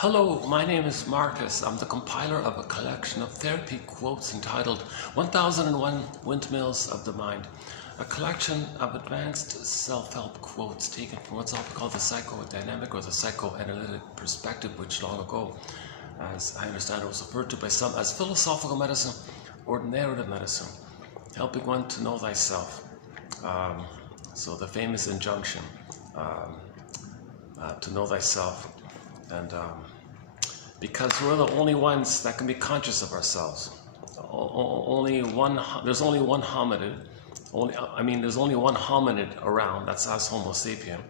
Hello, my name is Marcus. I'm the compiler of a collection of therapy quotes entitled 1001 Windmills of the Mind, a collection of advanced self-help quotes taken from what's often called the psychodynamic or the psychoanalytic perspective, which long ago, as I understand it, was referred to by some as philosophical medicine or narrative medicine, helping one to know thyself. So the famous injunction, to know thyself. And because we're the only ones that can be conscious of ourselves. There's only one hominid. There's only one hominid around. That's us, Homo sapien,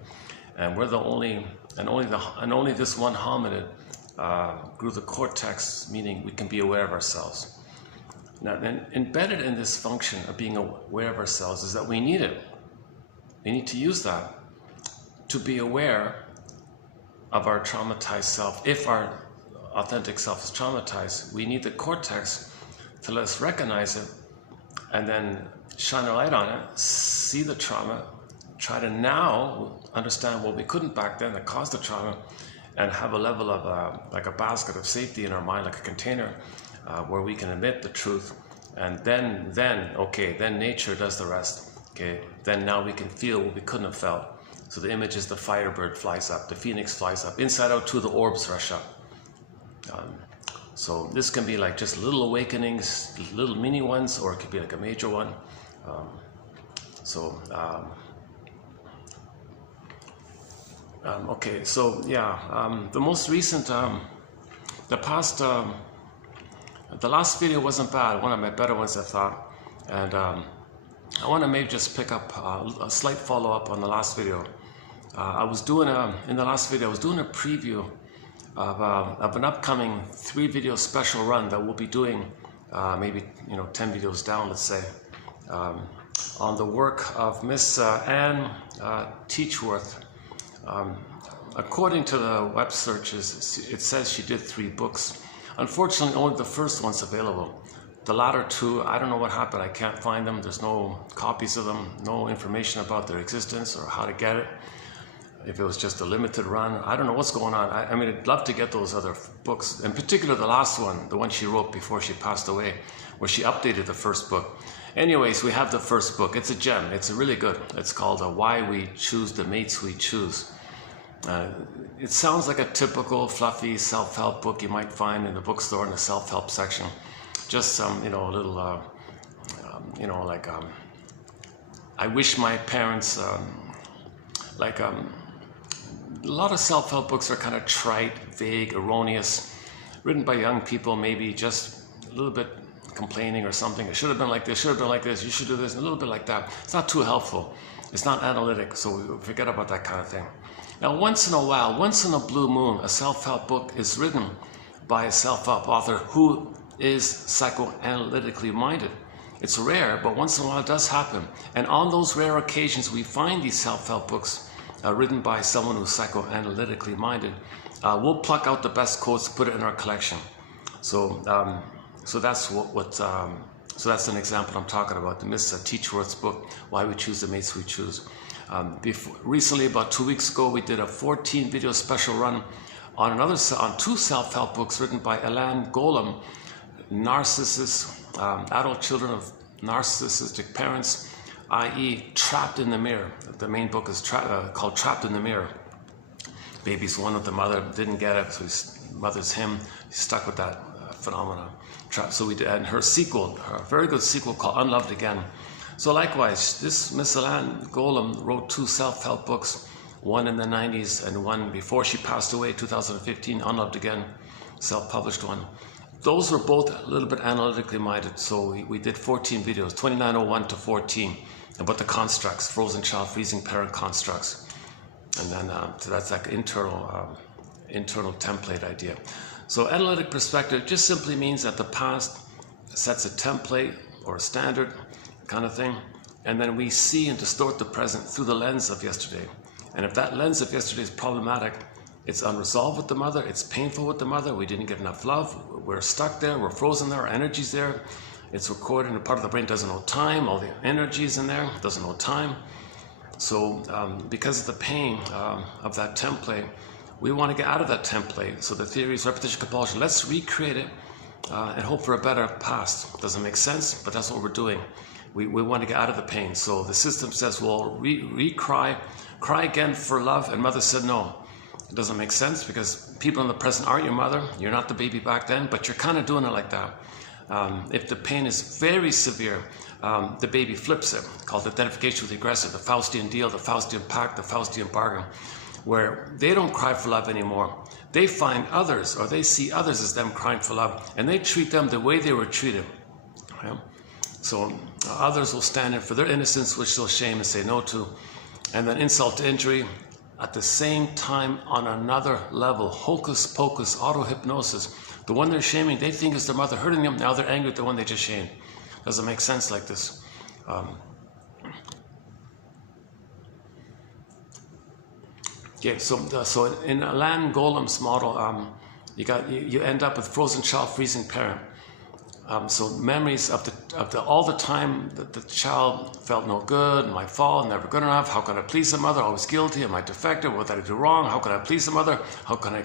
and we're the only, and only this one hominid grew the cortex, meaning we can be aware of ourselves. Now, then embedded in this function of being aware of ourselves is that we need it. We need to use that to be aware of our traumatized self. If our authentic self is traumatized, we need the cortex to let us recognize it and then shine a light on it, see the trauma, try to now understand what we couldn't back then that caused the trauma, and have a level of like a basket of safety in our mind, like a container where we can admit the truth, and then nature does the rest. Okay, then now we can feel what we couldn't have felt. So the image is the firebird flies up, the phoenix flies up, inside out too, the orbs rush up. So this can be like just little awakenings, little mini ones, or it could be like a major one. The most recent, the last video wasn't bad, one of my better ones I thought, and I want to maybe just pick up a slight follow-up on the last video. In the last video, I was doing a preview of an upcoming 3-video special run that we'll be doing, maybe 10 videos down, let's say, on the work of Miss Anne Teachworth. According to the web searches, it says she did 3 books. Unfortunately, only the first one's available. The latter 2, I don't know what happened. I can't find them. There's no copies of them, no information about their existence or how to get it. If it was just a limited run, I don't know what's going on. I mean, I'd love to get those other books, in particular the last one, the one she wrote before she passed away, where she updated the first book. Anyways, we have the first book. It's a gem. It's really good. It's called Why We Choose the Mates We Choose. It sounds like a typical fluffy self-help book you might find in the bookstore in the self-help section. Just some, little, I wish my parents, a lot of self-help books are kind of trite, vague, erroneous, written by young people, maybe just a little bit complaining or something. It should have been like this, should have been like this, you should do this, a little bit like that. It's not too helpful. It's not analytic, so we forget about that kind of thing. Now, once in a while, once in a blue moon, a self-help book is written by a self-help author who is psychoanalytically minded. It's rare, but once in a while it does happen. And on those rare occasions, we find these self-help books written by someone who's psychoanalytically minded. We'll pluck out the best quotes, put it in our collection. So that's so that's an example I'm talking about. The Miss Teachworth's book, Why We Choose the Mates We Choose. Recently, about 2 weeks ago, we did a 14-video special run on 2 self-help books written by Alan Golem, Narcissists, Adult Children of Narcissistic Parents, i.e. Trapped in the Mirror. The main book is called Trapped in the Mirror. Baby's one with the mother, didn't get it, so his mother's him. He's stuck with that phenomenon. So we did, and her sequel, her very good sequel called Unloved Again. So likewise, this Miss Alan Golem wrote 2 self-help books, one in the 90s and one before she passed away, 2015, Unloved Again, self-published one. Those were both a little bit analytically minded, so we did 14 videos, 2901 to 14, about the constructs, frozen child, freezing parent constructs. And then so that's like internal template idea. So analytic perspective just simply means that the past sets a template or a standard kind of thing, and then we see and distort the present through the lens of yesterday. And if that lens of yesterday is problematic, it's unresolved with the mother, it's painful with the mother, we didn't get enough love, we're stuck there, we're frozen there, our energy's there, it's recorded, and part of the brain doesn't know time, all the energy is in there, doesn't know time. So because of the pain of that template, we want to get out of that template. So the theory is repetition compulsion. Let's recreate it and hope for a better past. Doesn't make sense, but that's what we're doing. We want to get out of the pain. So the system says, well, cry again for love, and mother said no. It doesn't make sense because people in the present aren't your mother. You're not the baby back then, but you're kind of doing it like that. If the pain is very severe, the baby flips it, called identification with the aggressor, the Faustian deal, the Faustian pact, the Faustian bargain, where they don't cry for love anymore. They find others, or they see others as them crying for love, and they treat them the way they were treated. Okay? So others will stand in for their innocence, which they'll shame and say no to, and then insult to injury. At the same time, on another level, hocus pocus, auto-hypnosis. The one they're shaming, they think is their mother hurting them. Now they're angry at the one they just shamed. Doesn't make sense like this. Okay, so in Alan Golem's model, you end up with frozen child, freezing parent. So memories of all the time that the child felt no good, my fault, never good enough. How can I please the mother? Always guilty. Am I defective? What did I do wrong? How can I please the mother? How can I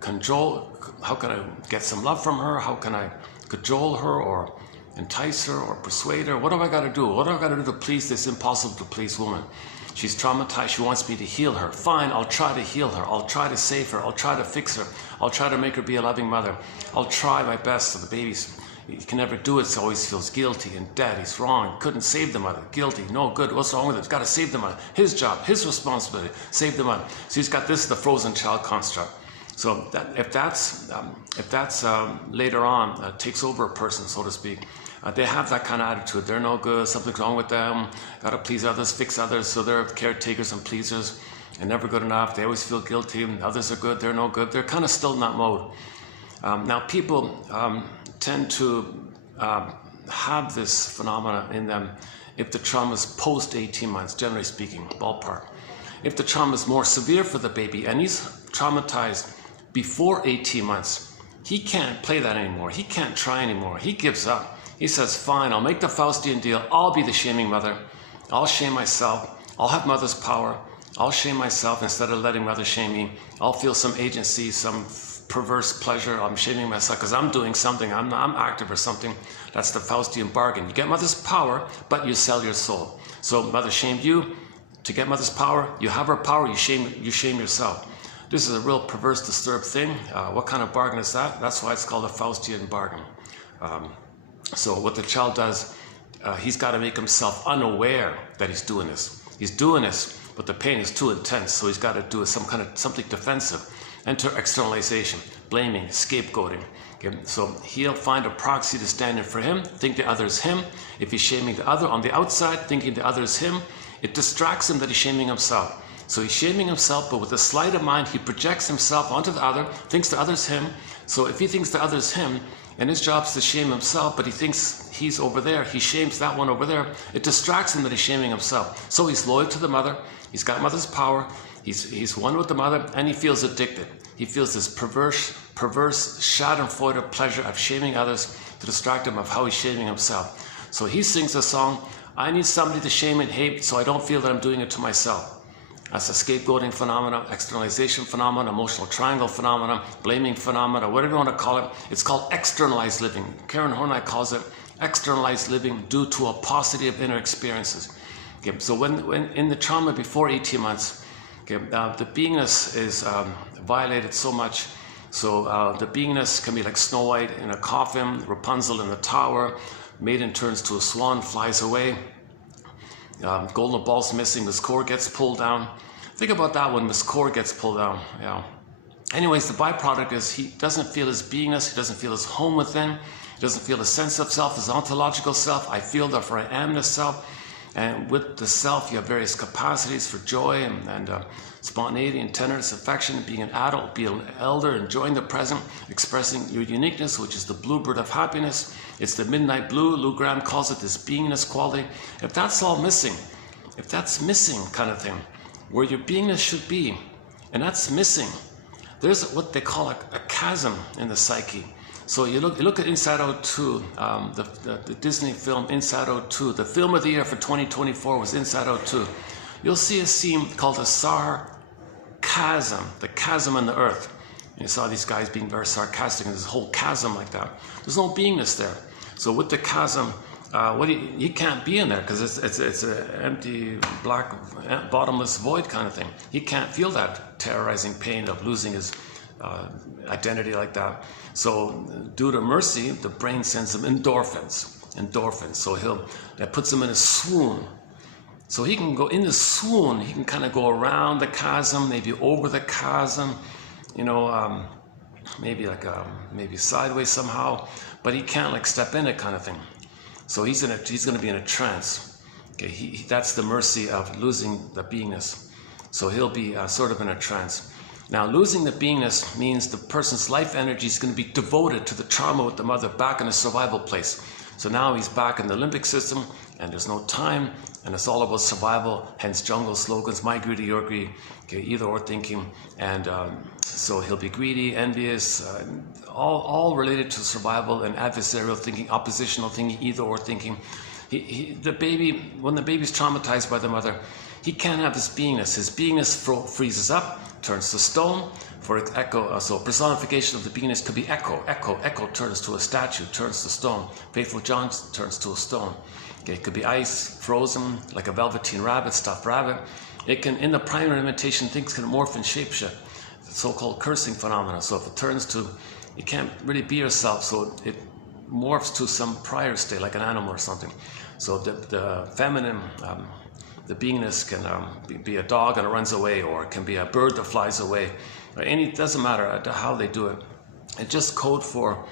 control? How can I get some love from her? How can I cajole her or entice her or persuade her? What have I got to do? What do I got to do to please this impossible to please woman? She's traumatized. She wants me to heal her. Fine, I'll try to heal her. I'll try to save her. I'll try to fix her. I'll try to make her be a loving mother. I'll try my best so the baby's. He can never do it, so always feels guilty and dead. He's wrong. Couldn't save the mother. Guilty. No good. What's wrong with it? He's got to save the mother. His job, his responsibility. Save the mother. So he's got this, the frozen child construct. So if that's later on takes over a person, so to speak, they have that kind of attitude. They're no good. Something's wrong with them. Got to please others, fix others. So they're caretakers and pleasers, and never good enough. They always feel guilty. Others are good. They're no good. They're kind of still in that mode. Now people tend to have this phenomena in them if the trauma is post 18 months, generally speaking, ballpark. If the trauma is more severe for the baby and he's traumatized before 18 months, he can't play that anymore. He can't try anymore. He gives up. He says, fine, I'll make the Faustian deal. I'll be the shaming mother. I'll shame myself. I'll have mother's power. I'll shame myself instead of letting mother shame me. I'll feel some agency, some perverse pleasure. I'm shaming myself because I'm doing something. I'm active or something. That's the Faustian bargain. You get mother's power, but you sell your soul. So mother shamed you. To get mother's power, you have her power. You shame yourself. This is a real perverse, disturbed thing. What kind of bargain is that? That's why it's called a Faustian bargain. So what the child does, he's got to make himself unaware that he's doing this. He's doing this, but the pain is too intense. So he's got to do something defensive. Enter externalization, blaming, scapegoating. Okay? So he'll find a proxy to stand in for him, think the other is him. If he's shaming the other on the outside, thinking the other is him, it distracts him that he's shaming himself. So he's shaming himself, but with a sleight of mind, he projects himself onto the other, thinks the other's him. So if he thinks the other's him, and his job is to shame himself, but he thinks he's over there, he shames that one over there, it distracts him that he's shaming himself. So he's loyal to the mother, he's got mother's power, he's one with the mother, and he feels addicted. He feels this perverse schadenfreude pleasure of shaming others to distract him of how he's shaming himself. So he sings a song, I need somebody to shame and hate so I don't feel that I'm doing it to myself. That's a scapegoating phenomena, externalization phenomena, emotional triangle phenomena, blaming phenomena, whatever you want to call it. It's called externalized living. Karen Horney calls it externalized living due to a paucity of inner experiences. Okay, so when in the trauma before 18 months, okay, the beingness is violated so much. So the beingness can be like Snow White in a coffin, Rapunzel in the tower, maiden turns to a swan, flies away. Golden ball's missing, Miss Core gets pulled down. Think about that when Miss Core gets pulled down. Yeah. Anyways, the byproduct is he doesn't feel his beingness, he doesn't feel his home within, he doesn't feel a sense of self, his ontological self. I feel, therefore I am the self. And with the self, you have various capacities for joy and spontaneity and tenderness, affection, being an adult, being an elder, enjoying the present, expressing your uniqueness, which is the bluebird of happiness. It's the midnight blue. Lou Graham calls it this beingness quality. If that's all missing, if that's missing kind of thing, where your beingness should be, and that's missing, there's what they call a chasm in the psyche. So you look at Inside Out 2, the Disney film Inside Out 2. The film of the year for 2024 was Inside Out 2. You'll see a scene called the sarcasm chasm in the earth. And you saw these guys being very sarcastic, and this whole chasm like that. There's no beingness there. So with the chasm, he can't be in there because it's an empty, black, bottomless void kind of thing. He can't feel that terrorizing pain of losing his identity like that. So due to mercy, the brain sends him endorphins. So that puts him in a swoon. So he can go in the swoon, he can kind of go around the chasm, maybe over the chasm, maybe sideways somehow, but he can't like step in it kind of thing. So he's going to be in a trance. Okay, that's the mercy of losing the beingness. So he'll be sort of in a trance. Now, losing the beingness means the person's life energy is going to be devoted to the trauma with the mother back in a survival place. So now he's back in the limbic system, and there's no time, and it's all about survival, hence jungle slogans, my greedy, your greed, okay, either or thinking. And so he'll be greedy, envious, all related to survival and adversarial thinking, oppositional thinking, either or thinking. When the baby's traumatized by the mother, he can't have his beingness. His beingness freezes up, turns to stone. For echo, so personification of the beingness could be echo. Echo turns to a statue, turns to stone. Faithful John turns to a stone. Okay, it could be ice, frozen, like a velveteen rabbit, stuffed rabbit. It can, in the primary imitation, things can morph and shapeshift. The so-called cursing phenomena. So if it turns to, you can't really be yourself, so it morphs to some prior state, like an animal or something. So the feminine, the beingness can be a dog and it runs away, or it can be a bird that flies away. It doesn't matter how they do it. It's just code for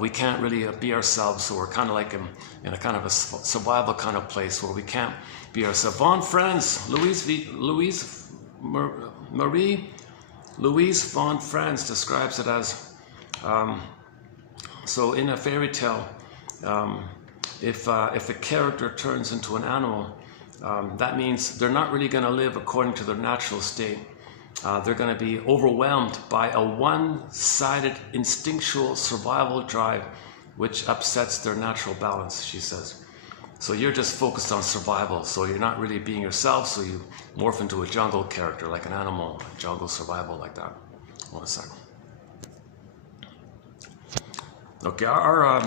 we can't really be ourselves, so we're kind of like in a kind of a survival kind of place where we can't be ourselves. Von Franz, Louise von Franz describes it as, so in a fairy tale, if a character turns into an animal, that means they're not really going to live according to their natural state. They're going to be overwhelmed by a one-sided instinctual survival drive, which upsets their natural balance, she says. So you're just focused on survival, so you're not really being yourself, so you morph into a jungle character, like an animal, jungle survival like that. One second. Okay, our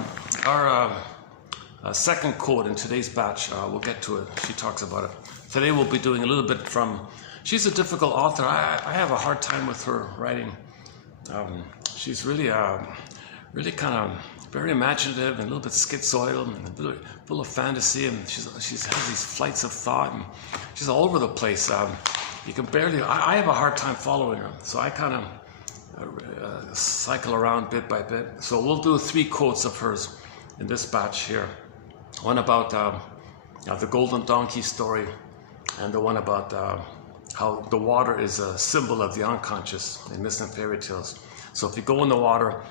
second quote in today's batch, we'll get to it. She talks about it. Today we'll be doing a little bit from, she's a difficult author. I have a hard time with her writing. She's really kind of very imaginative and a little bit schizoid and full of fantasy, and she has these flights of thought, and she's all over the place. You can barely, I have a hard time following her, so I kind of cycle around bit by bit. So we'll do 3 quotes of hers in this batch here. One about the golden donkey story, and the one about how the water is a symbol of the unconscious in myths and fairy tales. So if you go in the water,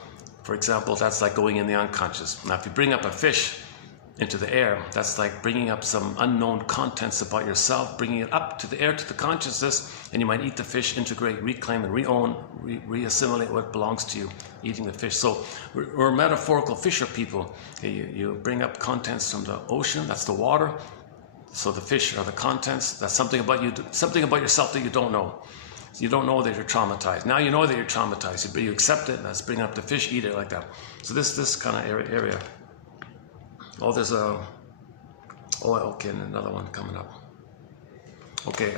for example, that's like going in the unconscious. Now if you bring up a fish into the air, that's like bringing up some unknown contents about yourself, bringing it up to the air, to the consciousness, and you might eat the fish, integrate, reclaim, and reassimilate what belongs to you, eating the fish. So we're metaphorical fisher people. Okay, you bring up contents from the ocean, that's the water. So the fish are the contents. That's something about you, something about yourself that you don't know. You don't know that you're traumatized. Now you know that you're traumatized, but you accept it, and that's bringing up the fish, eat it like that. So this kind of area. Oh, there's a, oh, okay, and another one coming up. Okay,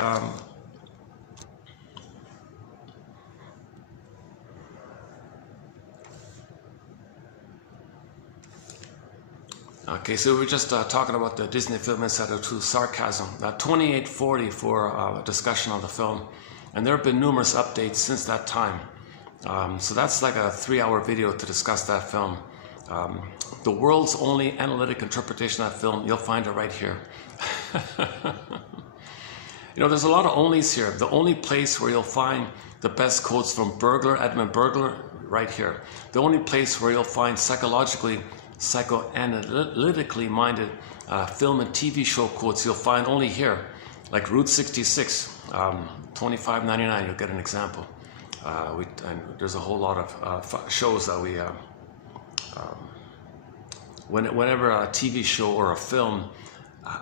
okay, so we're just talking about the Disney film Insight to Sarcasm. 2840 for a discussion on the film, and there have been numerous updates since that time. So that's like a 3-hour video to discuss that film. The world's only analytic interpretation of that film, you'll find it right here. There's a lot of onlys here. The only place where you'll find the best quotes from Edmund Burglar, right here. The only place where you'll find psychologically, psychoanalytically minded film and TV show quotes, you'll find only here. Like Route 66, $25.99, you'll get an example. And there's a whole lot of shows that we... Whenever a TV show or a film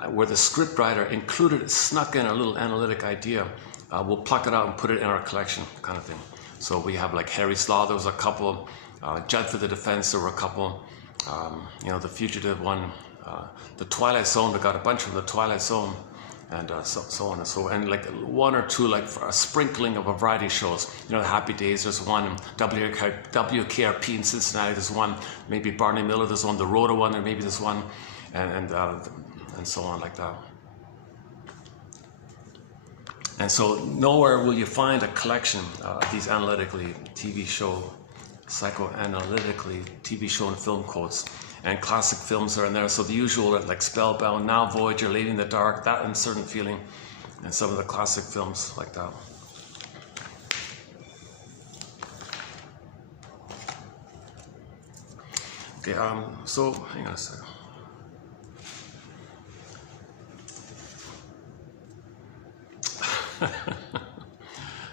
where the scriptwriter snuck in a little analytic idea, we'll pluck it out and put it in our collection, kind of thing. So we have like Harry Slaw, there was a couple, Judd for the Defense, there were a couple, you know, The Fugitive one, The Twilight Zone, we got a bunch from The Twilight Zone, and so on and so on. And like one or two, like for a sprinkling of a variety of shows. You know, the Happy Days, there's one, WKRP in Cincinnati, there's one, maybe Barney Miller, there's one, the Rhoda one, and maybe there's one, and so on like that. And so nowhere will you find a collection of these psychoanalytically TV show and film quotes. And classic films are in there. So the usual, like Spellbound, Now Voyager, Lady in the Dark, that uncertain feeling, and some of the classic films like that. Okay, so hang on a second.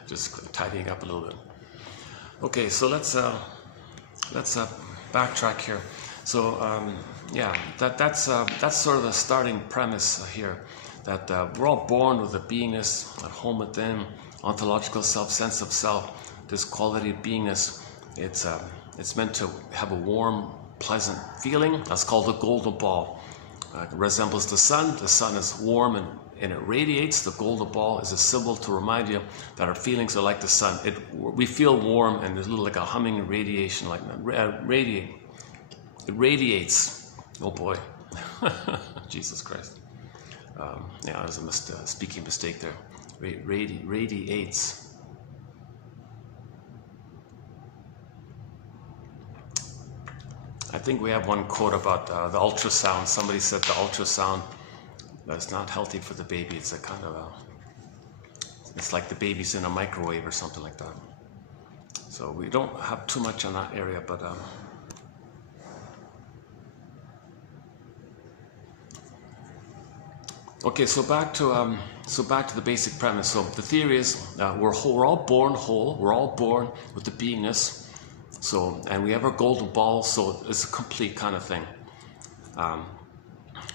Just tidying up a little bit. Okay, so let's backtrack here. So yeah, that's sort of the starting premise here, that we're all born with a beingness at home within, ontological self, sense of self, this quality of beingness. It's meant to have a warm, pleasant feeling. That's called the golden ball. It resembles the sun. The sun is warm and it radiates. The golden ball is a symbol to remind you that our feelings are like the sun. We feel warm, and there's a little like a humming radiation, like it radiates. Oh boy, Jesus Christ. Yeah, there's a speaking mistake there. Radiates. I think we have one quote about the ultrasound. Somebody said the ultrasound, that's not healthy for the baby. It's a kind of it's like the baby's in a microwave or something like that. So we don't have too much on that area, but okay. So back to the basic premise. So the theory is we're all born whole. We're all born with the beingness. So, and we have our golden ball. So it's a complete kind of thing.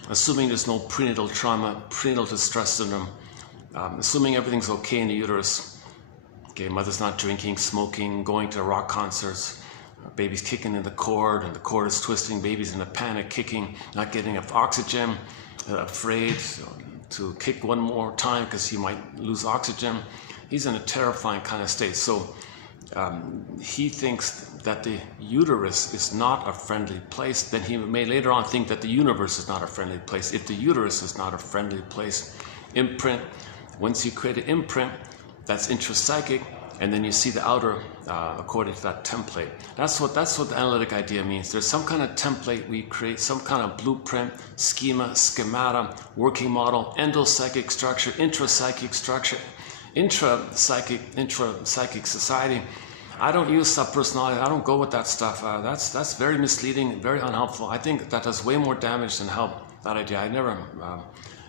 Assuming there's no prenatal trauma, prenatal distress syndrome, assuming everything's okay in the uterus, okay, mother's not drinking, smoking, going to rock concerts, baby's kicking in the cord and the cord is twisting, baby's in a panic, kicking, not getting enough oxygen, afraid to kick one more time because he might lose oxygen. He's in a terrifying kind of state. So he thinks that the uterus is not a friendly place. Then he may later on think that the universe is not a friendly place. If the uterus is not a friendly place, imprint, once you create an imprint, that's intrapsychic, and then you see the outer according to that template. That's what the analytic idea means. There's some kind of template we create, some kind of blueprint, schema, schemata, working model, endopsychic structure, intrapsychic structure, intrapsychic society. I don't use subpersonality. I don't go with that stuff. That's very misleading, very unhelpful. I think that does way more damage than help. That idea. I never,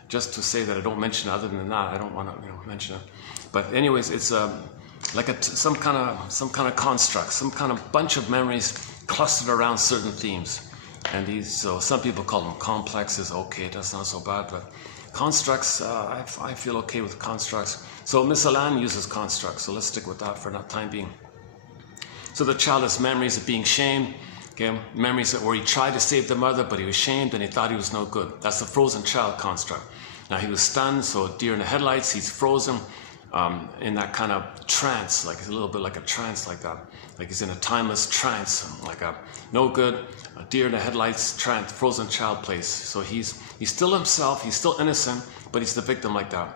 just to say that I don't mention it. Other than that, I don't want to mention it. But anyways, it's like some kind of construct, some kind of bunch of memories clustered around certain themes. And these, so some people call them complexes. Okay, that's not so bad, but constructs, I feel okay with constructs. So Miss Alan uses constructs, so let's stick with that for that time being. So the child has memories of being shamed, okay? Memories where he tried to save the mother, but he was shamed and he thought he was no good. That's the frozen child construct. Now he was stunned, so deer in the headlights, he's frozen in that kind of trance, like a little bit like a trance like that. Like he's in a timeless trance, like a no good, a deer in the headlights trance, frozen child place. So he's still himself, he's still innocent, but he's the victim like that.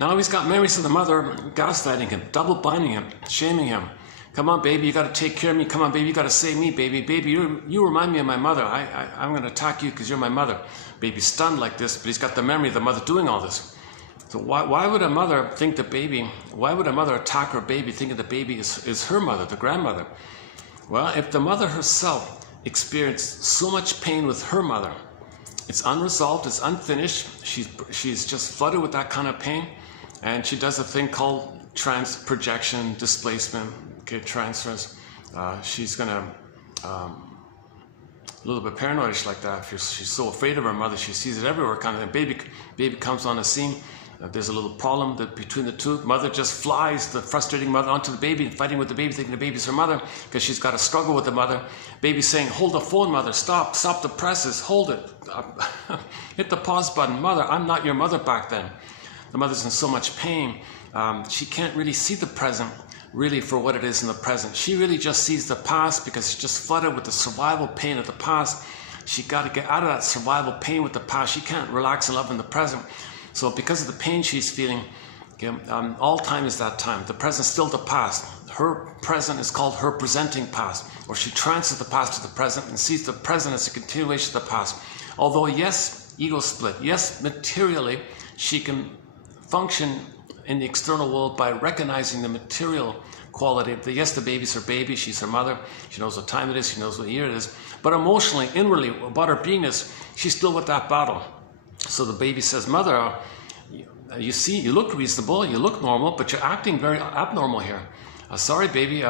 Now he's got memories of the mother gaslighting him, double binding him, shaming him. Come on, baby, you got to take care of me. Come on, baby, you got to save me, baby. Baby, you remind me of my mother. I'm going to attack you because you're my mother. Baby's stunned like this, but he's got the memory of the mother doing all this. So why would a mother think the baby, why would a mother attack her baby thinking the baby is her mother, the grandmother? Well, if the mother herself experienced so much pain with her mother, it's unresolved, it's unfinished, she's just flooded with that kind of pain, and she does a thing called projection, displacement, okay, transference. She's gonna a little bit paranoid like that. If she's so afraid of her mother, she sees it everywhere, kind of thing. Baby comes on the scene, there's a little problem between the two. Mother just flies, the frustrating mother, onto the baby, fighting with the baby, thinking the baby's her mother, because she's got a struggle with the mother. Baby saying, hold the phone, mother, stop the presses, hold it. Hit the pause button. Mother, I'm not your mother back then. The mother's in so much pain. She can't really see the present really for what it is in the present. She really just sees the past because she's just flooded with the survival pain of the past. She got to get out of that survival pain with the past. She can't relax and love in the present. So because of the pain she's feeling, all time is that time. The present's still the past. Her present is called her presenting past, or she transfers the past to the present and sees the present as a continuation of the past. Although yes, ego split, yes, materially, she can function in the external world by recognizing the material quality. Yes, the baby's her baby, she's her mother, she knows what time it is, she knows what year it is, but emotionally, inwardly, about her beingness, she's still with that battle. So the baby says, mother, you see, you look reasonable, you look normal, but you're acting very abnormal here. Sorry, baby,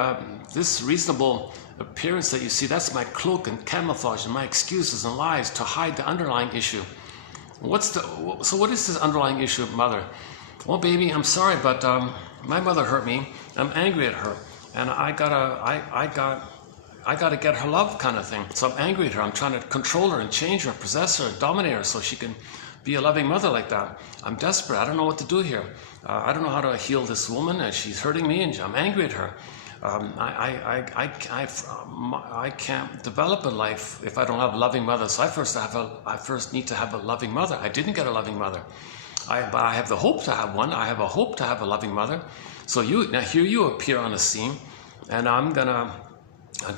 this reasonable appearance that you see, that's my cloak and camouflage and my excuses and lies to hide the underlying issue. So what is this underlying issue, mother? Well, baby, I'm sorry, but my mother hurt me. I'm angry at her, and I gotta get her love, kind of thing. So I'm angry at her. I'm trying to control her and change her, possess her, dominate her, so she can be a loving mother like that. I'm desperate. I don't know what to do here. I don't know how to heal this woman, and she's hurting me, and I'm angry at her. I can't develop a life if I don't have a loving mother. So I first need to have a loving mother. I didn't get a loving mother. But I have the hope to have one. I have a hope to have a loving mother. So now here you appear on the scene, and I'm gonna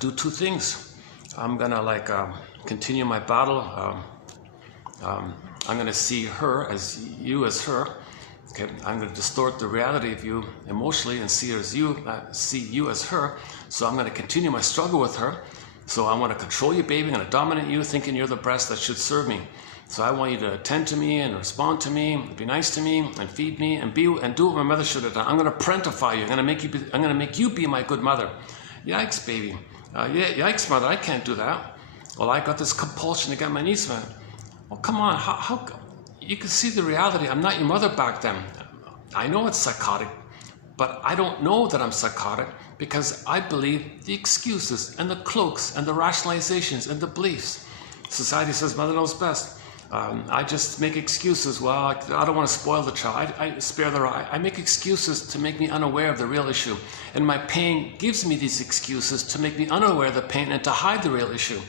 do two things. I'm gonna continue my battle. I'm gonna see her as you as her. Okay, I'm gonna distort the reality of you emotionally and see her as you, see you as her. So I'm gonna continue my struggle with her. So I want to control you, baby. I'm gonna dominate you, thinking you're the breast that should serve me. So I want you to attend to me and respond to me, and be nice to me and feed me and do what my mother should have done. I'm going to parentify you. I'm going to make you be my good mother. Yikes, baby. Yikes, mother. I can't do that. Well, I got this compulsion to get my niece married. Well, come on. How you can see the reality. I'm not your mother back then. I know it's psychotic, but I don't know that I'm psychotic because I believe the excuses and the cloaks and the rationalizations and the beliefs. Society says mother knows best. I just make excuses. Well, I don't want to spoil the child. I spare the right. I make excuses to make me unaware of the real issue. And my pain gives me these excuses to make me unaware of the pain and to hide the real issue.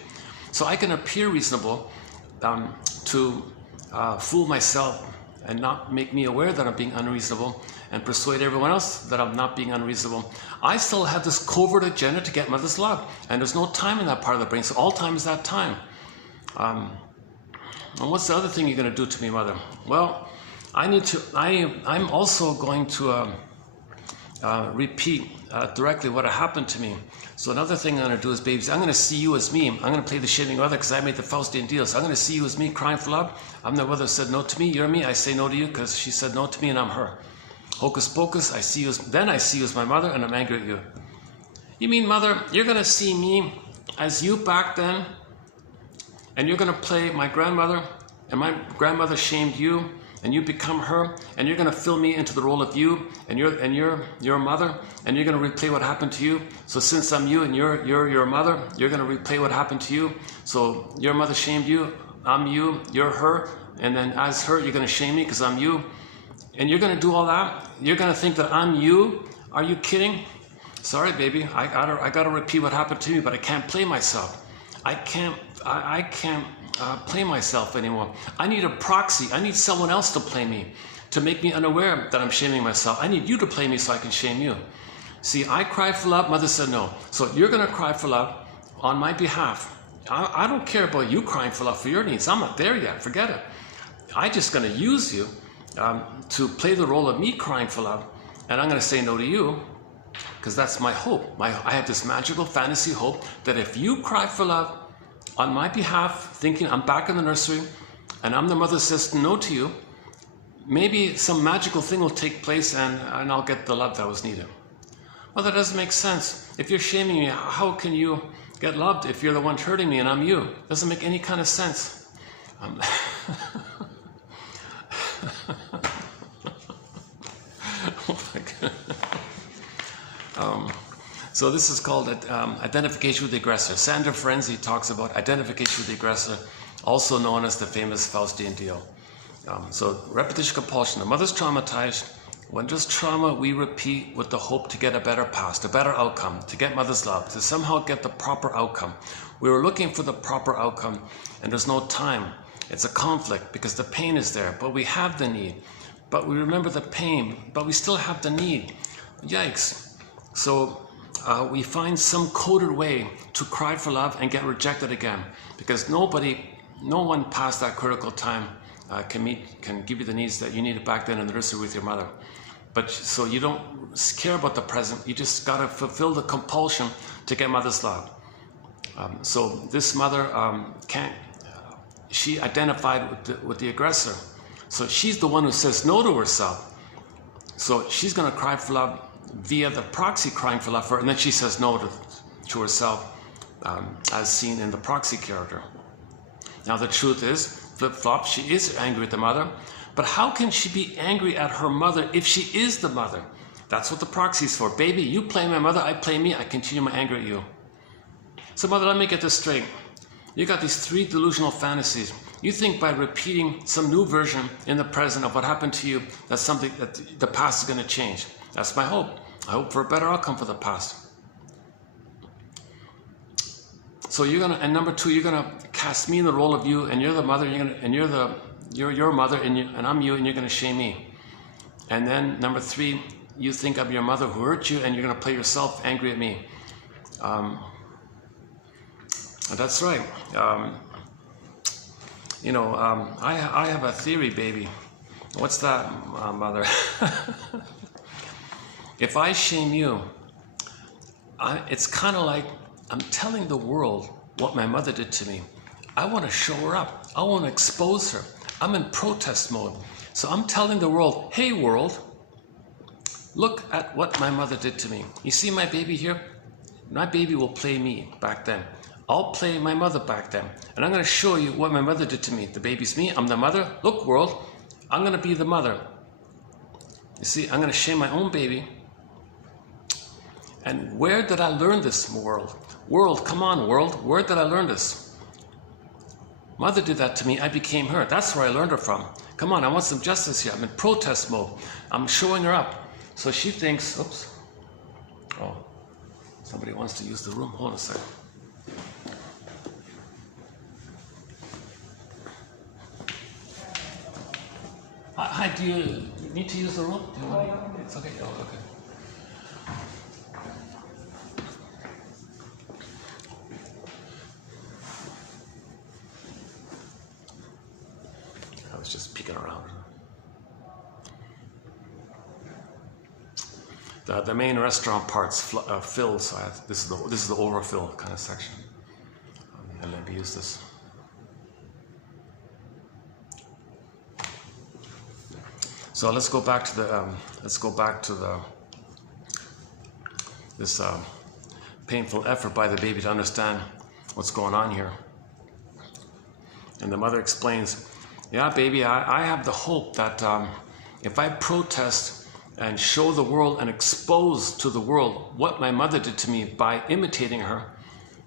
So I can appear reasonable to fool myself and not make me aware that I'm being unreasonable and persuade everyone else that I'm not being unreasonable. I still have this covert agenda to get mother's love. And there's no time in that part of the brain. So all time is that time. And what's the other thing you're going to do to me, mother? Well, I'm also going to repeat directly what happened to me. So another thing I'm going to do is, babies, I'm going to see you as me. I'm going to play the shaming mother because I made the Faustian deal. So I'm going to see you as me crying for love. I'm the mother who said no to me. You're me. I say no to you because she said no to me and I'm her. Hocus pocus. I see you as my mother and I'm angry at you. You mean, mother, you're going to see me as you back then? And you're going to play my grandmother, and my grandmother shamed you, and you become her, and you're going to fill me into the role of you, and you're mother, and you're going to replay what happened to you. So since I'm you and you're your mother, you're going to replay what happened to you. So your mother shamed you, I'm you, you're her, and then as her, you're going to shame me because I'm you, and you're going to do all that. You're going to think that I'm you. Are you kidding? Sorry, baby. I gotta repeat what happened to me, but I can't play myself. I can't play myself anymore. I need a proxy. I need someone else to play me, to make me unaware that I'm shaming myself. I need you to play me so I can shame you. See, I cried for love. Mother said no. So you're going to cry for love on my behalf. I don't care about you crying for love for your needs. I'm not there yet. Forget it. I'm just going to use you to play the role of me crying for love. And I'm going to say no to you because that's my hope. I have this magical fantasy hope that if you cry for love on my behalf, thinking I'm back in the nursery and I'm the mother who says no to you, maybe some magical thing will take place and I'll get the love that was needed. Well, that doesn't make sense. If you're shaming me, how can you get loved if you're the one hurting me and I'm you? It doesn't make any kind of sense. So this is called identification with the aggressor. Sandra Ferenczi talks about identification with the aggressor, also known as the famous Faustian deal. So repetition compulsion. The mother's traumatized. When there's trauma, we repeat with the hope to get a better past, a better outcome, to get mother's love, to somehow get the proper outcome. We were looking for the proper outcome, and there's no time. It's a conflict because the pain is there, but we have the need. But we remember the pain, but we still have the need. Yikes. So we find some coded way to cry for love and get rejected again, because no one past that critical time can give you the needs that you needed back then in the nursery with your mother. But so you don't care about the present, you just gotta fulfill the compulsion to get mother's love. So this mother she identified with the aggressor. So she's the one who says no to herself. So she's gonna cry for love via the proxy crying for love for her, and then she says no to herself, as seen in the proxy character. Now the truth is, flip-flop, she is angry at the mother, but how can she be angry at her mother if she is the mother? That's what the proxy is for. Baby, you play my mother, I play me, I continue my anger at you. So mother, let me get this straight. You got these 3 delusional fantasies. You think by repeating some new version in the present of what happened to you, that's something that the past is going to change. That's my hope. I hope for a better outcome for the past. So you're gonna, and number 2, you're gonna cast me in the role of you, and you're the mother. You're your mother, and I'm you, and you're gonna shame me. And then number 3, you think I'm your mother who hurt you, and you're gonna play yourself angry at me. That's right. I have a theory, baby. What's that, mother? If I shame you, it's kind of like I'm telling the world what my mother did to me. I want to show her up. I want to expose her. I'm in protest mode. So I'm telling the world, hey world, look at what my mother did to me. You see my baby here? My baby will play me back then. I'll play my mother back then. And I'm going to show you what my mother did to me. The baby's me. I'm the mother. Look, world. I'm going to be the mother. You see, I'm going to shame my own baby. And where did I learn this, world? World, come on, world. Where did I learn this? Mother did that to me. I became her. That's where I learned it from. Come on, I want some justice here. I'm in protest mode. I'm showing her up. So she thinks, oops. Oh, somebody wants to use the room. Hold on a second. Hi, do you need to use the room? It's okay. Oh, okay. I was just peeking around. The main restaurant part's filled, so this is the overfill kind of section. And let me use this. So let's go back to this painful effort by the baby to understand what's going on here. And the mother explains, yeah, baby, I have the hope that if I protest and show the world and expose to the world what my mother did to me by imitating her,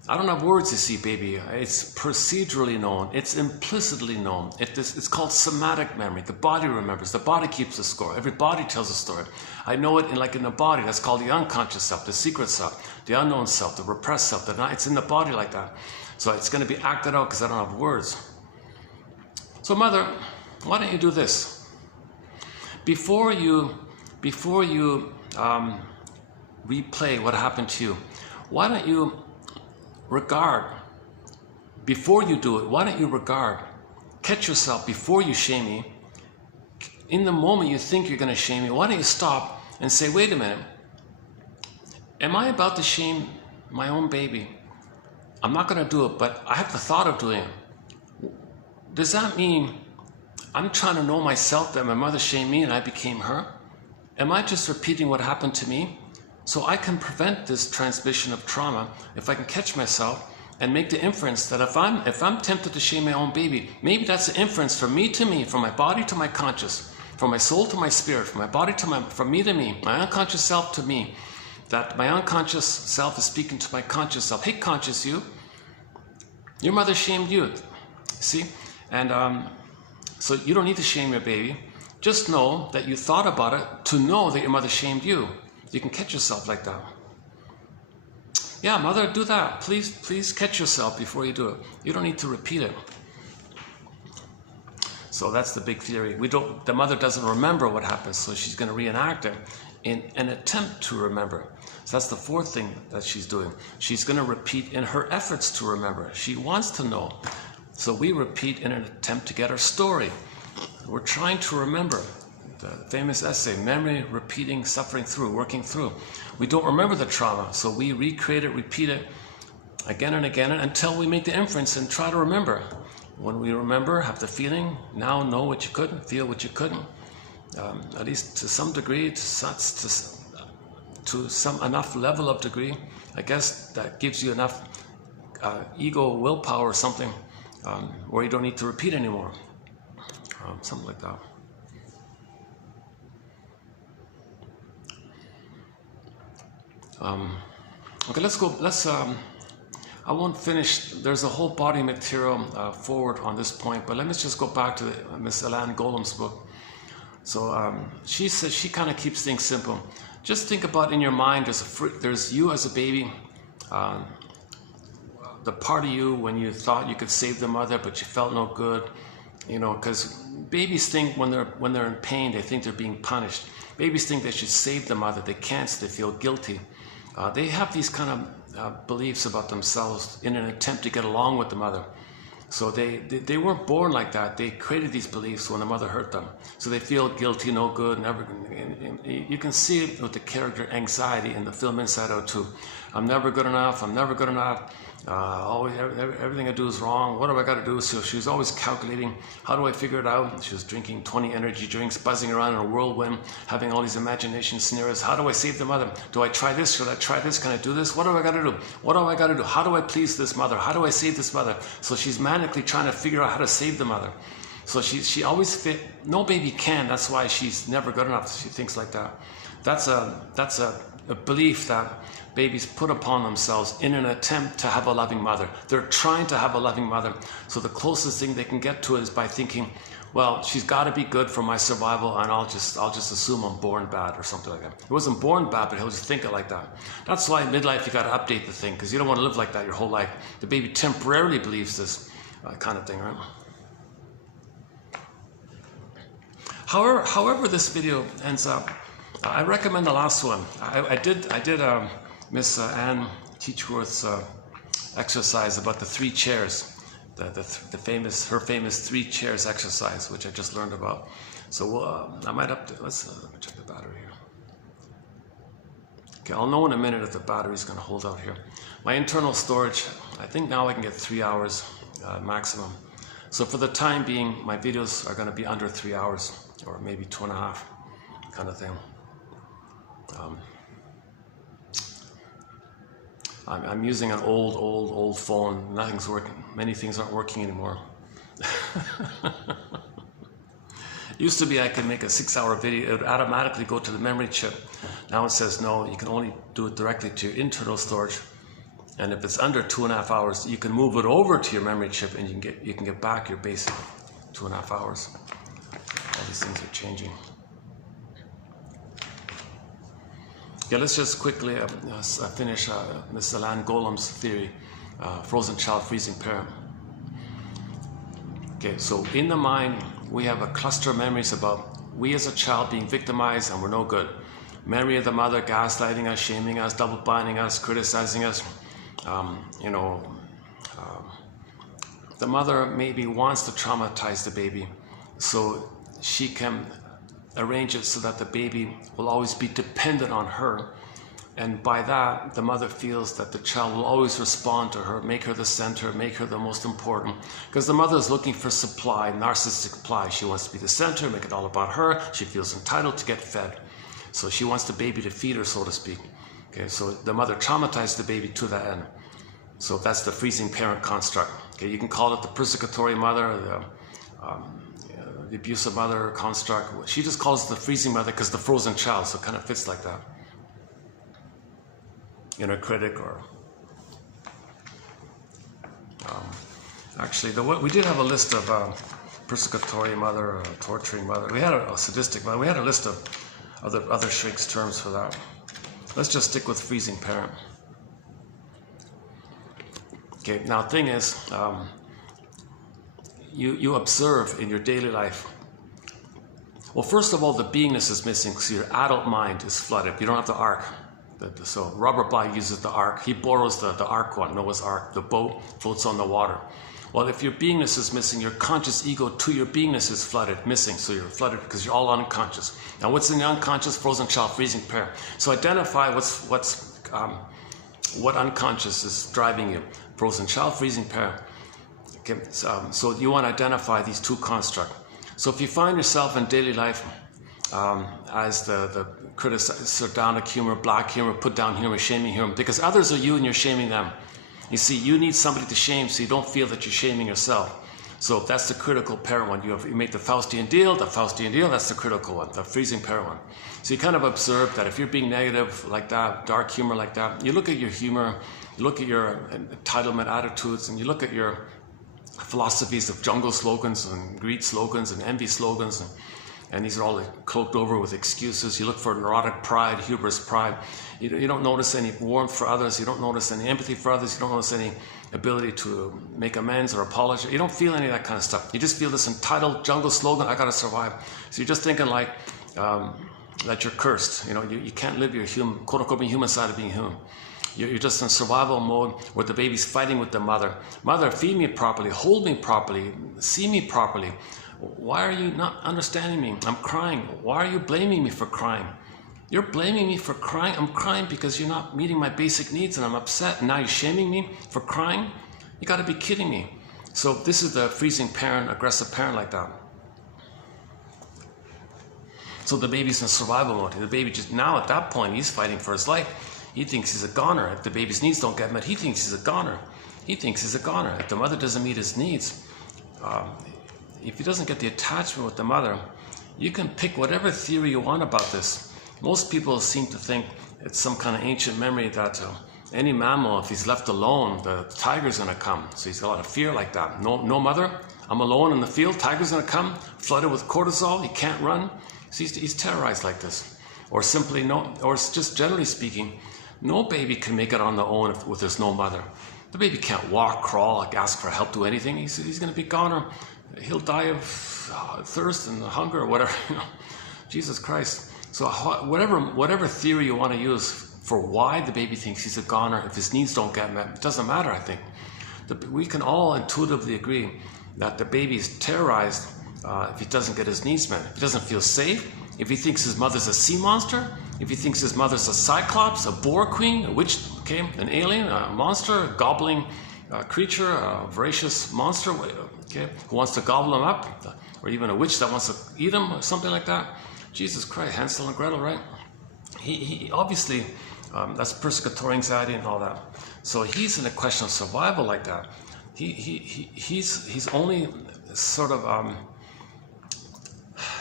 I don't have words, you see, baby. It's procedurally known. It's implicitly known. It's called somatic memory. The body remembers. The body keeps the score. Every body tells a story. I know it in the body. That's called the unconscious self, the secret self, the unknown self, the repressed self. It's in the body like that. So it's going to be acted out because I don't have words. So mother, why don't you do this? Before you replay what happened to you, why don't you regard, before you do it, why don't you regard, catch yourself before you shame me. In the moment you think you're going to shame me, why don't you stop and say, wait a minute, am I about to shame my own baby? I'm not going to do it, but I have the thought of doing it. Does that mean I'm trying to know myself that my mother shamed me and I became her? Am I just repeating what happened to me? So I can prevent this transmission of trauma if I can catch myself and make the inference that if I'm tempted to shame my own baby, maybe that's an inference from me to me, from my body to my conscious, from my soul to my spirit, from my body to from me to me, my unconscious self to me, that my unconscious self is speaking to my conscious self. Hey, conscious you, your mother shamed you. See? And so you don't need to shame your baby. Just know that you thought about it to know that your mother shamed you. You can catch yourself like that. Yeah, mother, do that. Please catch yourself before you do it. You don't need to repeat it. So that's the big theory. The mother doesn't remember what happened, so she's going to reenact it in an attempt to remember. So that's the fourth thing that she's doing. She's going to repeat in her efforts to remember. She wants to know. So we repeat in an attempt to get her story. We're trying to remember. The famous essay, memory, repeating, suffering through, working through. We don't remember the trauma, so we recreate it, repeat it again and again until we make the inference and try to remember. When we remember, have the feeling, now know what you couldn't, feel what you couldn't, at least to some degree, to some enough level of degree, I guess that gives you enough ego, willpower or something, where you don't need to repeat anymore. Something like that. Okay, let's go. I won't finish. There's a whole body material forward on this point, but let me just go back to Miss Elaine Golem's book. So she says she kind of keeps things simple. Just think about in your mind. There's you as a baby. The part of you when you thought you could save the mother, but you felt no good. You know, because babies think when they're in pain, they think they're being punished. Babies think they should save the mother. They can't, so they feel guilty. They have these kind of beliefs about themselves in an attempt to get along with the mother. So they weren't born like that. They created these beliefs when the mother hurt them. So they feel guilty, no good, never. You can see it with the character anxiety in the film Inside Out too. I'm never good enough. I'm never good enough. Always, everything I do is wrong. What do I got to do? So she was always calculating, how do I figure it out? She was drinking 20 energy drinks, buzzing around in a whirlwind, having all these imagination scenarios. How do I save the mother? Do I try this? Should I try this? Can I do this? What do I got to do? What do I got to do? How do I please this mother? How do I save this mother? So she's manically trying to figure out how to save the mother. So she always fit. No baby can. That's why she's never good enough. She thinks like that. That's a belief that babies put upon themselves in an attempt to have a loving mother. They're trying to have a loving mother. So the closest thing they can get to it is by thinking, well, she's got to be good for my survival, and I'll just assume I'm born bad or something like that. He wasn't born bad, but he'll just think it like that. That's why in midlife you got to update the thing, because you don't want to live like that your whole life. The baby temporarily believes this kind of thing, right? However this video ends up, I recommend the last one. I did Miss Anne Teachworth's exercise about the 3 chairs, her famous 3 chairs exercise, which I just learned about. So I might let me check the battery here. Okay, I'll know in a minute if the battery's going to hold out here. My internal storage, I think now I can get 3 hours maximum. So for the time being, my videos are going to be under 3 hours, or maybe 2.5, kind of thing. I'm using an old phone. Nothing's working. Many things aren't working anymore. Used to be I could make a 6-hour video. It would automatically go to the memory chip. Now it says no, you can only do it directly to your internal storage. And if it's under 2.5 hours, you can move it over to your memory chip, and you can get back your basic 2.5 hours. All these things are changing. Yeah, let's just quickly finish Miss Elaine Golem's theory, frozen child, freezing parent. Okay, so in the mind, we have a cluster of memories about we as a child being victimized and we're no good. Memory of the mother gaslighting us, shaming us, double binding us, criticizing us. The mother maybe wants to traumatize the baby, so she can arrange it so that the baby will always be dependent on her, and by that the mother feels that the child will always respond to her, make her the center, make her the most important, because the mother is looking for supply, narcissistic supply. She wants to be the center, make it all about her. She feels entitled to get fed, so she wants the baby to feed her, so to speak. Okay, so the mother traumatized the baby to that end. So that's the freezing parent construct. Okay, you can call it the persecutory mother, the abusive mother construct. She just calls it the freezing mother because the frozen child, so it kind of fits like that. inner critic, or actually, we did have a list of persecutory mother, torturing mother. We had a sadistic mother. We had a list of other Shrink's terms for that. Let's just stick with freezing parent. Okay, now the thing is, you observe in your daily life. Well, first of all, the beingness is missing, so your adult mind is flooded. You don't have the ark. So Robert Bly uses the ark. He borrows the ark one, Noah's Ark. The boat floats on the water. Well, if your beingness is missing, your conscious ego to your beingness is flooded, missing. So you're flooded because you're all unconscious. Now, what's in the unconscious? Frozen child, freezing parent. So identify what unconscious is driving you. Frozen child, freezing parent. Okay, so you want to identify these two constructs. So if you find yourself in daily life as the sardonic humor, black humor, put down humor, shaming humor, because others are you and you're shaming them. You see, you need somebody to shame so you don't feel that you're shaming yourself. So that's the critical parent one. You make the Faustian deal, that's the critical one, the freezing parent one. So you kind of observe that if you're being negative like that, dark humor like that, you look at your humor, you look at your entitlement attitudes, and you look at your philosophies of jungle slogans and greed slogans and envy slogans, and these are all cloaked over with excuses. You look for neurotic pride, hubris pride. You don't notice any warmth for others. You don't notice any empathy for others. You don't notice any ability to make amends or apologize. You don't feel any of that kind of stuff. You just feel this entitled jungle slogan, I gotta survive. So you're just thinking like that you're cursed. You can't live your human, quote unquote, human side of being human. You're just in survival mode where the baby's fighting with the mother. Mother, feed me properly, hold me properly, see me properly. Why are you not understanding me? I'm crying. Why are you blaming me for crying? You're blaming me for crying? I'm crying because you're not meeting my basic needs and I'm upset. And now you're shaming me for crying? You gotta be kidding me. So this is the freezing parent, aggressive parent like that. So the baby's in survival mode. The baby just now at that point, he's fighting for his life. He thinks he's a goner. If the baby's needs don't get met, he thinks he's a goner. He thinks he's a goner. If the mother doesn't meet his needs, if he doesn't get the attachment with the mother, you can pick whatever theory you want about this. Most people seem to think it's some kind of ancient memory that any mammal, if he's left alone, the tiger's gonna come. So he's got a lot of fear like that. No mother, I'm alone in the field, tiger's gonna come, flooded with cortisol, he can't run. So he's terrorized like this. Or simply or just generally speaking, no baby can make it on their own if there's no mother. The baby can't walk, crawl, ask for help, do anything. He's going to be gone, or he'll die of thirst and hunger or whatever. Jesus Christ. So whatever theory you want to use for why the baby thinks he's a goner, if his needs don't get met, it doesn't matter, I think. We can all intuitively agree that the baby's terrorized if he doesn't get his needs met. If he doesn't feel safe, if he thinks his mother's a sea monster, if he thinks his mother's a cyclops, a boar queen, a witch, okay, an alien, a monster, a gobbling creature, a voracious monster, okay, who wants to gobble him up, or even a witch that wants to eat him, or something like that. Jesus Christ, Hansel and Gretel, right? He obviously, that's persecutory anxiety and all that. So he's in a question of survival like that. He's only sort of,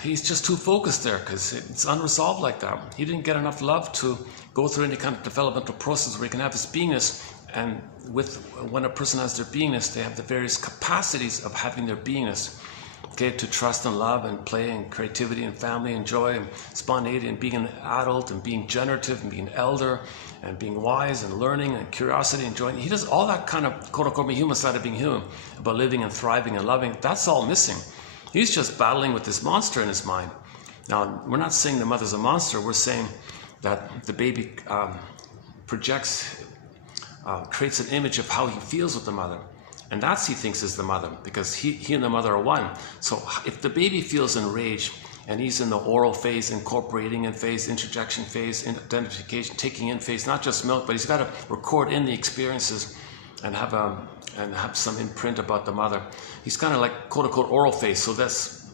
he's just too focused there because it's unresolved like that. He didn't get enough love to go through any kind of developmental process where he can have his beingness. And when a person has their beingness, they have the various capacities of having their beingness. Okay, to trust and love and play and creativity and family and joy and spontaneity and being an adult and being generative and being an elder and being wise and learning and curiosity and joy. He does all that kind of quote-unquote human side of being human, about living and thriving and loving. That's all missing. He's just battling with this monster in his mind. Now, we're not saying the mother's a monster. We're saying that the baby projects, creates an image of how he feels with the mother. And that's he thinks is the mother, because he and the mother are one. So if the baby feels enraged and he's in the oral phase, incorporating in phase, interjection phase, identification, taking in phase, not just milk, but he's got to record in the experiences and have some imprint about the mother. He's kind of like quote unquote oral phase.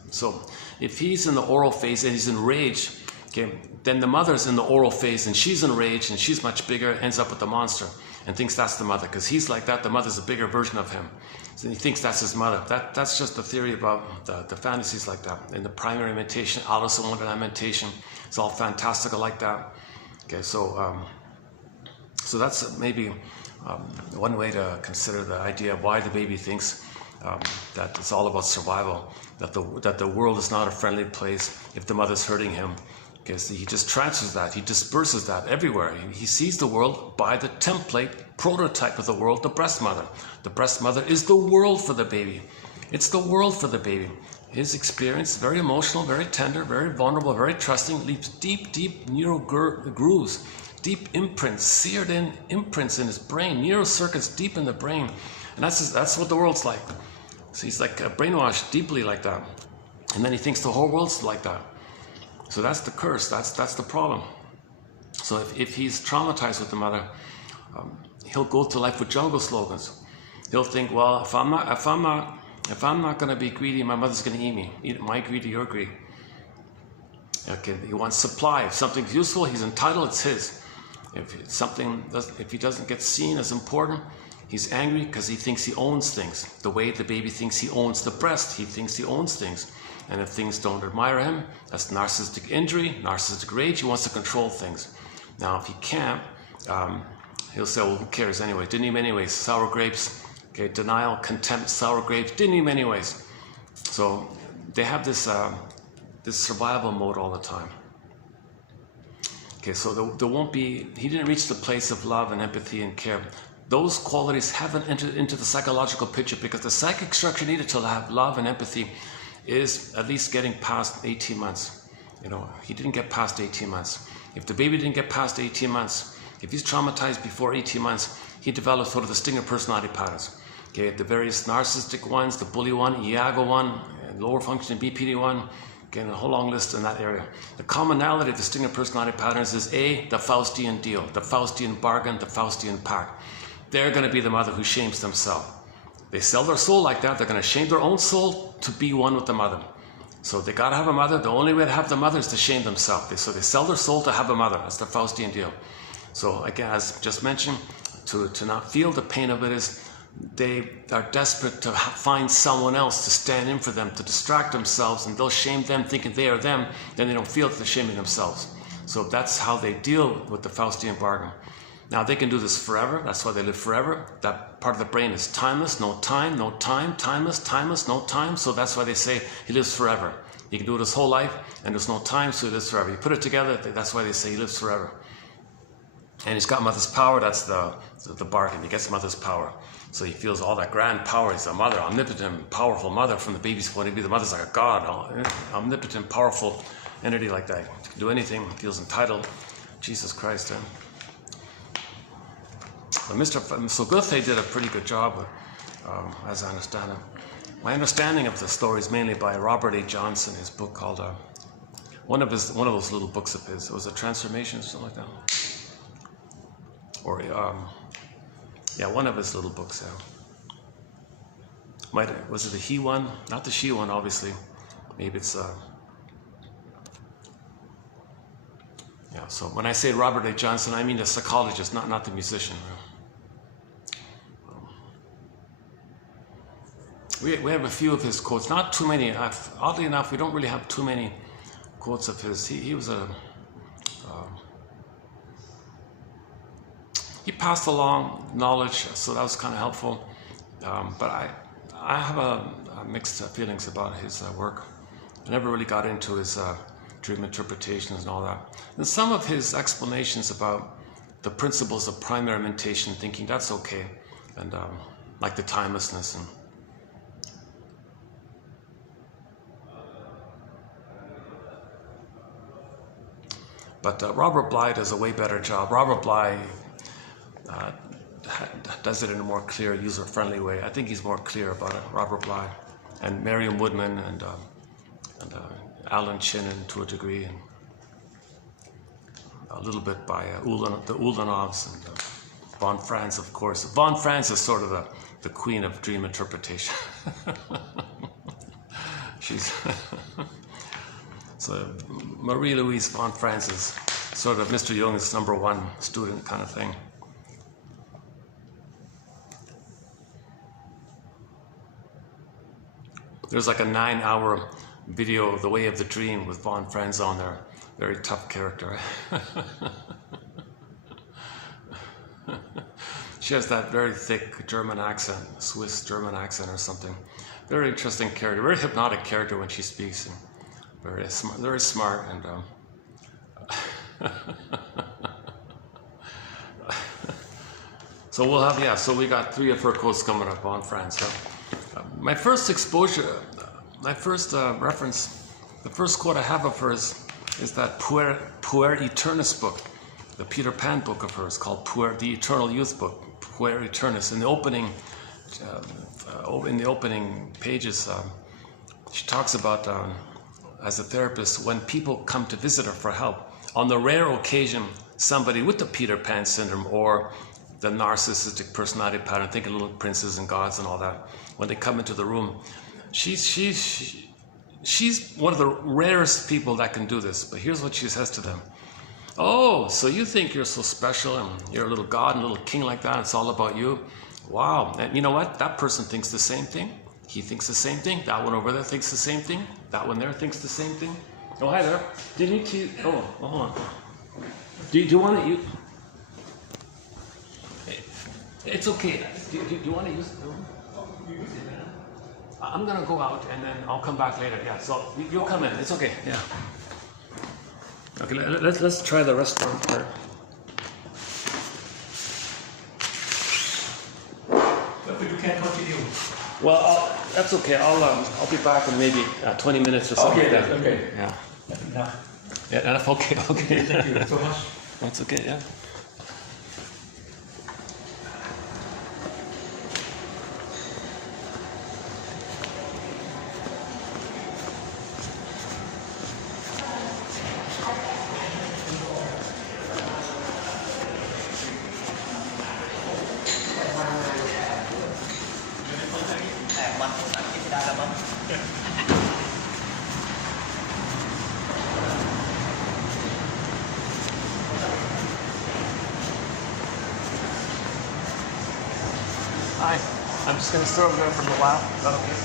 So if he's in the oral phase and he's enraged, okay, then the mother's in the oral phase and she's enraged and she's much bigger, ends up with the monster and thinks that's the mother because he's like that. The mother's a bigger version of him, so he thinks that's his mother. That's just the theory about the fantasies like that. In the primary imitation, Alice in Wonderland imitation, it's all fantastical like that. Okay, so So that's maybe one way to consider the idea of why the baby thinks that it's all about survival, that the world is not a friendly place if the mother's hurting him, because he just transfers that, he disperses that everywhere. He sees the world by the template, prototype of the world, the breast mother. The breast mother is the world for the baby. It's the world for the baby. His experience, very emotional, very tender, very vulnerable, very trusting, leaves deep, deep neural grooves, deep imprints, seared in imprints in his brain, neural circuits deep in the brain. And that's what the world's like. So he's like brainwashed deeply like that. And then he thinks the whole world's like that. So that's the curse, that's the problem. So if he's traumatized with the mother, he'll go through life with jungle slogans. He'll think, well, if I'm not going to be greedy, my mother's going to eat me. Eat my greed or your greed. Okay, he wants supply. If something's useful, he's entitled, it's his. If he doesn't get seen as important, he's angry because he thinks he owns things. The way the baby thinks he owns the breast, he thinks he owns things. And if things don't admire him, that's narcissistic injury, narcissistic rage. He wants to control things. Now, if he can't, he'll say, well, who cares anyway? Didn't eat him anyways. Sour grapes. Okay, denial, contempt, sour grapes. Didn't eat him anyways. So they have this survival mode all the time. Okay, so there won't be, he didn't reach the place of love and empathy and care. Those qualities haven't entered into the psychological picture because the psychic structure needed to have love and empathy is at least getting past 18 months. You know, he didn't get past 18 months. If the baby didn't get past 18 months, if he's traumatized before 18 months, he develops sort of the stinger personality patterns. Okay, the various narcissistic ones, the bully one, Iago one, lower functioning BPD one, again, a whole long list in that area. The commonality of the stinger personality patterns is A, the Faustian deal, the Faustian bargain, the Faustian pact. They're going to be the mother who shames themselves. They sell their soul like that. They're going to shame their own soul to be one with the mother. So they got to have a mother. The only way to have the mother is to shame themselves. So they sell their soul to have a mother. That's the Faustian deal. So again, as just mentioned, to not feel the pain of it is they are desperate to find someone else to stand in for them, to distract themselves, and they'll shame them thinking they are them. Then they don't feel that they're shaming themselves. So that's how they deal with the Faustian bargain. Now they can do this forever. That's why they live forever. That part of the brain is timeless, no time, no time, timeless, timeless, no time. So that's why they say he lives forever. He can do it his whole life and there's no time, so he lives forever. You put it together, that's why they say he lives forever. And he's got mother's power. That's the bargain. He gets mother's power. So he feels all that grand power. He's a mother, omnipotent, powerful mother from the baby's point of view. The mother's like a god, omnipotent, powerful entity like that. He can do anything, feels entitled. Jesus Christ, eh? But so Goethe did a pretty good job, as I understand it. My understanding of the story is mainly by Robert A. Johnson, his book called, one of those little books of his. It was a transformation, something like that. Or, yeah, one of his little books, yeah. Was it the he one? Not the she one, obviously. Maybe it's, yeah, so when I say Robert A. Johnson, I mean the psychologist, not the musician. We have a few of his quotes, not too many. Oddly enough, we don't really have too many quotes of his. He was he passed along knowledge, so that was kind of helpful. But I have a mixed feelings about his work. I never really got into his dream interpretations and all that. And some of his explanations about the principles of primary mentation thinking, that's okay, and like the timelessness and. But Robert Bly does a way better job. Robert Bly does it in a more clear, user-friendly way. I think he's more clear about it, Robert Bly. And Merriam Woodman and Alan Chinin to a degree. And a little bit by the Ulanovs and Von Franz, of course. Von Franz is sort of the queen of dream interpretation. She's... So Marie-Louise von Franz is sort of Mr. Jung's #1 student kind of thing. There's like a 9-hour video of The Way of the Dream with von Franz on there. Very tough character. She has that very thick German accent, Swiss German accent or something. Very interesting character, very hypnotic character when she speaks. And very smart, and so we'll have, yeah, so we got 3 of her quotes coming up on France. So, my first exposure, my first reference, the first quote I have of hers is that Puer Aeternus book, the Peter Pan book of hers called the Eternal Youth book, Puer Aeternus. In the opening pages, she talks about, as a therapist, when people come to visit her for help, on the rare occasion, somebody with the Peter Pan syndrome or the narcissistic personality pattern, think of little princes and gods and all that, when they come into the room, she's one of the rarest people that can do this. But here's what she says to them. Oh, so you think you're so special and you're a little god and a little king like that, it's all about you? Wow. And you know what? That person thinks the same thing. He thinks the same thing. That one over there thinks the same thing. That one there thinks the same thing. Oh, hi there. Do you need to... Oh, hold on. Do you want to... It's okay. Do you want to use the room? I'm going to go out and then I'll come back later. Yeah, so you'll come in. It's okay. Yeah. Okay, let's try the restaurant part. But you can continue. Well, that's okay. I'll be back in maybe 20 minutes or something. Okay, like that. okay. Yeah. Enough. Yeah, enough. Okay. Thank you so much. That's okay. Yeah. Hi. I'm just going to serve there for a while. Is that okay?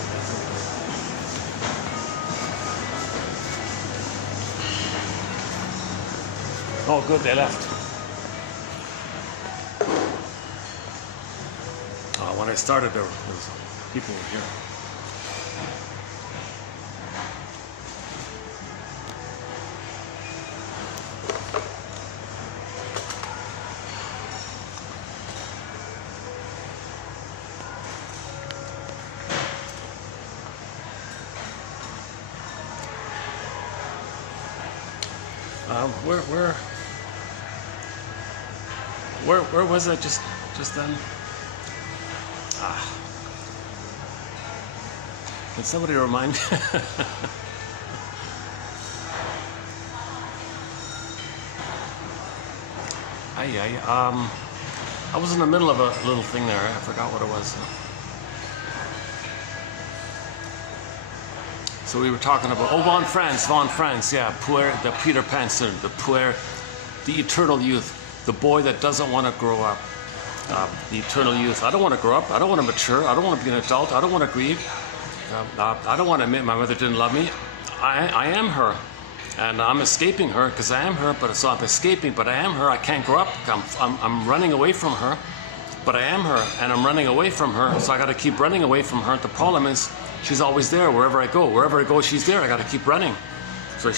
Oh, good. They left. When I started, there was people here. Where was I just then? Can somebody remind me? I was in the middle of a little thing there. I forgot what it was. So we were talking about, von France, yeah, the Peter Pan syndrome, the eternal youth, the boy that doesn't want to grow up, the eternal youth. I don't want to grow up, I don't want to mature, I don't want to be an adult, I don't want to grieve, I don't want to admit my mother didn't love me. I am her, and I'm escaping her because I am her, so I'm escaping, but I am her, I can't grow up, I'm running away from her, but I am her, and I'm running away from her, so I got to keep running away from her. The problem is, she's always there wherever I go, she's there, I got to keep running. So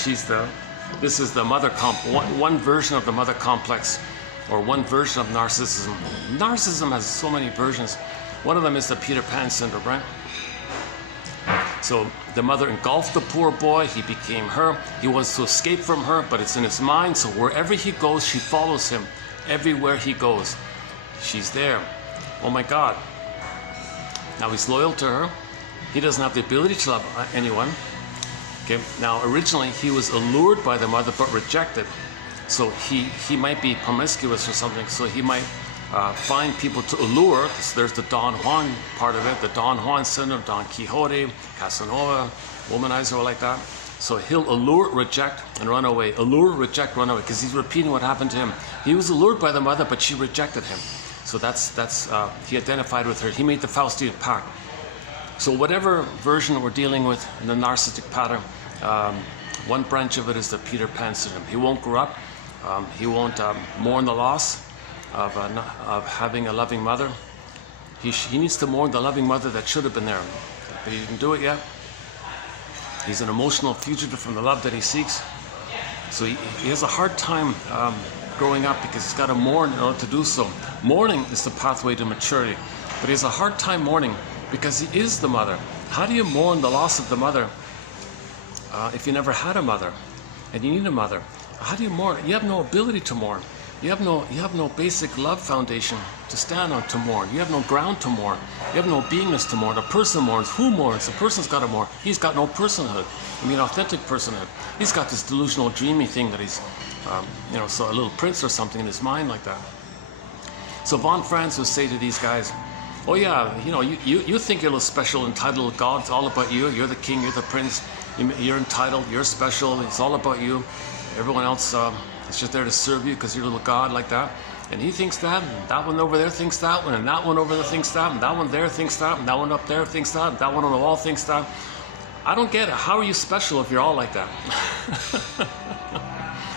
this is the mother one version of the mother complex, or one version of narcissism. Narcissism has so many versions. One of them is the Peter Pan syndrome, right? So the mother engulfed the poor boy, he became her, he wants to escape from her, but it's in his mind, so wherever he goes, she follows him. Everywhere he goes, she's there. Oh my God. Now he's loyal to her. He doesn't have the ability to love anyone. Okay. Now originally he was allured by the mother but rejected. So he might be promiscuous or something, so he might find people to allure. So there's the Don Juan part of it, the Don Juan syndrome, Don Quixote, Casanova, womanizer, like that. So he'll allure, reject, and run away. Allure, reject, run away, because he's repeating what happened to him. He was allured by the mother, but she rejected him. So he identified with her. He made the Faustian pact. So whatever version we're dealing with in the narcissistic pattern, one branch of it is the Peter Pan syndrome. He won't grow up. He won't mourn the loss. of having a loving mother. He needs to mourn the loving mother that should have been there, but he didn't do it yet. He's an emotional fugitive from the love that he seeks. So he has a hard time growing up because he's got to mourn in order to do so. Mourning is the pathway to maturity, but he has a hard time mourning because he is the mother. How do you mourn the loss of the mother if you never had a mother and you need a mother? How do you mourn? You have no ability to mourn. You have no basic love foundation to stand on to mourn. You have no ground to mourn. You have no beingness to mourn. A person mourns. Who mourns? A person's got to mourn. He's got no personhood. I mean, authentic personhood. He's got this delusional, dreamy thing that he's, so a little prince or something in his mind like that. So von Franz would say to these guys, oh yeah, you think you're a little special, entitled. God, it's all about you. You're the king. You're the prince. You're entitled. You're special. It's all about you. Everyone else is just there to serve you because you're a little god like that. And he thinks that, and that one over there thinks that one, and that one over there thinks that, and that one there thinks that, and that one up there thinks that, and that one on the wall thinks that. I don't get it. How are you special if you're all like that?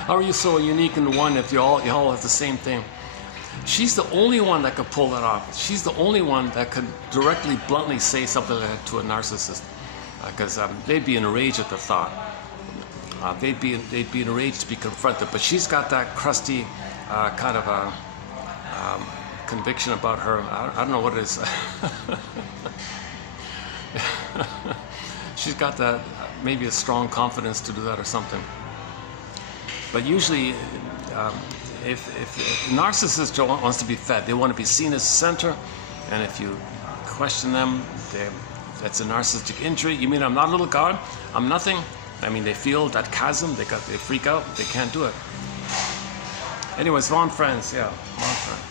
How are you so unique in one if you all have the same thing? She's the only one that could pull that off. She's the only one that could directly, bluntly say something like that to a narcissist, because they'd be enraged at the thought. They'd be enraged to be confronted. But she's got that crusty kind of a conviction about her. I don't know what it is. She's got that, maybe a strong confidence to do that or something. But usually, if narcissists wants to be fed, they want to be seen as center, and if you question them, that's a narcissistic injury. You mean I'm not a little god? I'm nothing? I mean, they feel that chasm, they freak out, they can't do it. Anyways, von Franz, yeah, von Franz.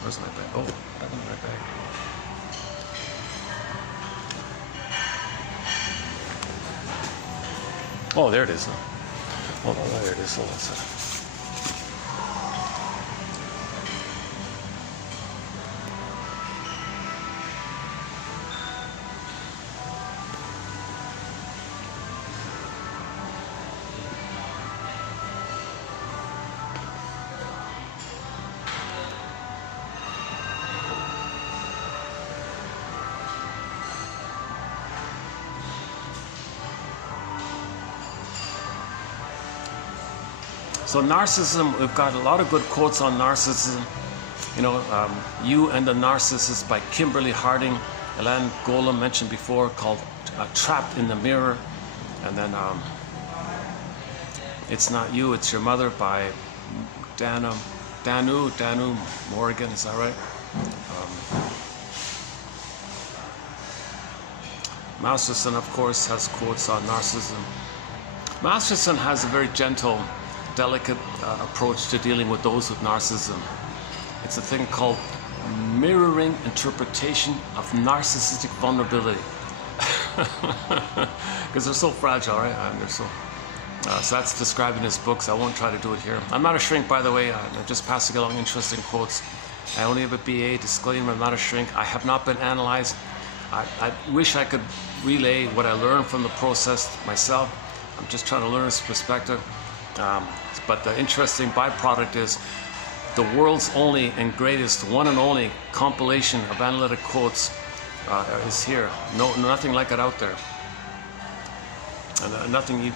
Where's my bag? Oh, back in my bag. Oh, there it is. Oh, there it is. Hold on a second. So narcissism, we've got a lot of good quotes on narcissism. You and the Narcissist by Kimberly Harding, Elan Golem mentioned before, called Trapped in the Mirror. And then It's Not You, It's Your Mother by Danu Morgan, is that right? Masterson, of course, has quotes on narcissism. Masterson has a very gentle, delicate approach to dealing with those with narcissism. It's a thing called mirroring interpretation of narcissistic vulnerability. Because they're so fragile, right? And they're so that's described in his books. I won't try to do it here. I'm not a shrink, by the way. I'm just passing along interesting quotes. I only have a BA, disclaimer, I'm not a shrink. I have not been analyzed. I wish I could relay what I learned from the process myself. I'm just trying to learn his perspective. But the interesting byproduct is the world's only and greatest, one and only compilation of analytic quotes is here. Nothing like it out there. And nothing.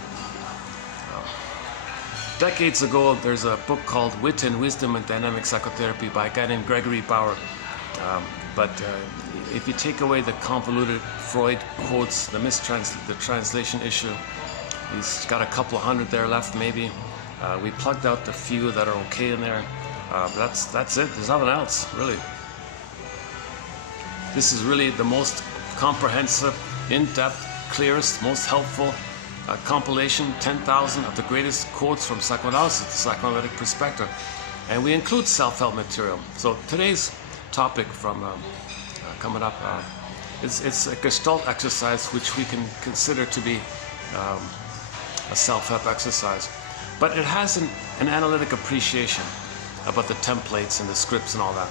Decades ago, there's a book called Wit and Wisdom and Dynamic Psychotherapy by a guy named Gregory Bauer. But if you take away the convoluted Freud quotes, the translation issue, he's got a couple of hundred there left, maybe. We plugged out the few that are okay in there. That's it. There's nothing else, really. This is really the most comprehensive, in-depth, clearest, most helpful compilation, 10,000 of the greatest quotes from psychoanalysis, the psychoanalytic perspective. And we include self-help material. So today's topic from coming up, it's a Gestalt exercise which we can consider to be a self-help exercise. But it has an analytic appreciation about the templates and the scripts and all that.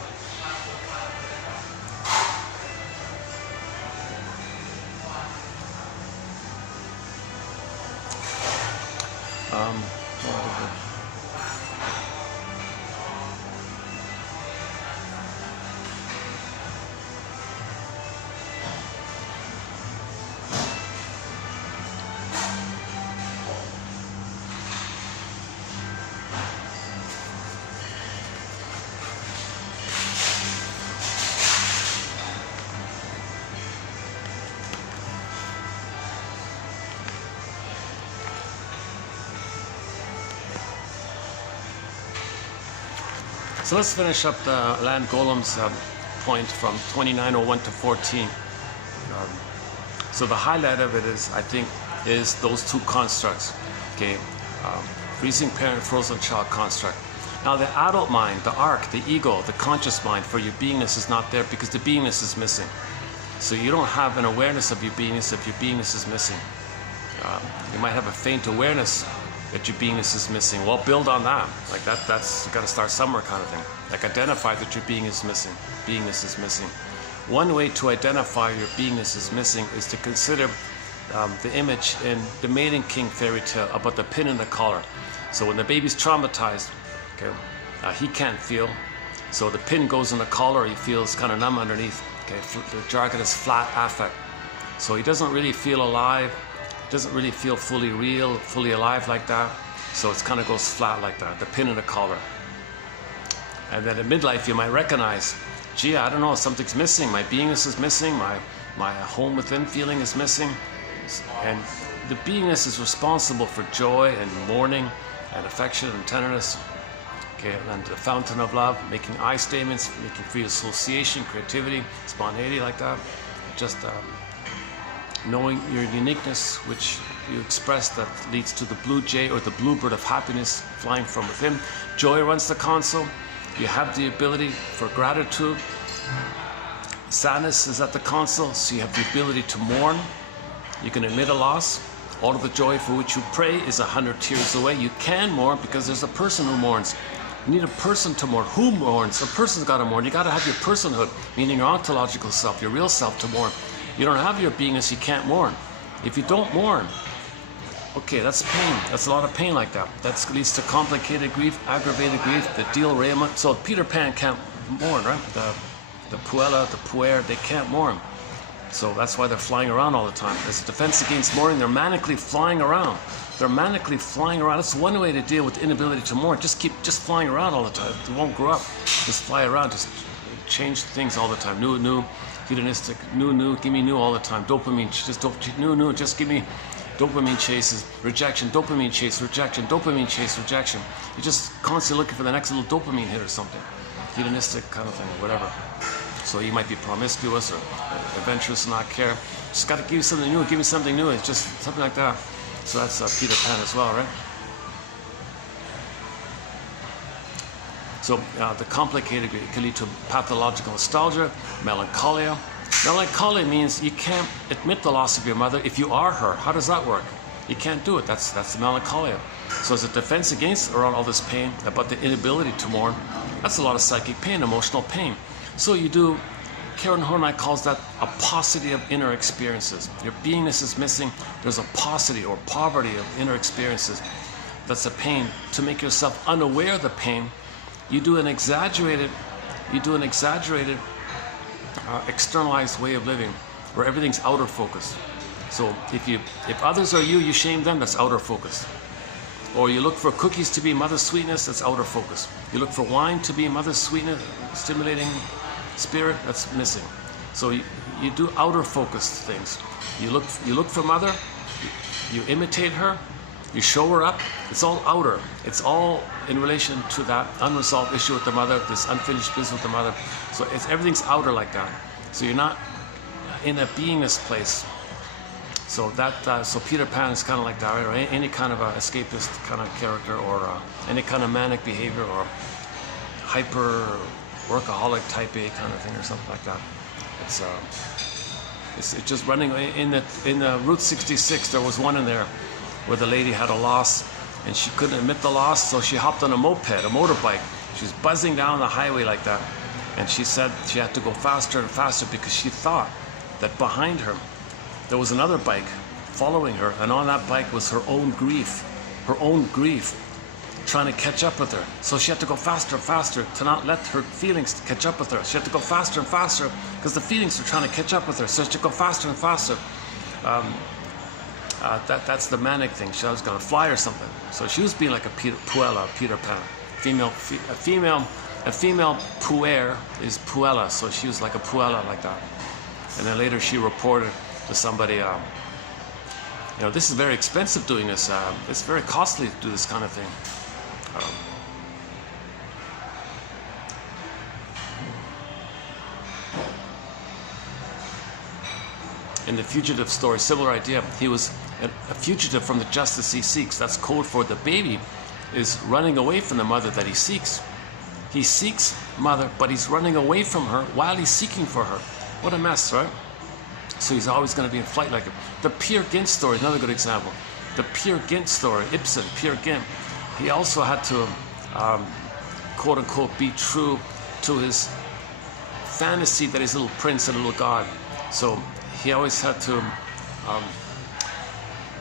So let's finish up the land golem's point from 2901 to 14. So the highlight of it is, I think, is those two constructs. Okay, freezing parent, frozen child construct. Now the adult mind, the arc, the ego, the conscious mind for your beingness is not there because the beingness is missing. So you don't have an awareness of your beingness if your beingness is missing. You might have a faint awareness that your beingness is missing. Well, build on that. Like that's you got to start somewhere, kind of thing. Like identify that your being is missing. Beingness is missing. One way to identify your beingness is missing is to consider the image in the Maiden King fairy tale about the pin in the collar. So when the baby's traumatized, okay, he can't feel. So the pin goes in the collar, he feels kind of numb underneath. Okay, the jargon is flat affect. So he doesn't really feel alive, doesn't really feel fully real, fully alive like that. So it kind of goes flat like that, the pin in the collar. And then in midlife, you might recognize, gee, I don't know, something's missing. My beingness is missing. My home within feeling is missing. And the beingness is responsible for joy and mourning and affection and tenderness. Okay, and the fountain of love, making I statements, making free association, creativity, spontaneity like that. Just knowing your uniqueness, which you express, that leads to the blue jay or the bluebird of happiness flying from within. Joy runs the console. You have the ability for gratitude. Sadness is at the console, so you have the ability to mourn. You can admit a loss. All of the joy for which you pray is 100 tears away. You can mourn because there's a person who mourns. You need a person to mourn. Who mourns? A person's got to mourn. You got to have your personhood, meaning your ontological self, your real self, to mourn. You don't have your beingness, you can't mourn. If you don't mourn, okay, that's pain. That's a lot of pain like that. That leads to complicated grief, aggravated grief, the deal raiment. So Peter Pan can't mourn, right? The puella, the puer, they can't mourn. So that's why they're flying around all the time. As a defense against mourning, they're manically flying around. They're manically flying around. That's one way to deal with the inability to mourn. Just keep flying around all the time. They won't grow up. Just fly around. Just change things all the time. New, hedonistic. New, give me new all the time. Dopamine, new, just give me dopamine chases, rejection, dopamine chase, rejection, dopamine chase, rejection. You're just constantly looking for the next little dopamine hit or something. Hedonistic kind of thing, or whatever. So you might be promiscuous or adventurous and not care. Just got to give you something new, give me something new. It's just something like that. So that's Peter Pan as well, right? So the complicated can lead to pathological nostalgia, melancholia. Melancholia means you can't admit the loss of your mother if you are her. How does that work? You can't do it. That's the melancholia. So as a defense against around all this pain, about the inability to mourn, that's a lot of psychic pain, emotional pain. So you do, Karen Horney calls that a paucity of inner experiences. Your beingness is missing. There's a paucity or poverty of inner experiences. That's a pain. To make yourself unaware of the pain, you do an exaggerated, externalized way of living where everything's outer focus. So if others are you, you shame them, that's outer focus. Or you look for cookies to be mother's sweetness, that's outer focus. You look for wine to be mother's sweetness, stimulating spirit, that's missing. So you do outer focused things. You look for mother, you imitate her, you show her up. It's all outer. It's all in relation to that unresolved issue with the mother, this unfinished business with the mother. So everything's outer like that. So you're not in a beingness place. So so Peter Pan is kind of like that, right? Or any kind of a escapist kind of character, or any kind of manic behavior, or hyper workaholic type A kind of thing, or something like that. It's just running in the Route 66. There was one in there where the lady had a loss and she couldn't admit the loss, so she hopped on a moped, a motorbike. She was buzzing down the highway like that, and she said she had to go faster and faster because she thought that behind her there was another bike following her, and on that bike was her own grief trying to catch up with her. So she had to go faster and faster to not let her feelings catch up with her. She had to go faster and faster because the feelings were trying to catch up with her. So she had to go faster and faster. That's the manic thing. She was going to fly or something. So she was being like a puella, Peter Pan. A female puer is puella. So she was like a puella like that. And then later she reported to somebody, this is very expensive doing this. It's very costly to do this kind of thing. In the fugitive story, similar idea. He was a fugitive from the justice he seeks. That's code for the baby is running away from the mother that he seeks. He seeks mother, but he's running away from her while he's seeking for her. What a mess, right? So he's always going to be in flight like it. The Peer Gynt story, another good example. The Peer Gynt story, Ibsen, Peer Gynt. He also had to, quote unquote, be true to his fantasy that he's a little prince and a little god. So he always had to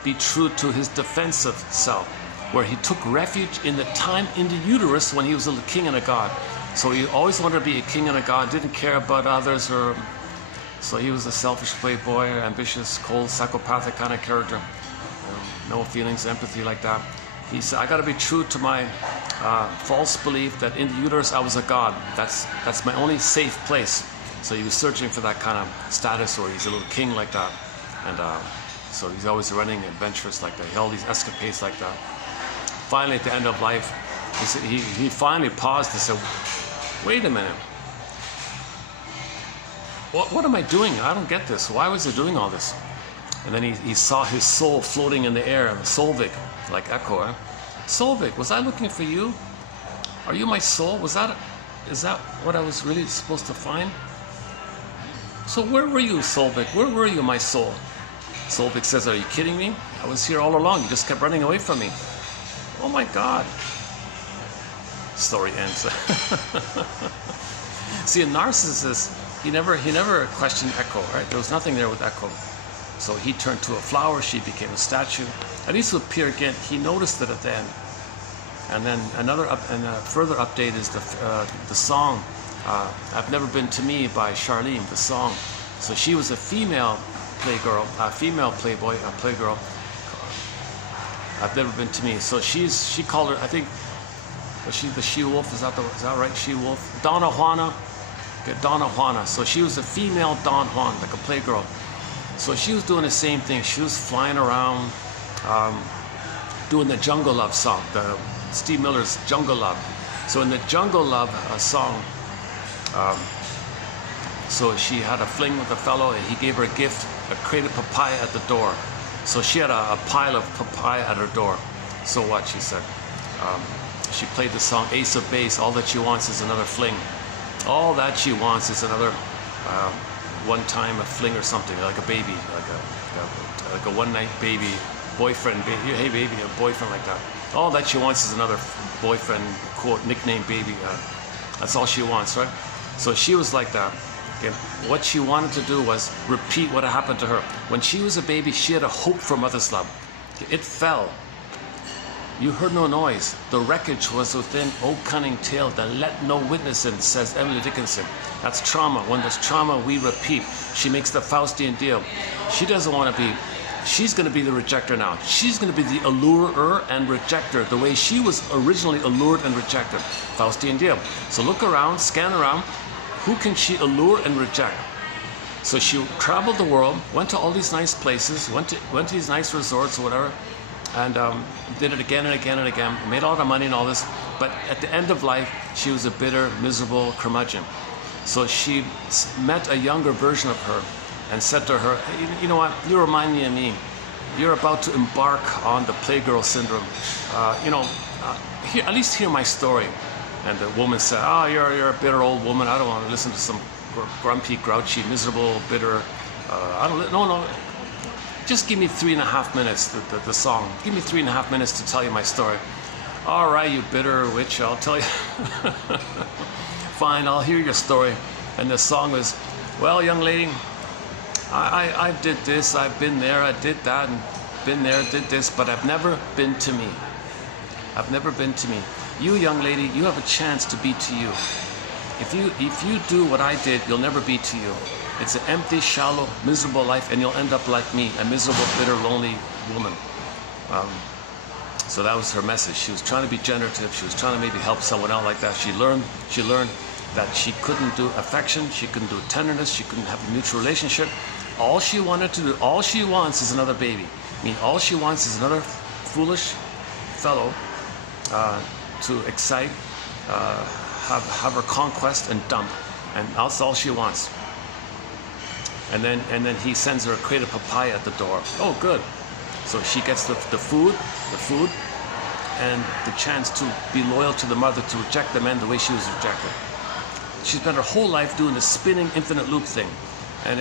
be true to his defensive self, where he took refuge in the time in the uterus when he was a little king and a god. So he always wanted to be a king and a god, didn't care about others, or so he was a selfish playboy, ambitious, cold, psychopathic kind of character. No feelings, empathy like that. He said, I got to be true to my false belief that in the uterus I was a god. That's my only safe place. So he was searching for that kind of status, where he's a little king like that. And so he's always running adventures like that. He had all these escapades like that. Finally, at the end of life, he finally paused and said, wait a minute. What am I doing? I don't get this. Why was he doing all this? And then he saw his soul floating in the air, Solvik, like echo. Eh? Solvik, was I looking for you? Are you my soul? Is that what I was really supposed to find? So where were you, Solvik? Where were you, my soul? Solvik says, are you kidding me? I was here all along. You just kept running away from me. Oh my God. Story ends. See, a narcissist, he never questioned echo, right? There was nothing there with echo. So he turned to a flower, she became a statue. At least with Peer Gynt, he noticed it at the end. And then a further update is the song, I've Never Been to Me by Charlene, the song. So she was a female playgirl, a female playboy, a playgirl. I've Never Been to Me. So she called her, I think, was she the she-wolf? Is that right? She-wolf? Donna Juana. Okay, Donna Juana. So she was a female Don Juan, like a playgirl. So she was doing the same thing. She was flying around, doing the Jungle Love song, the Steve Miller's Jungle Love. So in the Jungle Love song, so she had a fling with a fellow, and he gave her a gift, a crate of papaya at the door. So she had a pile of papaya at her door. So what, she said. She played the song Ace of Base, all that she wants is another fling. All that she wants is another one time a fling or something, like a baby, like a one night baby, boyfriend, hey baby, a boyfriend like that. All that she wants is another boyfriend, quote, nickname baby. That's all she wants, right? So she was like that. Okay. What she wanted to do was repeat what had happened to her. When she was a baby, she had a hope for mother's love. It fell. You heard no noise. The wreckage was within, oh cunning tale that let no witness in, says Emily Dickinson. That's trauma. When there's trauma, we repeat. She makes the Faustian deal. She doesn't want to be, she's going to be the rejecter now. She's going to be the allurer and rejecter, the way she was originally allured and rejected. Faustian deal. So look around, scan around. Who can she allure and reject? So she traveled the world, went to all these nice places, went to these nice resorts or whatever, and did it again and again and again, made a lot of money and all this, but at the end of life, she was a bitter, miserable curmudgeon. So she met a younger version of her and said to her, hey, you know what, you remind me of me. You're about to embark on the playgirl syndrome. At least hear my story. And the woman said, oh, you're a bitter old woman. I don't want to listen to some grumpy, grouchy, miserable, bitter, no. Just give me 3.5 minutes, the song. Give me 3.5 minutes to tell you my story. All right, you bitter witch, I'll tell you. Fine, I'll hear your story. And the song was, well, young lady, I did this, I've been there, I did that, and been there, did this, but I've never been to me. I've never been to me. You, young lady, you have a chance to be to you. If you do what I did, you'll never be to you. It's an empty, shallow, miserable life, and you'll end up like me, a miserable, bitter, lonely woman. So that was her message. She was trying to be generative. She was trying to maybe help someone out like that. She learned that she couldn't do affection. She couldn't do tenderness. She couldn't have a mutual relationship. All she wanted to do, all she wants is another baby. I mean, all she wants is another foolish fellow to excite, have her conquest and dump. And that's all she wants. And then he sends her a crate of papaya at the door. Oh, good. So she gets the food, and the chance to be loyal to the mother, to reject the men the way she was rejected. She spent her whole life doing this spinning infinite loop thing, and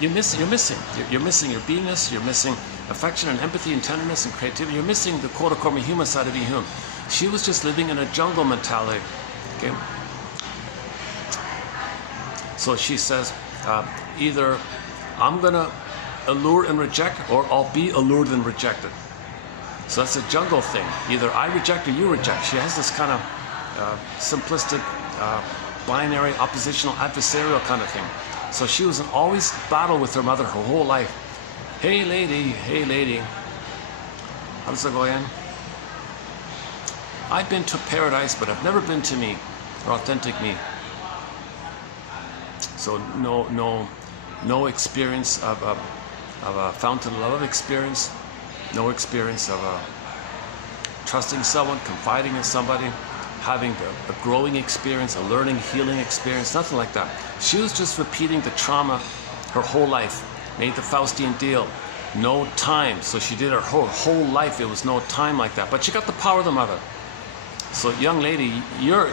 you're missing your beingness, you're missing affection and empathy and tenderness and creativity. You're missing the quote-unquote human side of being human. She was just living in a jungle mentality. Okay. So she says, either I'm gonna allure and reject, or I'll be allured and rejected. So that's a jungle thing. Either I reject or you reject. She has this kind of simplistic, binary, oppositional, adversarial kind of thing. So she was in always battle with her mother her whole life. Hey lady, hey lady. How does it go again? I've been to paradise, but I've never been to me, or authentic me. So no experience of a fountain of love experience, no experience of trusting someone, confiding in somebody, having a growing experience, a learning, healing experience, nothing like that. She was just repeating the trauma her whole life, made the Faustian deal. No time. So she did her whole life. It was no time like that. But she got the power of the mother. So young lady, you're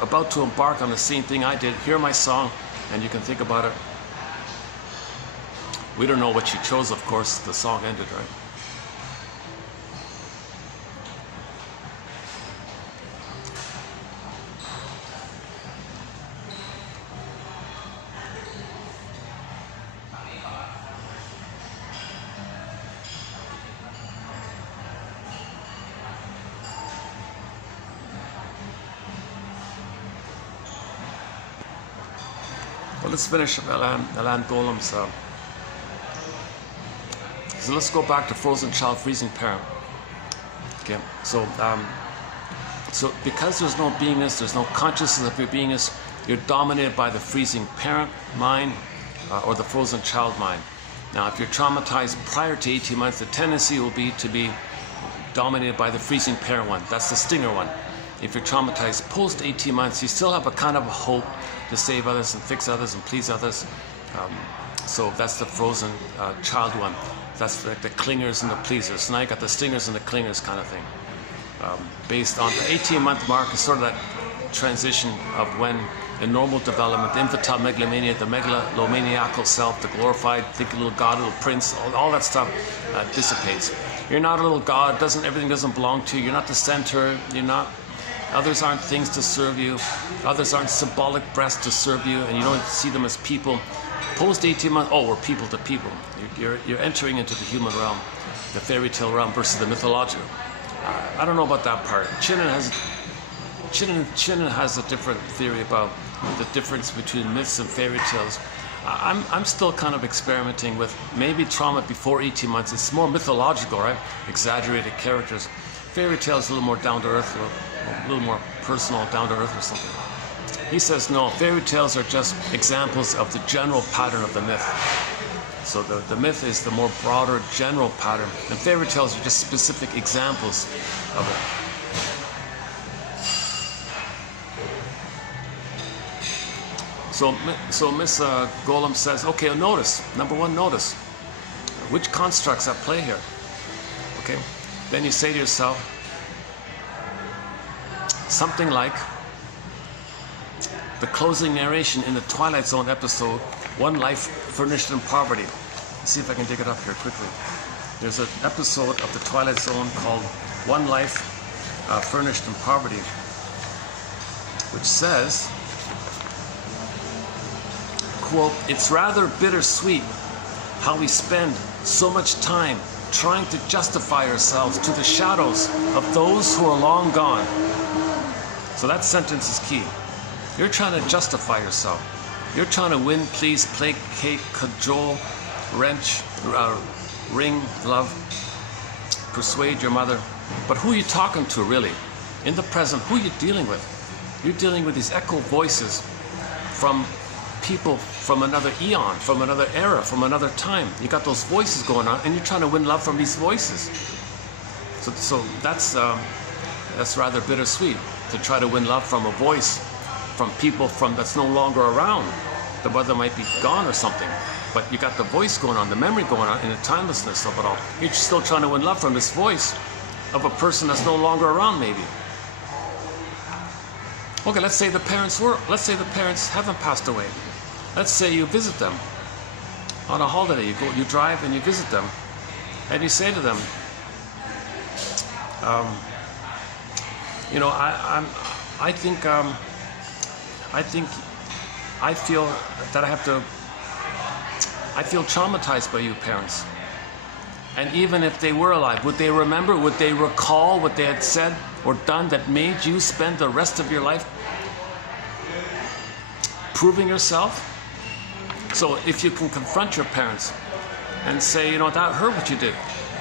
about to embark on the same thing I did. Hear my song, and you can think about it. We don't know what she chose, of course. The song ended, right? Well, let's finish Alain Golem's. So let's go back to frozen child, freezing parent. Okay, so because there's no beingness, there's no consciousness of your beingness, you're dominated by the freezing parent mind or the frozen child mind. Now, if you're traumatized prior to 18 months, the tendency will be to be dominated by the freezing parent one. That's the stinger one. If you're traumatized post 18 months, you still have a kind of a hope to save others and fix others and please others. So that's the frozen child one. That's like the clingers and the pleasers. So now you got the stingers and the clingers kind of thing. Based on the 18-month mark is sort of that transition of when in normal development, the infantile megalomania, the megalomaniacal self, the glorified, thinking little god, little prince, all that stuff dissipates. You're not a little god. Everything doesn't belong to you. You're not the center. You're not. Others aren't things to serve you. Others aren't symbolic breasts to serve you, and you don't see them as people. Post 18 months, oh, we're people to people. You're entering into the human realm, the fairy tale realm versus the mythological. I don't know about that part. Chinnen has a different theory about the difference between myths and fairy tales. I'm still kind of experimenting with maybe trauma before 18 months. It's more mythological, right? Exaggerated characters. Fairy tales a little more down to earth, a little more personal, down to earth or something. He says no, fairy tales are just examples of the general pattern of the myth. So the myth is the more broader general pattern, and fairy tales are just specific examples of it. So Miss Golem says, okay, notice, number one, notice which constructs at play here. Okay, then you say to yourself something like the closing narration in the Twilight Zone episode, One Life Furnished in Poverty. Let's see if I can dig it up here quickly. There's an episode of the Twilight Zone called One Life Furnished in Poverty, which says, quote, "It's rather bittersweet how we spend so much time trying to justify ourselves to the shadows of those who are long gone." So that sentence is key. You're trying to justify yourself. You're trying to win, please, placate, cajole, wrench, ring, love, persuade your mother. But who are you talking to, really? In the present, who are you dealing with? You're dealing with these echo voices from people from another eon, from another era, from another time. You got those voices going on, and you're trying to win love from these voices. So that's rather bittersweet, to try to win love from a voice, from people that's no longer around. the mother might be gone or something, but you got the voice going on, the memory going on, and the timelessness of it all. You're still trying to win love from this voice of a person that's no longer around, maybe. Okay, let's say the parents haven't passed away. Let's say you visit them on a holiday. You drive and you visit them, and you say to them, I feel traumatized by you parents. And even if they were alive, would they remember, would they recall what they had said or done that made you spend the rest of your life proving yourself? So if you can confront your parents and say, that hurt what you did.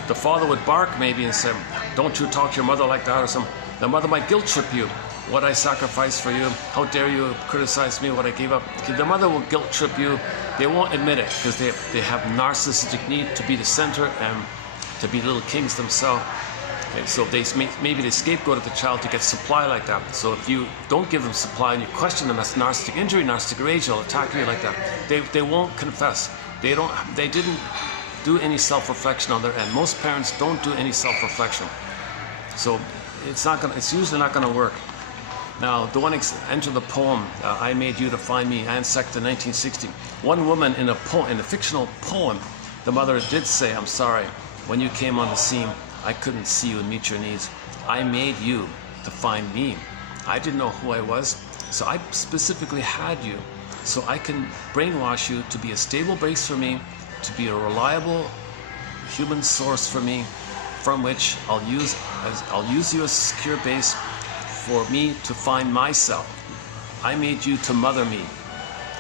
The father would bark maybe and say, don't you talk to your mother like that or something. The mother might guilt trip you. What I sacrificed for you. How dare you criticize me, what I gave up. The mother will guilt trip you. They won't admit it because they have narcissistic need to be the center and to be little kings themselves. Okay, so maybe they scapegoated the child to get supply like that. So if you don't give them supply and you question them, that's narcissistic injury, narcissistic rage, they'll attack you like that. They won't confess. They didn't do any self-reflection on their end. Most parents don't do any self-reflection. So it's usually not gonna work. Now, the one enter the poem, I Made You to Find Me, Anne Sexton, 1960. One woman in a fictional poem, the mother did say, I'm sorry, when you came on the scene, I couldn't see you and meet your needs. I made you to find me. I didn't know who I was, so I specifically had you, so I can brainwash you to be a stable base for me, to be a reliable human source for me, from which I'll use you as a secure base for me to find myself. I made you to mother me.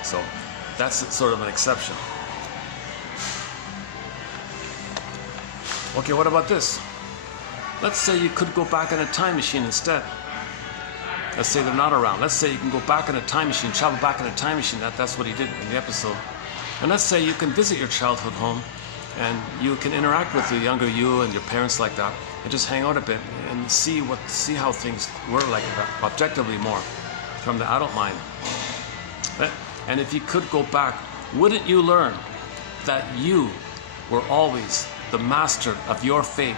So that's sort of an exception. Okay, what about this? Let's say you could go back in a time machine instead. Let's say they're not around. Let's say you can go back in a time machine, travel back in a time machine. That's what he did in the episode. And let's say you can visit your childhood home and you can interact with the younger you and your parents like that, and just hang out a bit and see how things were like that, objectively more, from the adult mind. And if you could go back, wouldn't you learn that you were always the master of your fate?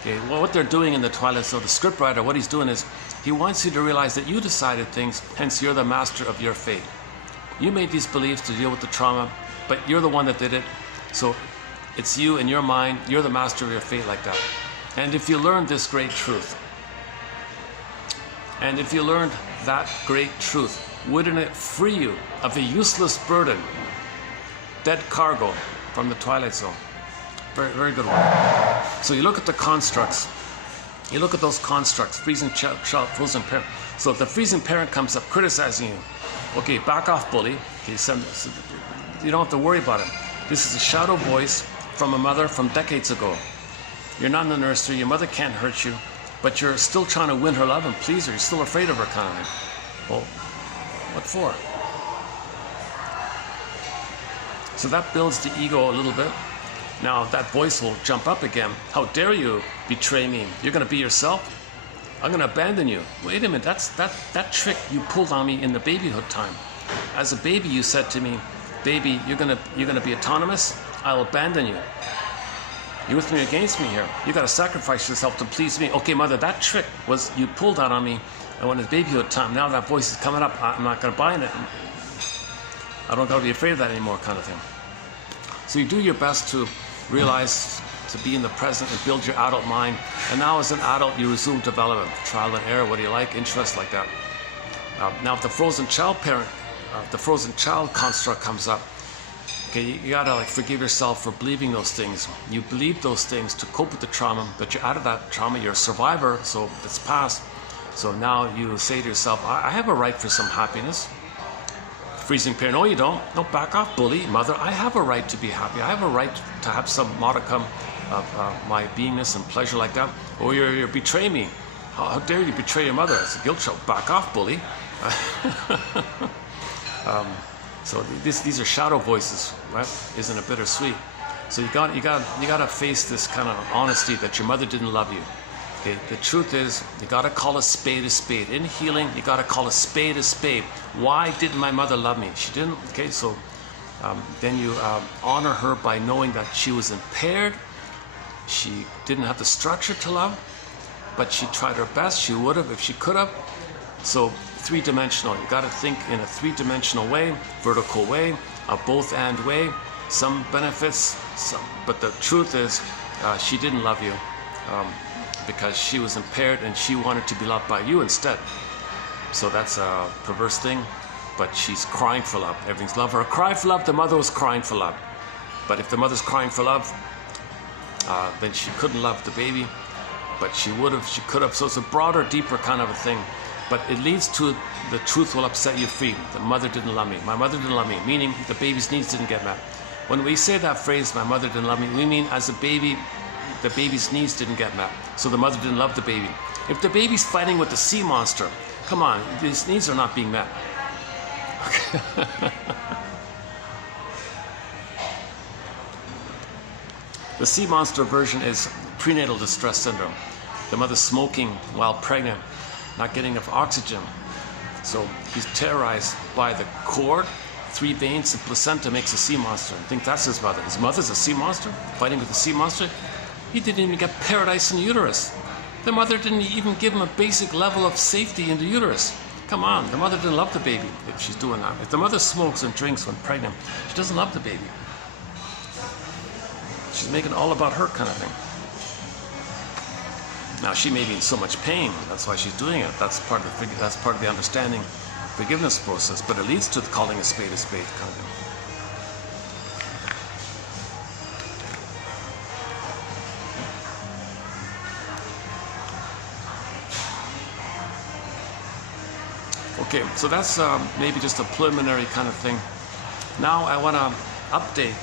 Okay, well, what they're doing in the Twilight Zone, the scriptwriter, what he's doing is, he wants you to realize that you decided things, hence you're the master of your fate. You made these beliefs to deal with the trauma, but you're the one that did it. So it's you in your mind, you're the master of your fate like that. And if you learned this great truth, and if you learned that great truth, wouldn't it free you of the useless burden, dead cargo from the Twilight Zone? Very, very good one. So you look at the constructs, you look at those constructs, freezing child, frozen parent. So if the freezing parent comes up criticizing you, okay, back off, bully. Okay, you don't have to worry about it. This is a shadow voice from a mother from decades ago. You're not in the nursery, your mother can't hurt you, but you're still trying to win her love and please her. You're still afraid of her kind of thing. Well, what for? So that builds the ego a little bit. Now that voice will jump up again. How dare you betray me? You're going to be yourself? I'm going to abandon you. Wait a minute, that trick you pulled on me in the babyhood time. As a baby, you said to me, baby, you're gonna be autonomous. I'll abandon you. You're with me or against me here. You got to sacrifice yourself to please me. Okay, mother, that trick was you pulled that on me. And when it's babyhood time, now that voice is coming up. I'm not gonna buy it. I don't gotta be afraid of that anymore, kind of thing. So you do your best to realize, to be in the present and build your adult mind. And now as an adult, you resume development, trial and error. What do you like? Interest like that. Now, if the frozen child parent, the frozen child construct comes up, okay, you gotta forgive yourself for believing those things. You believe those things to cope with the trauma, but you're out of that trauma. You're a survivor, so it's past. So now you say to yourself, I have a right for some happiness. Freezing parent, no, you don't. No, back off, bully. Mother, I have a right to be happy. I have a right to have some modicum of my beingness and pleasure like that. Or you're betraying me. How dare you betray your mother? It's a guilt trip. Back off, bully. So these are shadow voices, right? Isn't it bittersweet? So you gotta face this kind of honesty that your mother didn't love you. Okay, the truth is, you gotta call a spade a spade. In healing, you gotta call a spade a spade. Why didn't my mother love me? She didn't. Okay, so then you honor her by knowing that she was impaired. She didn't have the structure to love, but she tried her best. She would have if she could have. So three-dimensional. You gotta think in a three-dimensional way, vertical way, a both-and way. Some benefits, but the truth is, she didn't love you. Because she was impaired and she wanted to be loved by you instead. So that's a perverse thing, but she's crying for love. Everything's love. Her cry for love, the mother was crying for love. But if the mother's crying for love, then she couldn't love the baby, but she would have, she could have. So it's a broader, deeper kind of a thing. But it leads to the truth will upset you free. The mother didn't love me. My mother didn't love me, meaning the baby's needs didn't get met. When we say that phrase, my mother didn't love me, we mean as a baby, the baby's needs didn't get met. So the mother didn't love the baby. If the baby's fighting with the sea monster, come on, his needs are not being met. Okay. The sea monster version is prenatal distress syndrome. The mother's smoking while pregnant, not getting enough oxygen. So he's terrorized by the cord, 3 veins, and placenta makes a sea monster. I think that's his mother. His mother's a sea monster, fighting with the sea monster. He didn't even get paradise in the uterus. The mother didn't even give him a basic level of safety in the uterus. Come on, the mother didn't love the baby if she's doing that. If the mother smokes and drinks when pregnant, she doesn't love the baby. She's making it all about her kind of thing. Now she may be in so much pain, that's why she's doing it. That's part of the understanding forgiveness process, but it leads to calling a spade kind of thing. Okay, so that's maybe just a preliminary kind of thing. Now I want to update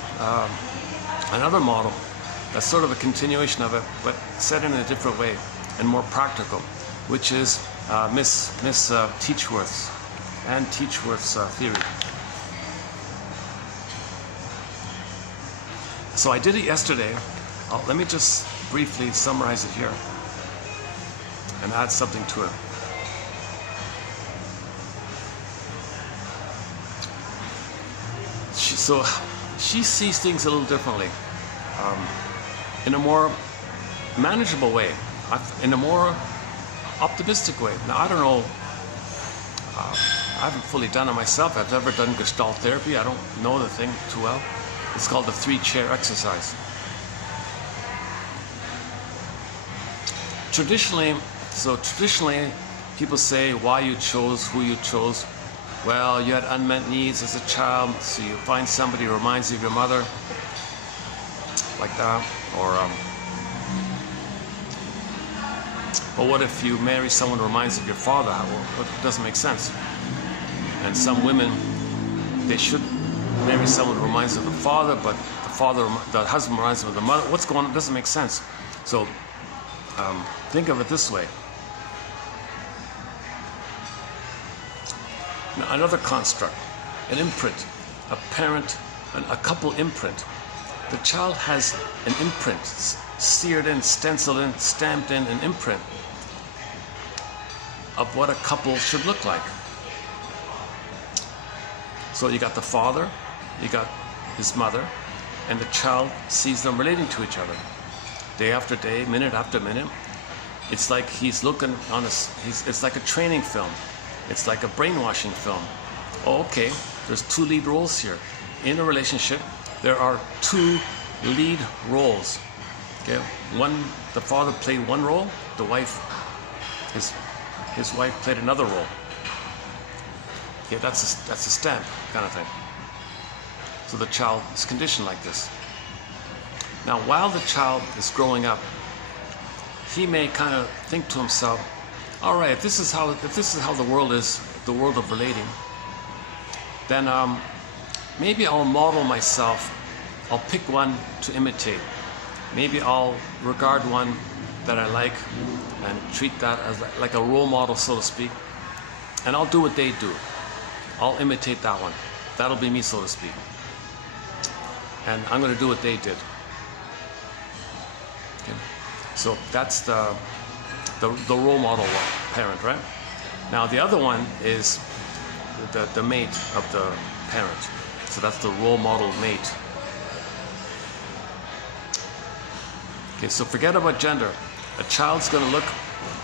another model that's sort of a continuation of it, but set in a different way and more practical, which is Miss Teachworth's theory. So I did it yesterday. Let me just briefly summarize it here and add something to it. She sees things a little differently, in a more manageable way, in a more optimistic way. Now, I don't know, I haven't fully done it myself. I've never done Gestalt therapy. I don't know the thing too well. It's called the 3-chair exercise. Traditionally, people say why you chose who you chose. Well, you had unmet needs as a child, so you find somebody who reminds you of your mother, like that. Or what if you marry someone who reminds you of your father? Well, it doesn't make sense. And some women, they should marry someone who reminds them of the father, but the husband reminds them of the mother. What's going on? It doesn't make sense. So think of it this way. Now, another construct, an imprint, a parent, a couple imprint. The child has an imprint, seared in, stenciled in, stamped in, an imprint of what a couple should look like. So you got the father, you got his mother, and the child sees them relating to each other. Day after day, minute after minute. It's like he's looking on it's like a training film. It's like a brainwashing film. Oh, okay, there's 2 lead roles here. In a relationship, there are 2 lead roles. Okay, the father played one role, the wife, his wife played another role. Okay, that's a stamp kind of thing. So the child is conditioned like this. Now, while the child is growing up, he may kind of think to himself, all right, if this is how the world is, the world of relating, then maybe I'll model myself. I'll pick one to imitate. Maybe I'll regard one that I like and treat that as like a role model, so to speak. And I'll do what they do. I'll imitate that one. That'll be me, so to speak. And I'm going to do what they did. Okay. So that's the the role model parent, right? Now the other one is the mate of the parent. So that's the role model mate. Okay, so forget about gender. A child's going to look.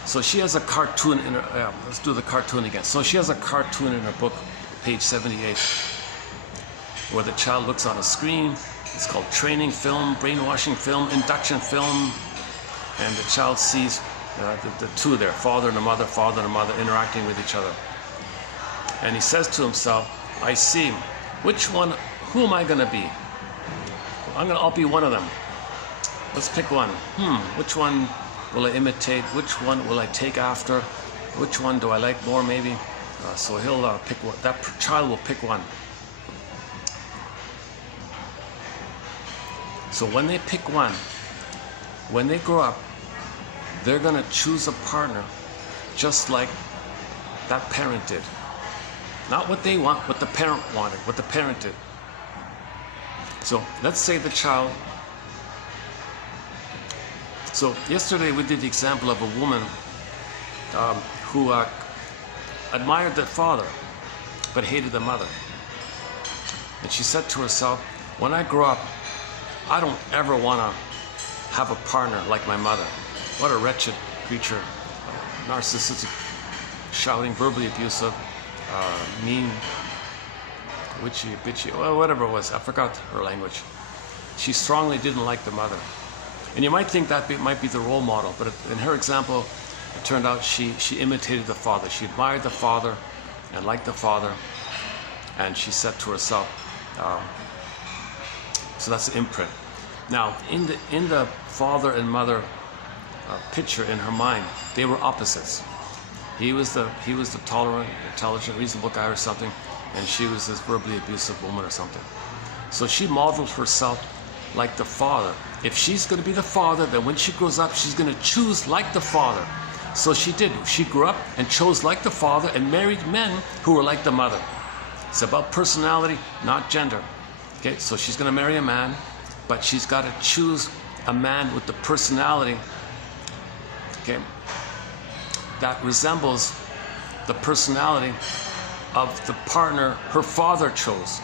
So she has a cartoon in her. Let's do the cartoon again. So she has a cartoon in her book, page 78, where the child looks on a screen. It's called training film, brainwashing film, induction film, and the child sees the two there, father and a mother, interacting with each other. And he says to himself, I see, who am I going to be? I'll be one of them. Let's pick one. Which one will I imitate? Which one will I take after? Which one do I like more, maybe? So he'll pick one. That child will pick one. So when they pick one, when they grow up, they're going to choose a partner just like that parent did. Not what they want, what the parent wanted, what the parent did. So let's say the child. So yesterday we did the example of a woman who admired the father but hated the mother. And she said to herself, when I grow up, I don't ever want to have a partner like my mother. What a wretched creature, narcissistic, shouting, verbally abusive, mean, witchy, bitchy, well, whatever it was. I forgot her language. She strongly didn't like the mother. And you might think that might be the role model, but in her example, it turned out she imitated the father. She admired the father and liked the father, and she said to herself, so that's the imprint. Now, in the father and mother picture in her mind, they were opposites. He was the tolerant, intelligent, reasonable guy or something, and she was this verbally abusive woman or something. So she modeled herself like the father. If she's going to be the father, then when she grows up, she's going to choose like the father. So she did. She grew up and chose like the father and married men who were like the mother. It's about personality, not gender. Okay, so she's going to marry a man, but she's got to choose a man with the personality, okay, that resembles the personality of the partner her father chose.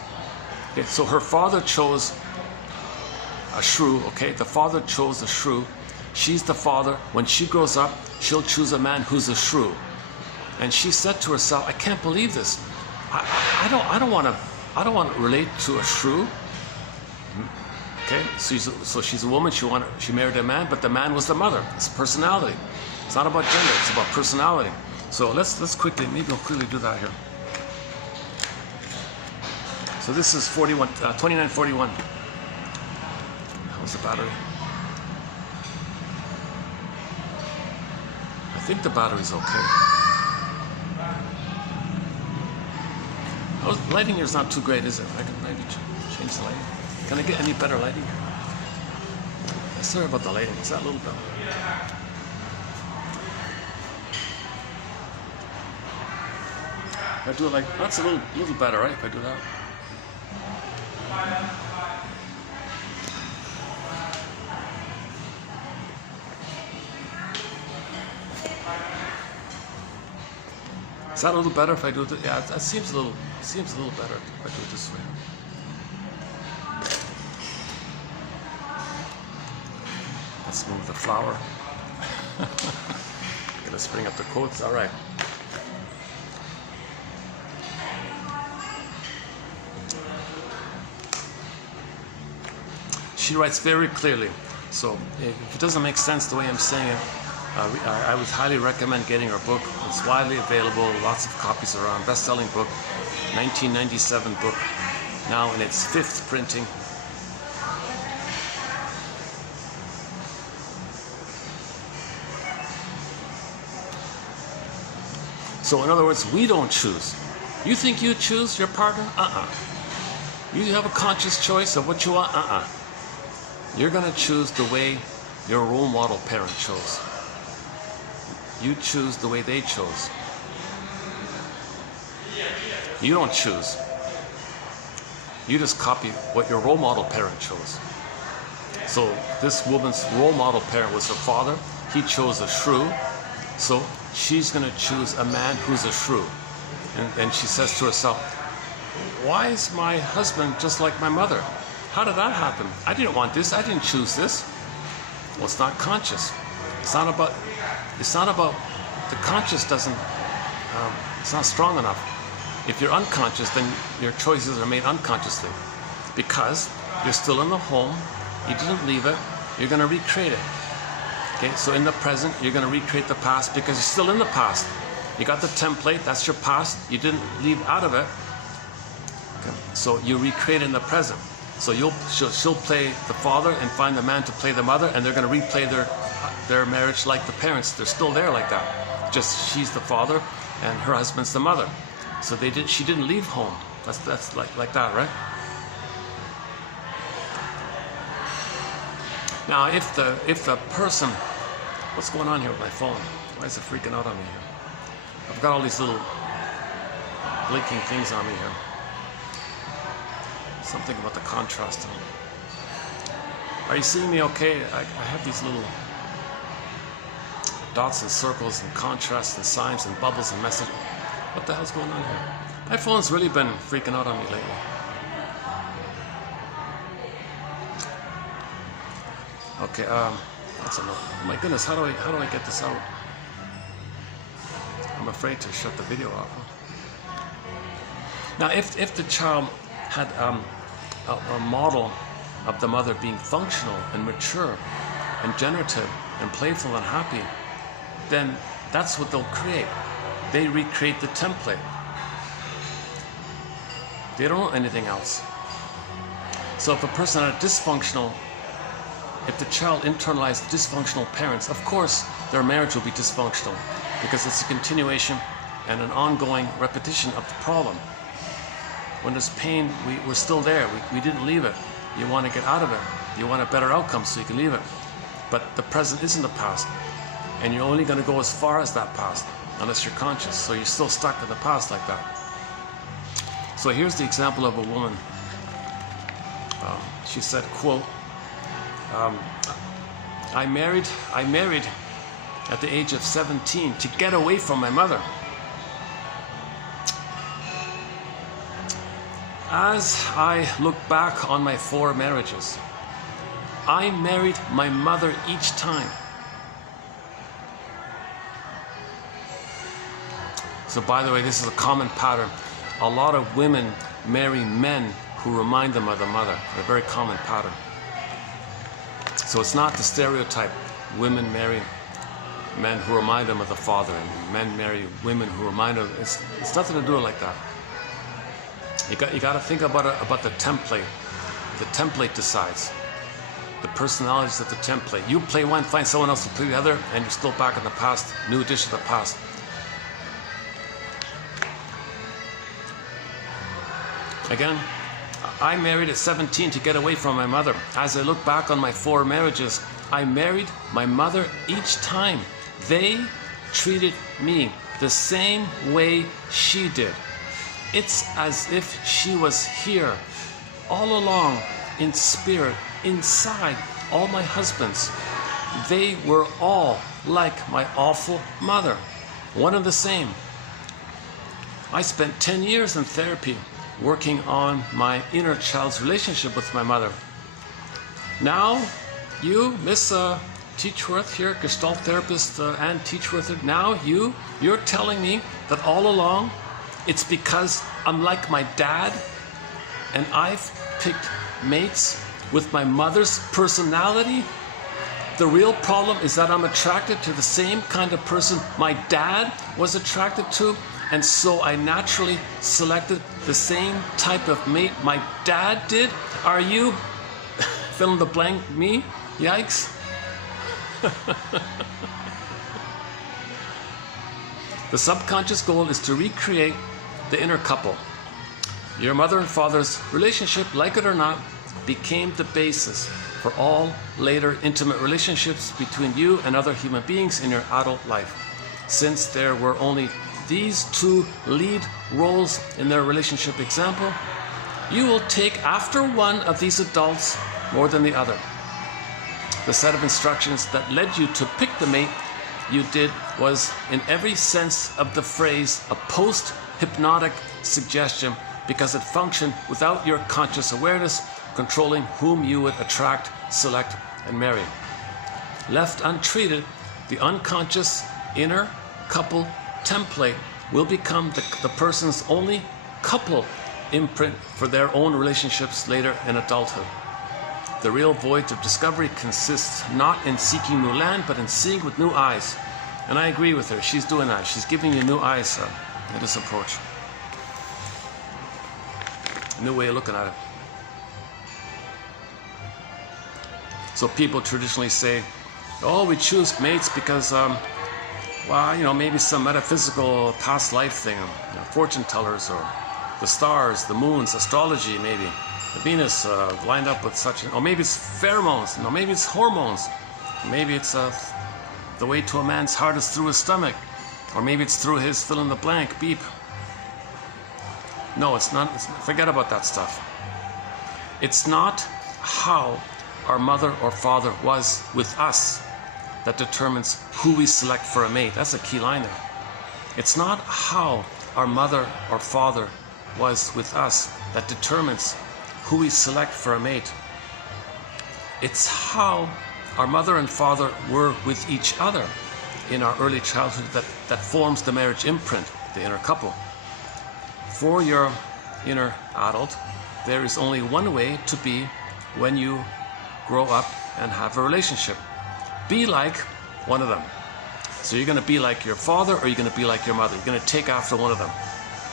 Okay, so her father chose a shrew, okay? The father chose a shrew. She's the father. When she grows up, she'll choose a man who's a shrew. And she said to herself, I can't believe this. I don't want to relate to a shrew. Okay, so she's a woman. She married a man, but the man was the mother. It's personality. It's not about gender. It's about personality. So let's quickly, maybe I'll quickly do that here. So this is 2941. How's the battery? I think the battery's okay. Lighting here is not too great, is it? I can maybe change the lighting. Can I get any better lighting? Sorry about the lighting. Is that a little better? If I do it like that's a little better, right? If I do that. Is that a little better if I do it? Yeah, that seems a little better if I do it this way. Let's move the flower. Let's bring up the quotes. All right. She writes very clearly. So if it doesn't make sense the way I'm saying it, I would highly recommend getting her book. It's widely available, lots of copies around. Best-selling book, 1997 book, now in its 5th printing. So in other words, we don't choose. You think you choose your partner? You have a conscious choice of what you want? You're going to choose the way your role model parent chose. You choose the way they chose. You don't choose. You just copy what your role model parent chose. So this woman's role model parent was her father. He chose a shrew. So she's going to choose a man who's a shrew. And she says to herself, why is my husband just like my mother? How did that happen? I didn't want this. I didn't choose this. Well, it's not conscious. It's not about the conscious doesn't, it's not strong enough. If you're unconscious, then your choices are made unconsciously. Because you're still in the home, you didn't leave it, you're going to recreate it. Okay, so in the present, you're going to recreate the past because you're still in the past. You got the template, that's your past, you didn't leave out of it. Okay, so you recreate in the present. So she'll play the father and find the man to play the mother, and they're going to replay their marriage like the parents. They're still there like that. Just she's the father and her husband's the mother. So she didn't leave home. That's like that, right? Now, if the person, what's going on here with my phone? Why is it freaking out on me here? I've got all these little blinking things on me here. Something about the contrast. Are you seeing me okay? I have these little dots and circles and contrasts and signs and bubbles and messages. What the hell's going on here? My phone's really been freaking out on me lately. Okay, that's enough. Oh my goodness, how do I get this out? I'm afraid to shut the video off. Now, if the child had a model of the mother being functional and mature and generative and playful and happy, then that's what they'll create. They recreate the template. They don't know anything else. So if a person had a dysfunctional, if the child internalized dysfunctional parents, of course their marriage will be dysfunctional because it's a continuation and an ongoing repetition of the problem. When there's pain, we're still there. We didn't leave it. You want to get out of it. You want a better outcome so you can leave it. But the present isn't the past. And you're only going to go as far as that past unless you're conscious. So you're still stuck in the past like that. So here's the example of a woman. She said, quote, I married at the age of 17 to get away from my mother. As I look back on my 4 marriages, I married my mother each time. So by the way, this is a common pattern. A lot of women marry men who remind them of the mother. A very common pattern. So it's not the stereotype. Women marry men who remind them of the father, and men marry women who remind them. It's nothing to do like that. You got to think about the template. The template decides. The personalities of the template. You play one, find someone else to play the other, and you're still back in the past. New addition to the past. Again, I married at 17 to get away from my mother. As I look back on my 4 marriages, I married my mother each time. They treated me the same way she did. It's as if she was here all along in spirit, inside all my husbands. They were all like my awful mother, one and the same. I spent 10 years in therapy working on my inner child's relationship with my mother. Now, you, Miss Teachworth here, Gestalt therapist and Teachworth, now you're telling me that all along it's because I'm like my dad and I've picked mates with my mother's personality? The real problem is that I'm attracted to the same kind of person my dad was attracted to, and so I naturally selected the same type of mate my dad did? Are you, fill in the blank, me? Yikes. The subconscious goal is to recreate the inner couple. Your mother and father's relationship, like it or not, became the basis for all later intimate relationships between you and other human beings in your adult life. Since there were only these 2 lead roles in their relationship example, you will take after one of these adults more than the other. The set of instructions that led you to pick the mate you did was, in every sense of the phrase, a post-hypnotic suggestion because it functioned without your conscious awareness controlling whom you would attract, select, and marry. Left untreated, the unconscious inner couple template will become the person's only couple imprint for their own relationships later in adulthood. The real voyage of discovery consists not in seeking new land, but in seeing with new eyes. And I agree with her. She's doing that. She's giving you new eyes in this approach. A new way of looking at it. So people traditionally say, oh, we choose mates because, well, you know, maybe some metaphysical past life thing, you know, fortune tellers or the stars, the moons, astrology maybe. The Venus lined up with such, or maybe it's pheromones, or maybe it's hormones, maybe it's the way to a man's heart is through his stomach, or maybe it's through his fill in the blank beep. No, it's not. Forget about that stuff. It's not how our mother or father was with us that determines who we select for a mate. That's a key line there. It's not how our mother or father was with us that determines who we select for a mate. It's how our mother and father were with each other in our early childhood that forms the marriage imprint, the inner couple. For your inner adult, there is only one way to be when you grow up and have a relationship. Be like one of them. So you're going to be like your father, or you're going to be like your mother. You're going to take after one of them.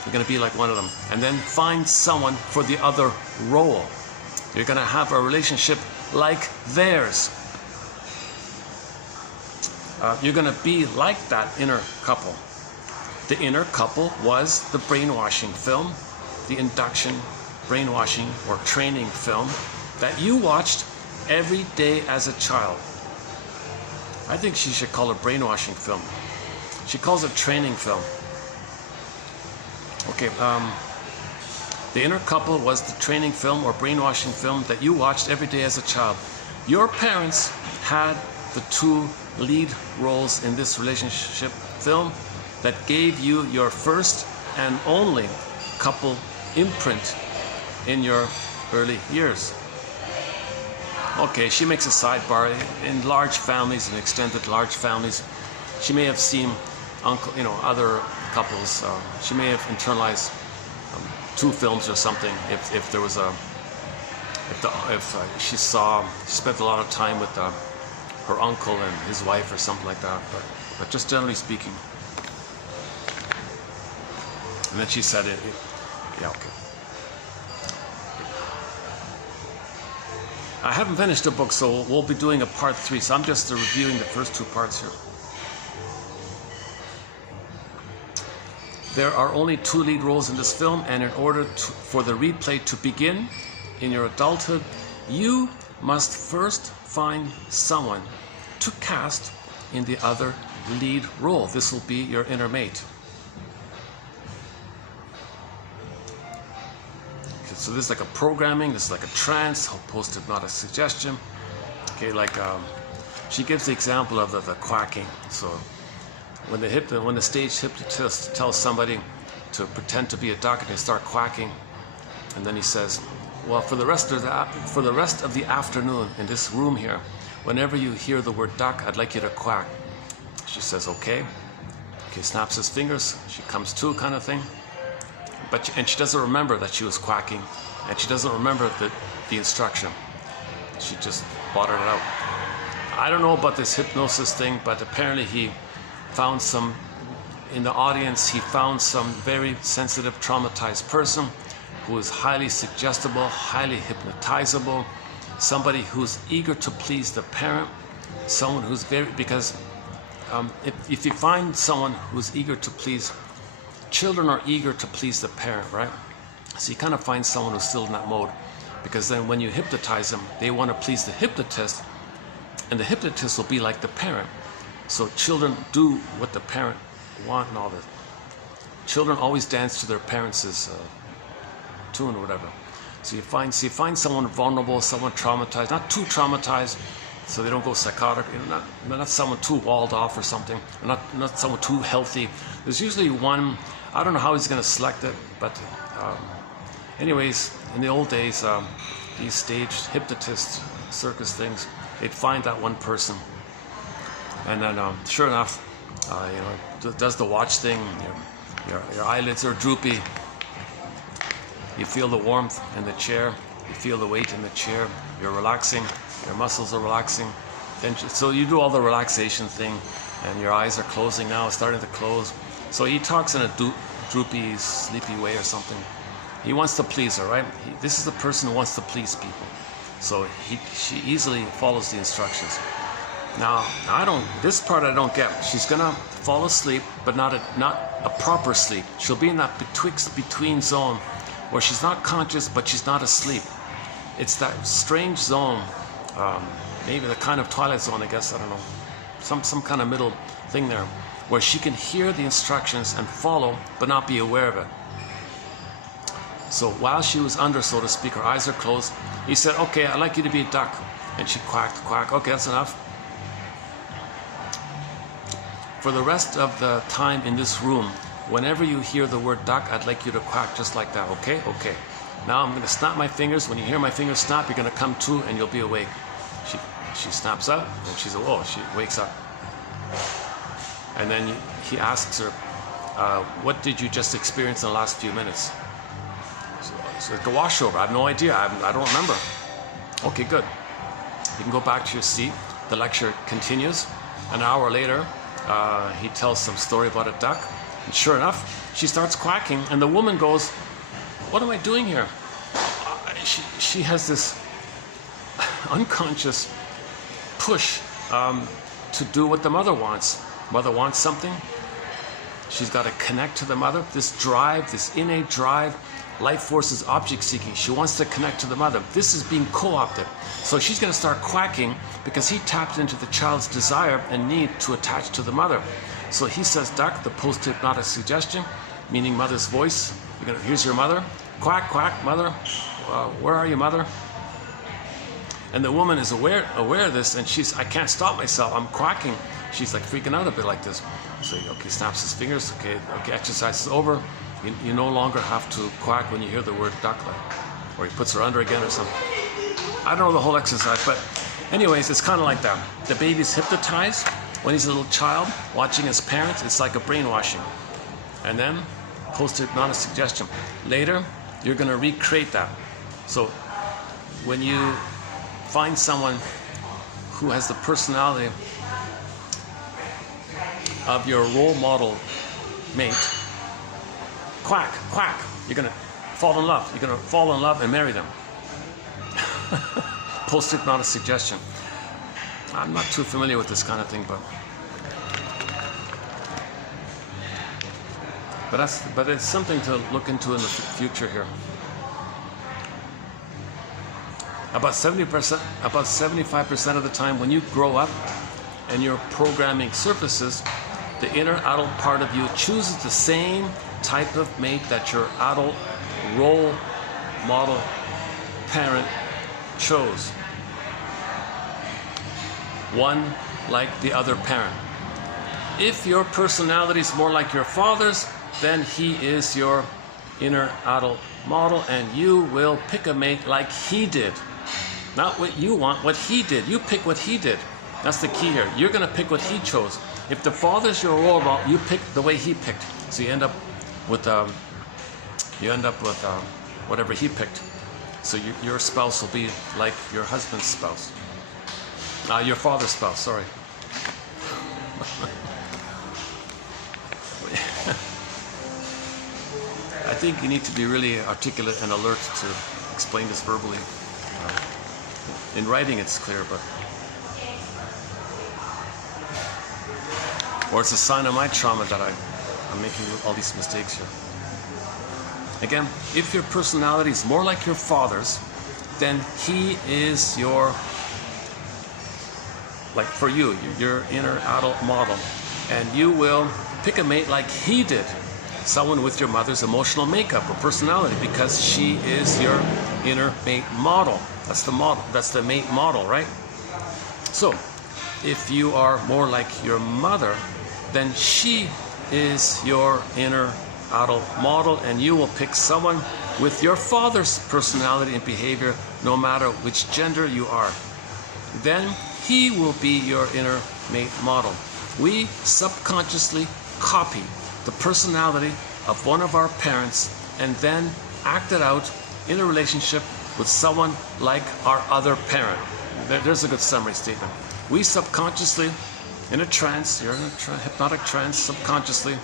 You're going to be like one of them. And then find someone for the other role. You're going to have a relationship like theirs. You're going to be like that inner couple. The inner couple was the brainwashing film, the induction, brainwashing, or training film that you watched every day as a child. I think she should call it brainwashing film. She calls it training film. Okay, the inner couple was the training film or brainwashing film that you watched every day as a child. Your parents had the two lead roles in this relationship film that gave you your first and only couple imprint in your early years. Okay, she makes a sidebar. In large families and extended large families, she may have seen other couples. She may have internalized two films or something. If there was she spent a lot of time with her uncle and his wife or something like that. But just generally speaking. And then she said it. Yeah, okay. I haven't finished the book, so we'll be doing a part 3. So I'm just reviewing the first 2 parts here. There are only 2 lead roles in this film, and in order for the replay to begin in your adulthood, you must first find someone to cast in the other lead role. This will be your inner mate. So this is like a programming, this is like a trance, post-hypnotic suggestion. Okay, like she gives the example of the quacking. So when the stage hypnotist tells somebody to pretend to be a duck and they start quacking, and then he says, well, for the rest of the afternoon in this room here, whenever you hear the word duck, I'd like you to quack. She says, okay. Okay, snaps his fingers, she comes to, kind of thing. And she doesn't remember that she was quacking, and she doesn't remember the instruction. She just blotted it out. I don't know about this hypnosis thing, but apparently he found in the audience, he found some very sensitive, traumatized person who is highly suggestible, highly hypnotizable, somebody who's eager to please the parent, someone who's because if you find someone who's eager to please, children are eager to please the parent, right? So you kind of find someone who's still in that mode, because then when you hypnotize them, they want to please the hypnotist, and the hypnotist will be like the parent. So children do what the parent want and all that. Children always dance to their parents' tune or whatever. So you find someone vulnerable, someone traumatized, not too traumatized, so they don't go psychotic. Not someone too walled off or something. Not someone too healthy. There's usually one. I don't know how he's going to select it, but anyways, in the old days, these staged hypnotist circus things, they'd find that one person, and then sure enough, does the watch thing. Your eyelids are droopy. You feel the warmth in the chair. You feel the weight in the chair. You're relaxing. Your muscles are relaxing. Then, so you do all the relaxation thing, and your eyes are closing now, starting to close. So he talks in a droopy, sleepy way or something. He wants to please her, right? This is the person who wants to please people. So she easily follows the instructions. Now, this part I don't get. She's gonna fall asleep, but not a proper sleep. She'll be in that between zone where she's not conscious, but she's not asleep. It's that strange zone, maybe the kind of twilight zone, I guess, I don't know. Some kind of middle thing there, where she can hear the instructions and follow, but not be aware of it. So while she was under, so to speak, her eyes are closed, he said, okay, I'd like you to be a duck. And she quacked, quack, okay, that's enough. For the rest of the time in this room, whenever you hear the word duck, I'd like you to quack just like that, okay? Okay. Now I'm going to snap my fingers. When you hear my fingers snap, you're going to come to and you'll be awake. She snaps out and she wakes up. And then he asks her, what did you just experience in the last few minutes? So like a washover. I have no idea. I don't remember. Okay, good. You can go back to your seat. The lecture continues. An hour later, he tells some story about a duck. And sure enough, she starts quacking, and the woman goes, what am I doing here? She has this unconscious push to do what the mother wants. Mother wants something. She's got to connect to the mother. This drive, this innate drive, life force is object seeking. She wants to connect to the mother. This is being co-opted. So she's going to start quacking because he tapped into the child's desire and need to attach to the mother. So he says, duck, the post-hypnotic suggestion, meaning mother's voice. Here's your mother. Quack, quack, mother. Where are you, mother? And the woman is aware of this, and I can't stop myself. I'm quacking. She's like freaking out a bit like this. So, okay, snaps his fingers. Okay, exercise is over. You no longer have to quack when you hear the word duck, or he puts her under again or something. I don't know the whole exercise, but anyways, it's kind of like that. The baby's hypnotized when he's a little child, watching his parents. It's like a brainwashing. And then post-hypnotic suggestion. Later, you're going to recreate that. So when you find someone who has the personality of your role model mate, quack, quack, you're going to fall in love. You're going to fall in love and marry them. Post-hypnotic suggestion. I'm not too familiar with this kind of thing, but it's something to look into in the future here. About 75% of the time when you grow up and your programming surfaces, the inner adult part of you chooses the same type of mate that your adult role model parent chose. One like the other parent. If your personality is more like your father's, then he is your inner adult model, and you will pick a mate like he did. Not what you want, what he did. You pick what he did. That's the key here. You're going to pick what he chose. If the father's your role model, you pick the way he picked. So you end up with whatever he picked. So your spouse will be like your husband's spouse. Your father's spouse, sorry. I think you need to be really articulate and alert to explain this verbally. In writing it's clear, but... Or it's a sign of my trauma that I'm making all these mistakes here. Again, if your personality is more like your father's, then he is your... Like for you, your inner adult model. And you will pick a mate like he did. Someone with your mother's emotional makeup or personality, because she is your inner mate model. That's the model. That's the mate model, right? So, if you are more like your mother, then she is your inner adult model, and you will pick someone with your father's personality and behavior, no matter which gender you are. Then he will be your inner mate model. We subconsciously copy the personality of one of our parents and then act it out in a relationship with someone like our other parent. There's a good summary statement. We subconsciously, in a trance, you're in a hypnotic trance, subconsciously,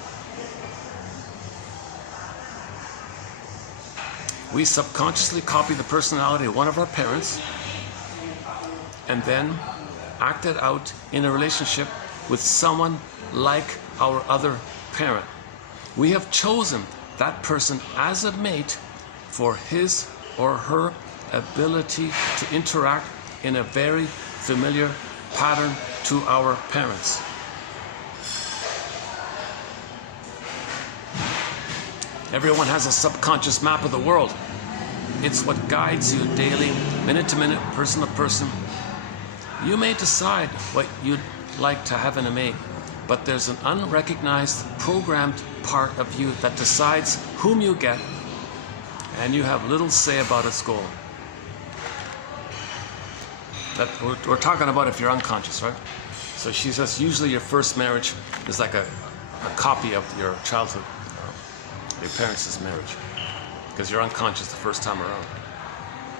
we subconsciously copy the personality of one of our parents and then act it out in a relationship with someone like our other parent. We have chosen that person as a mate for his or her ability to interact in a very familiar pattern to our parents. Everyone has a subconscious map of the world. It's what guides you daily, minute to minute, person to person. You may decide what you'd like to have in a mate, but there's an unrecognized, programmed part of you that decides whom you get, and you have little say about its goal. That we're talking about if you're unconscious, right? So she says usually your first marriage is like a copy of your childhood, your parents' marriage, because you're unconscious the first time around.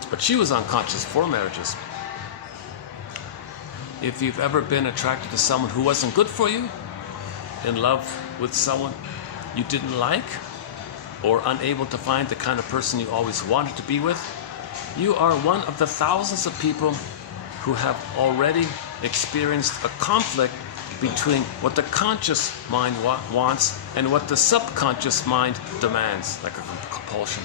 But she was unconscious 4 marriages. If you've ever been attracted to someone who wasn't good for you, in love with someone you didn't like, or unable to find the kind of person you always wanted to be with, you are one of the thousands of people who have already experienced a conflict between what the conscious mind wants and what the subconscious mind demands, like a compulsion.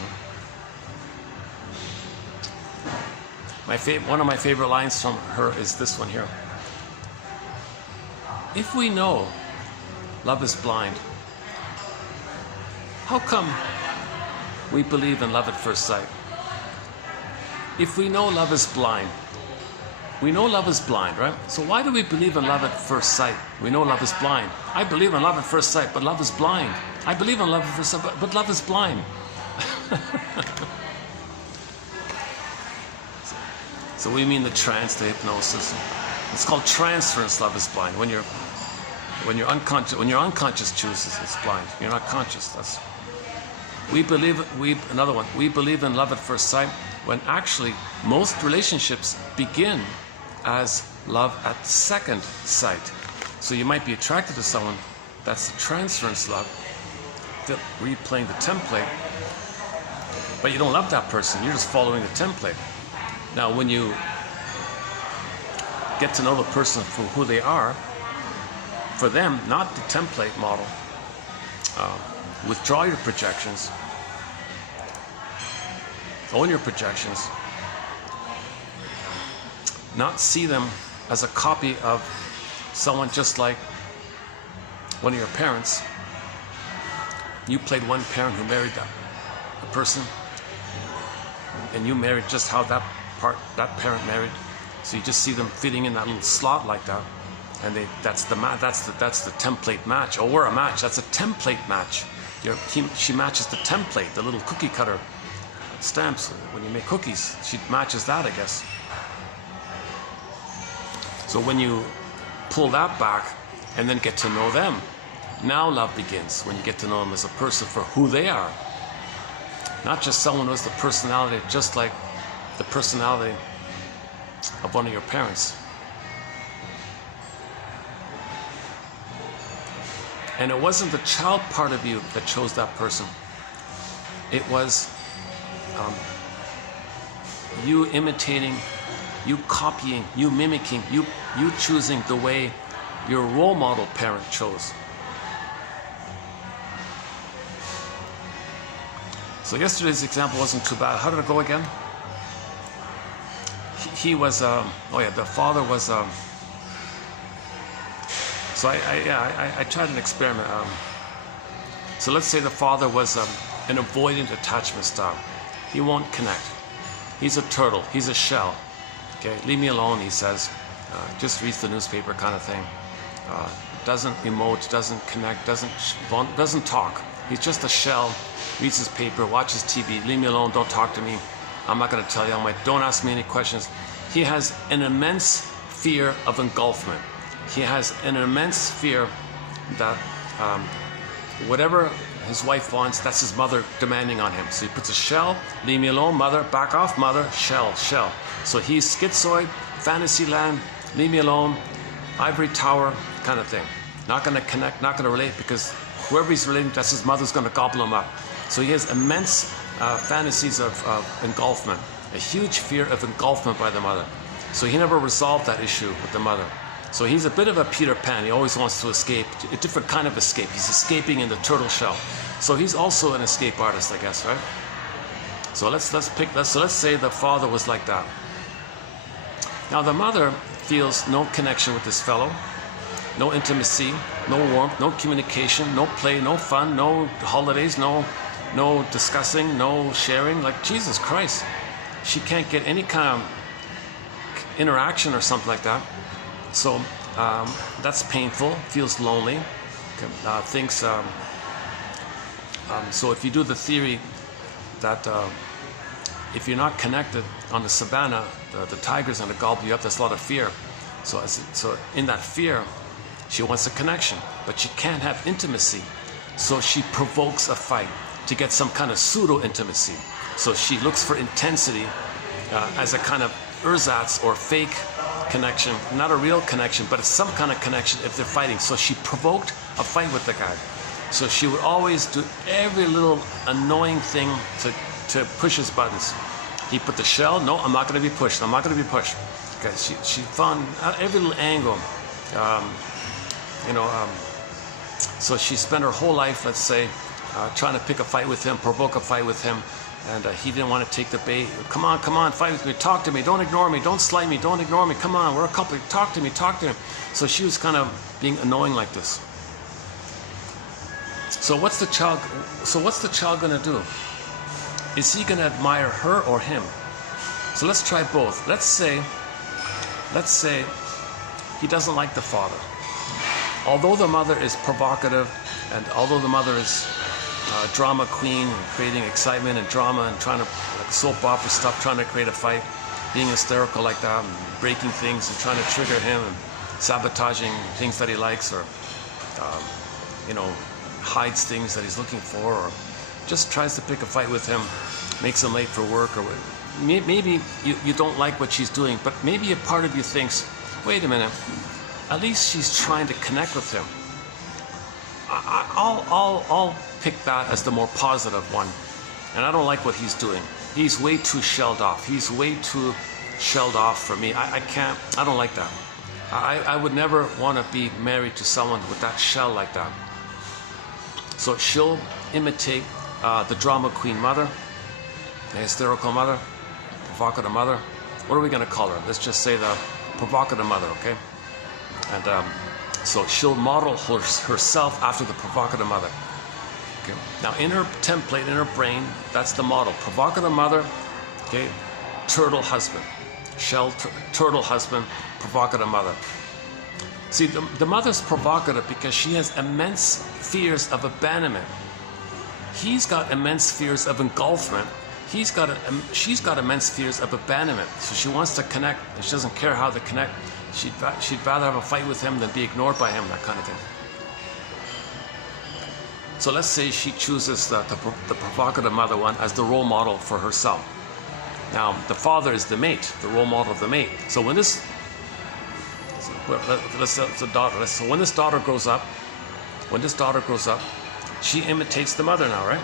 One of my favorite lines from her is this one here. If we know love is blind, how come we believe in love at first sight? If we know love is blind, we know love is blind, right? So why do we believe in love at first sight? We know love is blind. I believe in love at first sight, but love is blind. I believe in love at first sight, but love is blind. So we mean the trance, the hypnosis. It's called transference. Love is blind. When you're unconscious chooses, it's blind. You're not conscious. We believe in love at first sight, when actually most relationships begin as love at second sight. So you might be attracted to someone, that's the transference love, replaying the template, but you don't love that person, you're just following the template. Now when you get to know the person for who they are, for them, not the template model, withdraw your projections, own your projections, not see them as a copy of someone just like one of your parents. You played one parent who married a person, and you married just how that parent married. So you just see them fitting in that little slot like that, and that's the template match. Oh, we're a match. That's a template match. She matches the template, the little cookie cutter stamps when you make cookies. She matches that, I guess. So when you pull that back and then get to know them, now love begins, when you get to know them as a person for who they are, not just someone who has the personality just like the personality of one of your parents. And it wasn't the child part of you that chose that person. It was you imitating, you copying, you mimicking, you choosing the way your role model parent chose. So yesterday's example wasn't too bad. How did it go again? He was, the father was, so I tried an experiment. So let's say the father was an avoidant attachment style. He won't connect. He's a turtle. He's a shell. Okay, leave me alone, he says. just reads the newspaper kind of thing. Doesn't emote, doesn't connect, doesn't talk. He's just a shell, reads his paper, watches TV, leave me alone, don't talk to me. I'm not going to tell you, don't ask me any questions. He has an immense fear of engulfment. He has an immense fear that whatever his wife wants, that's his mother demanding on him. So he puts a shell, leave me alone, mother, back off, mother, shell. So he's schizoid, fantasy land, leave me alone, ivory tower kind of thing. Not going to connect, not going to relate, because whoever he's relating to, that's his mother's going to gobble him up. So he has immense fantasies of engulfment, a huge fear of engulfment by the mother. So he never resolved that issue with the mother. So he's a bit of a Peter Pan. He always wants to escape, a different kind of escape. He's escaping in the turtle shell. So he's also an escape artist, I guess, right? So let's say the father was like that. Now the mother feels no connection with this fellow, no intimacy, no warmth, no communication, no play, no fun, no holidays, no discussing, no sharing. Like, Jesus Christ, she can't get any kind of interaction or something like that. So that's painful, feels lonely, thinks, so if you do the theory that if you're not connected on the savannah, the tiger's going to gobble you up. There's a lot of fear. So in that fear, she wants a connection, but she can't have intimacy. So she provokes a fight to get some kind of pseudo-intimacy. So she looks for intensity as a kind of ersatz or fake connection, not a real connection, but it's some kind of connection if they're fighting. So she provoked a fight with the guy. So she would always do every little annoying thing to push his buttons. He put the shell, no, I'm not going to be pushed, I'm not going to be pushed. Okay, she found every little angle, so she spent her whole life, let's say, trying to pick a fight with him, provoke a fight with him, and he didn't want to take the bait. Come on, fight with me, talk to me, don't ignore me, don't slight me, don't ignore me, come on, we're a couple, talk to me. So she was kind of being annoying like this. So what's the child going to do? Is he going to admire her or him? So let's try both. Let's say he doesn't like the father. Although the mother is provocative, and although the mother is a drama queen, and creating excitement and drama and trying to, like soap opera stuff, trying to create a fight, being hysterical like that, and breaking things and trying to trigger him and sabotaging things that he likes, or hides things that he's looking for, or just tries to pick a fight with him, makes him late for work, or maybe you don't like what she's doing, but maybe a part of you thinks, wait a minute, at least she's trying to connect with him. I'll pick that as the more positive one, and I don't like what he's doing. He's way too shelled off. He's way too shelled off for me. I don't like that. I would never want to be married to someone with that shell like that. So she'll imitate the drama queen mother, the hysterical mother, provocative mother. What are we going to call her? Let's just say the provocative mother, okay? And so she'll model herself after the provocative mother. Okay. Now in her template, in her brain, that's the model. Provocative mother, okay, turtle husband. Shell turtle husband, provocative mother. See, the mother's provocative because she has immense fears of abandonment. He's got immense fears of engulfment. She's got immense fears of abandonment. So she wants to connect, and she doesn't care how to connect. She'd rather have a fight with him than be ignored by him, that kind of thing. So let's say she chooses the provocative mother one as the role model for herself. Now, the father is the mate, the role model of the mate. So when this daughter grows up, she imitates the mother now, right?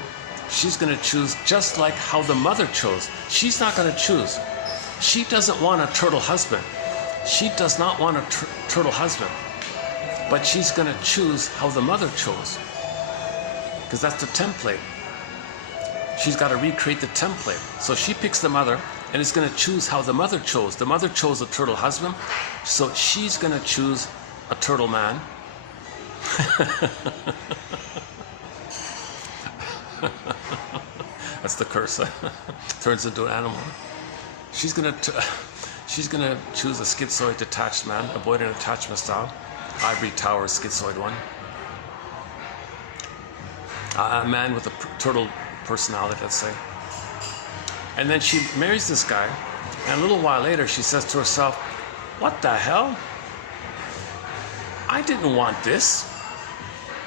She's going to choose just like how the mother chose. She's not going to choose. She doesn't want a turtle husband. She does not want a turtle husband. But she's going to choose how the mother chose. Because that's the template. She's got to recreate the template. So she picks the mother and is going to choose how the mother chose. The mother chose a turtle husband, so she's going to choose a turtle man. That's the curse. Turns into an animal. She's going to She's going to choose a schizoid detached man, avoidant attachment style, ivory tower schizoid one. A man with a turtle personality, let's say. And then she marries this guy, and a little while later she says to herself, what the hell? I didn't want this.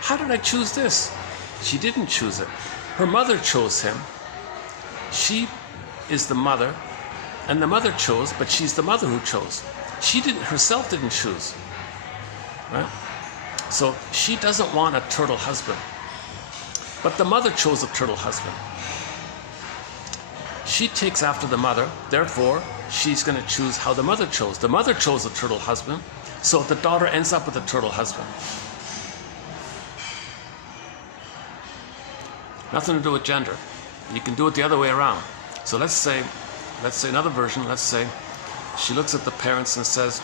How did I choose this? She didn't choose it. Her mother chose him. She is the mother, and the mother chose, but she's the mother who chose. She herself didn't choose. Right? So she doesn't want a turtle husband. But the mother chose a turtle husband. She takes after the mother, therefore she's going to choose how the mother chose. The mother chose a turtle husband, so the daughter ends up with a turtle husband. Nothing to do with gender. You can do it the other way around. So let's say another version, let's say she looks at the parents and says,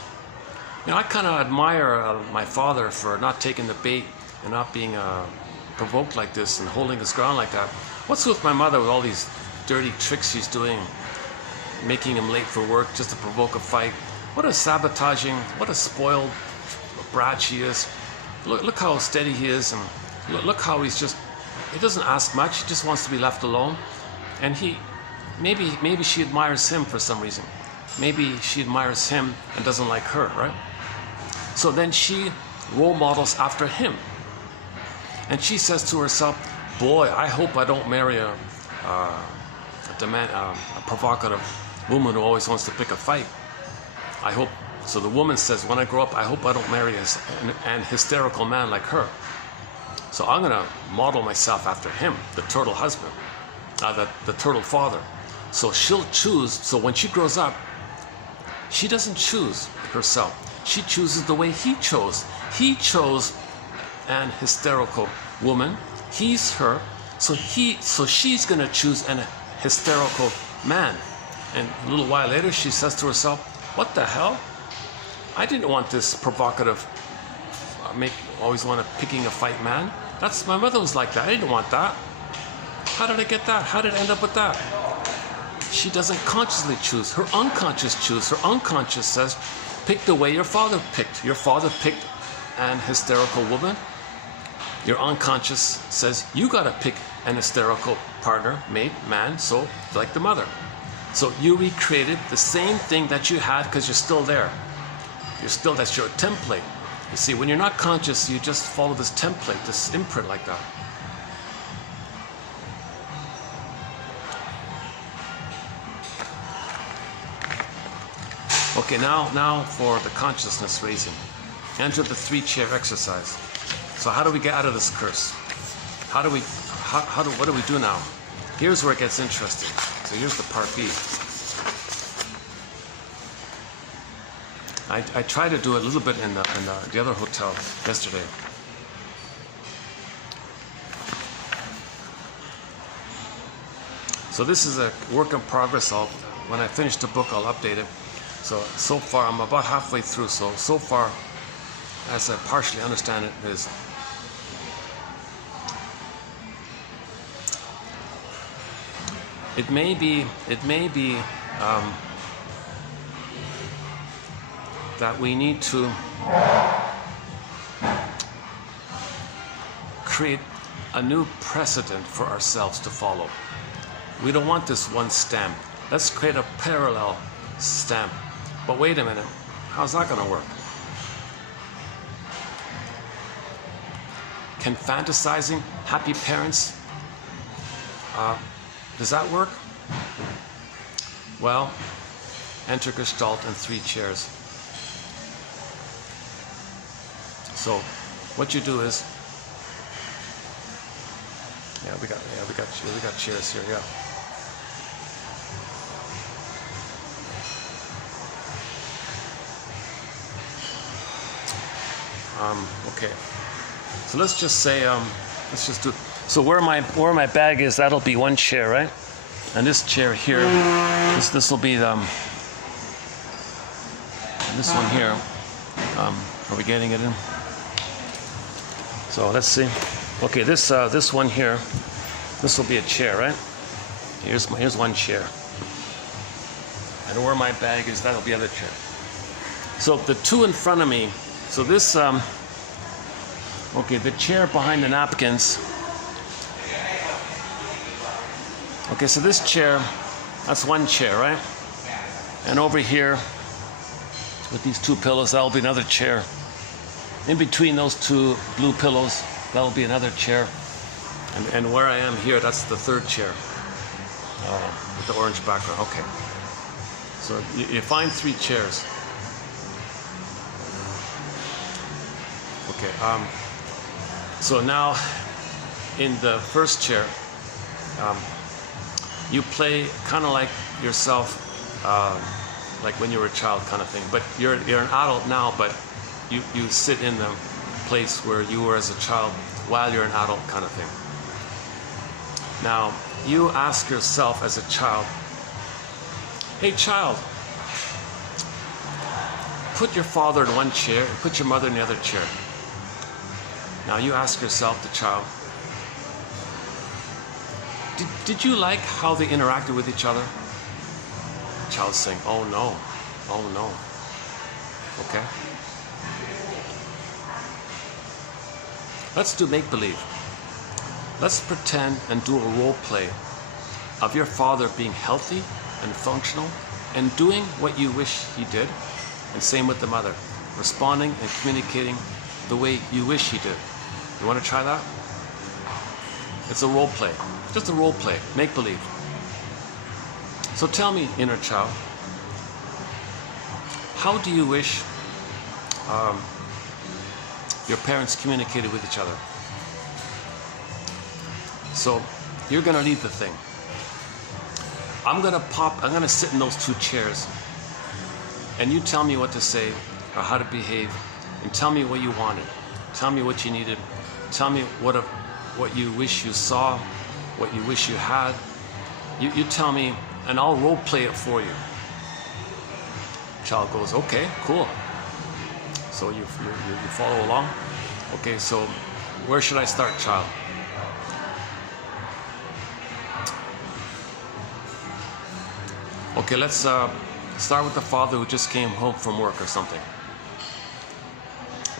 you know, I kind of admire my father for not taking the bait and not being provoked like this and holding his ground like that. What's with my mother with all these dirty tricks she's doing, making him late for work just to provoke a fight? What a sabotaging, what a spoiled brat she is. Look how steady he is, and look how he doesn't ask much, he just wants to be left alone. And maybe she admires him for some reason. Maybe she admires him and doesn't like her, right? So then she role models after him. And she says to herself, boy, I hope I don't marry a provocative woman who always wants to pick a fight. I hope, so the woman says, when I grow up, I hope I don't marry an hysterical man like her. So I'm going to model myself after him, the turtle husband, the turtle father. So she'll choose, so when she grows up, she doesn't choose herself. She chooses the way he chose. He chose an hysterical woman. He's her. So she's going to choose an hysterical man. And a little while later, she says to herself, what the hell? I didn't want this provocative, always want to picking a fight man. My mother was like that. I didn't want that. How did I get that? How did I end up with that? She doesn't consciously choose. Her unconscious choose. Her unconscious says, pick the way your father picked. Your father picked an hysterical woman. Your unconscious says, you got to pick an hysterical partner, mate, man, so like the mother. So you recreated the same thing that you had because you're still there. That's your template. You see, when you're not conscious, you just follow this template, this imprint like that. Okay, now for the consciousness raising. Enter the 3-chair exercise. So how do we get out of this curse? What do we do now? Here's where it gets interesting. So here's the part B. I tried to do it a little bit in the other hotel yesterday. So this is a work in progress. When I finish the book, I'll update it. So far, I'm about halfway through. So far, as I partially understand it, is it may be that we need to create a new precedent for ourselves to follow. We don't want this one stamp. Let's create a parallel stamp. But wait a minute, how's that going to work? Can fantasizing happy parents, does that work? Well, enter Gestalt and 3 chairs. So what you do is, we got chairs here, yeah. Okay. So let's just say, so where my bag is, that'll be 1 chair, right? And this chair here, this will be this one here. Are we getting it in? So let's see. Okay, this one here, this will be a chair, right? Here's 1 chair. And where my bag is, that'll be the other chair. So the two in front of me, so this, okay, the chair behind the napkins. Okay, so this chair, that's one chair, right? And over here, with these two pillows, that'll be another chair. In between those two blue pillows, that'll be another chair. And where I am here, that's the third chair. With the orange background, okay. So you find 3 chairs. Okay, so now in the first chair, you play kind of like yourself, like when you were a child kind of thing. But you're an adult now, but you sit in the place where you were as a child while you're an adult kind of thing. Now, you ask yourself as a child, hey child, put your father in one chair, put your mother in the other chair. Now you ask yourself, the child, did you like how they interacted with each other? The child's saying, oh no, oh no. Okay? Let's do make-believe. Let's pretend and do a role play of your father being healthy and functional and doing what you wish he did, and same with the mother, responding and communicating the way you wish he did. You want to try that? It's a role play, just a role play, make believe. So tell me, inner child, how do you wish your parents communicated with each other? So you're going to lead the thing. I'm going to sit in those 2 chairs, and you tell me what to say or how to behave, and tell me what you wanted. Tell me what you needed. Tell me what you wish you saw, what you wish you had. You tell me, and I'll role play it for you. Child goes, okay, cool. So you follow along. Okay, so where should I start, child? Okay, let's start with the father who just came home from work or something.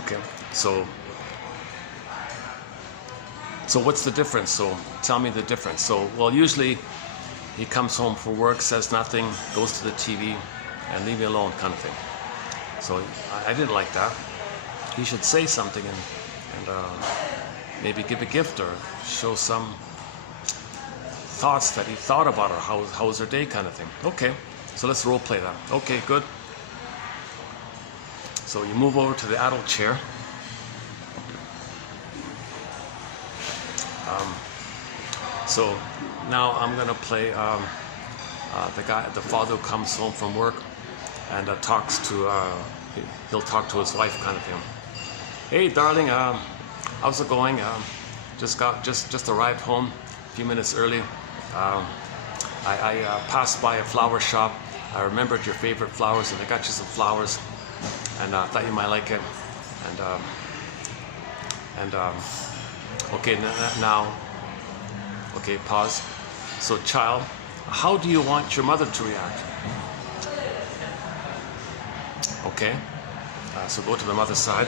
Okay, so what's the difference? So tell me the difference. So, well, usually he comes home from work, says nothing, goes to the TV, and leave me alone kind of thing. So I didn't like that. He should say something and maybe give a gift or show some thoughts that he thought about, or how was their day kind of thing. Okay, so let's role play that. Okay, good. So you move over to the adult chair. So now I'm gonna play the father who comes home from work and he'll talk to his wife kind of thing. Hey darling, how's it going? Just arrived home a few minutes early. I passed by a flower shop. I remembered your favorite flowers and I got you some flowers, and I thought you might like it. Okay, now, okay, pause. So child, how do you want your mother to react? Okay, so go to the mother's side.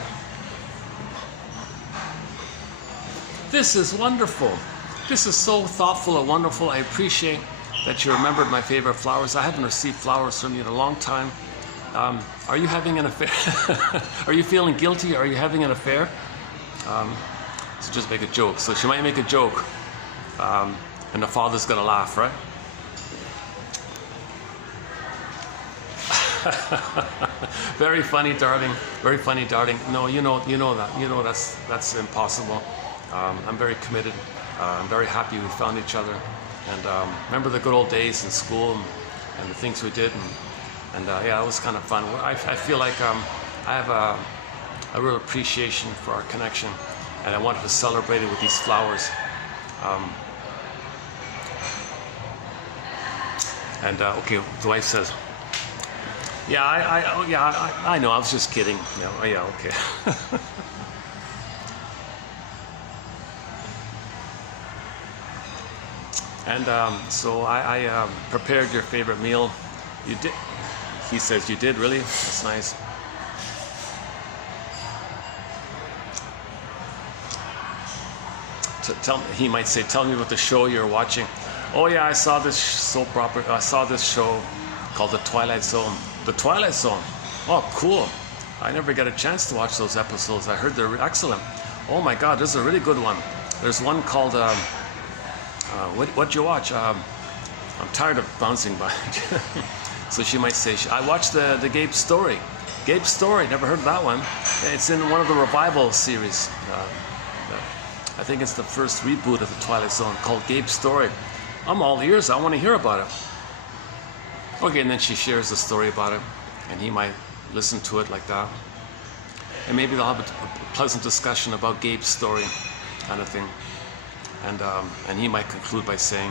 This is wonderful. This is so thoughtful and wonderful. I appreciate that you remembered my favorite flowers. I haven't received flowers from you in a long time. Are you having an affair? Are you feeling guilty? Are you having an affair? So just make a joke. So she might make a joke, and the father's gonna laugh, right? Very funny, darling. Very funny, darling. No, you know that's impossible. I'm very committed. I'm very happy we found each other, and remember the good old days in school and the things we did, and yeah, it was kind of fun. I feel like I have a real appreciation for our connection, and I wanted to celebrate it with these flowers. Okay, the wife says, "Yeah, I know. I was just kidding." Yeah, okay. And so I prepared your favorite meal. he says, you did, really? That's nice. He might say, tell me about the show you're watching. Oh yeah, I saw this soap opera. I saw this show called The Twilight Zone. The Twilight Zone. Oh, cool. I never get a chance to watch those episodes. I heard they're excellent. Oh my God, this is a really good one. There's one called, what'd you watch? I'm tired of bouncing by. So she might say, I watched the Gabe Story. Gabe Story, never heard of that one. It's in one of the revival series. I think it's the first reboot of The Twilight Zone called Gabe Story. I'm all ears, I want to hear about it. Okay, and then she shares the story about it, and he might listen to it like that. And maybe they'll have a pleasant discussion about Gabe's story, kind of thing. And he might conclude by saying,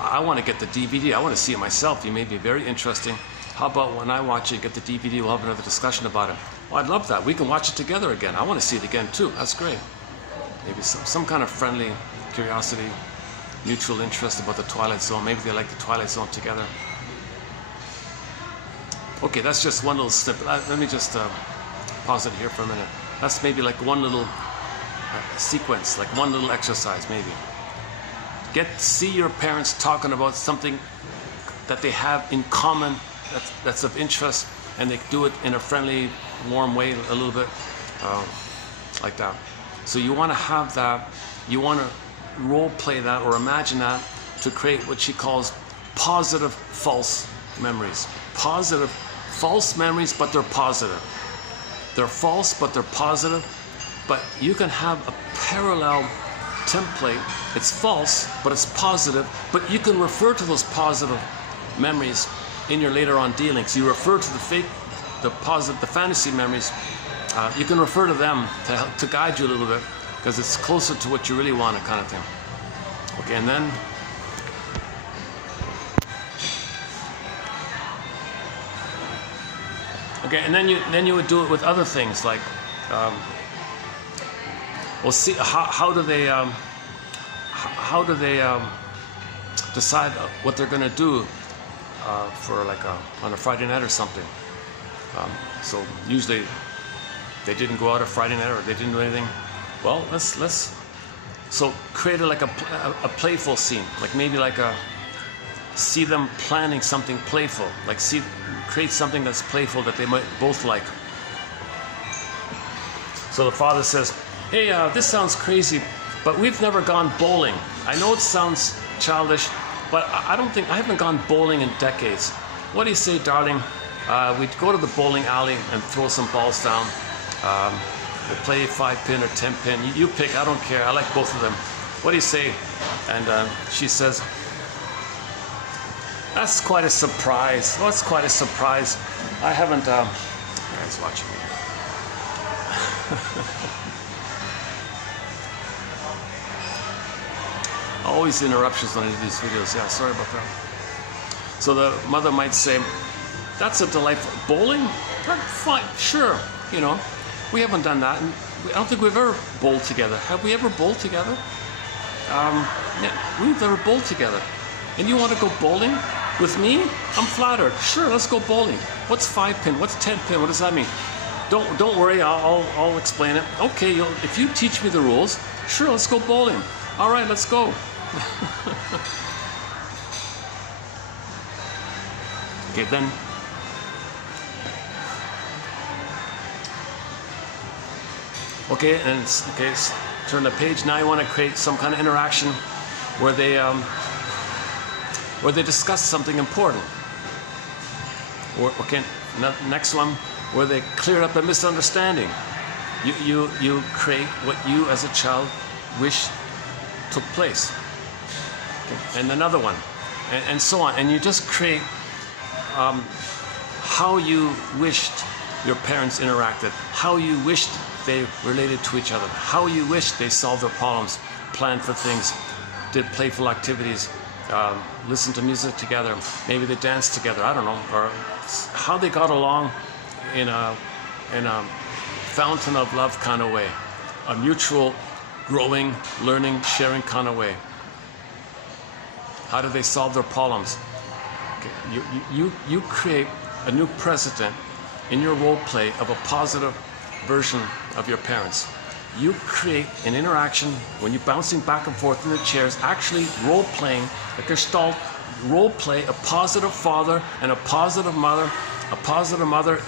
I want to get the DVD, I want to see it myself. You may be very interesting. How about when I watch it, get the DVD, we'll have another discussion about it. Well, I'd love that. We can watch it together again. I want to see it again too. That's great. Maybe some kind of friendly curiosity, mutual interest about the Twilight Zone. Maybe they like the Twilight Zone together. Okay, that's just one little snippet. Let me just pause it here for a minute. That's maybe like one little sequence, like one little exercise maybe. See your parents talking about something that they have in common that's of interest, and they do it in a friendly, warm way, a little bit like that. So you want to have that, you want to role play that or imagine that to create what she calls positive false memories. Positive false memories, but they're positive. They're false, but they're positive. But you can have a parallel template. It's false, but it's positive. But you can refer to those positive memories in your later on dealings. You refer to the fake, the positive, the fantasy memories. You can refer to them to guide you a little bit, because it's closer to what you really want, kind of thing. Okay, and then then you would do it with other things like, well, see how do they decide what they're going to do for like on a Friday night or something. So usually they didn't go out a Friday night or they didn't do anything. Well, let's so create like a playful scene, like maybe like see them planning something playful, like create something that's playful that they might both like. So the father says, hey, this sounds crazy, but we've never gone bowling. I know it sounds childish, but I haven't gone bowling in decades. What do you say, darling? We'd go to the bowling alley and throw some balls down. We'll play 5-pin or 10-pin. You pick, I don't care. I like both of them. What do you say? And she says, that's quite a surprise. That's quite a surprise. I haven't, guys watching me. Always interruptions when I do these videos. Yeah, sorry about that. So the mother might say, that's a delightful bowling? Fine, sure. You know, we haven't done that. And I don't think we've ever bowled together. Have we ever bowled together? Yeah, we've never bowled together. And you want to go bowling with me? I'm flattered. Sure, let's go bowling. What's 5-pin? What's 10-pin? What does that mean? Don't worry, I'll explain it. Okay, if you teach me the rules, sure, let's go bowling. All right, let's go. Okay, then. Okay, and turn the page. Now you want to create some kind of interaction where they discuss something important. Or, okay, next one, where they clear up a misunderstanding. You create what you as a child wish took place. Okay. And another one, and so on. And you just create how you wished your parents interacted, how you wished they related to each other, how you wished they solved their problems, planned for things, did playful activities, listened to music together, maybe they danced together, I don't know, or how they got along in a fountain of love kind of way, a mutual growing, learning, sharing kind of way. How do they solve their problems? You create a new precedent in your role play of a positive version of your parents. You create an interaction when you're bouncing back and forth in the chairs, actually role-playing, a gestalt role-play, a positive father and a positive mother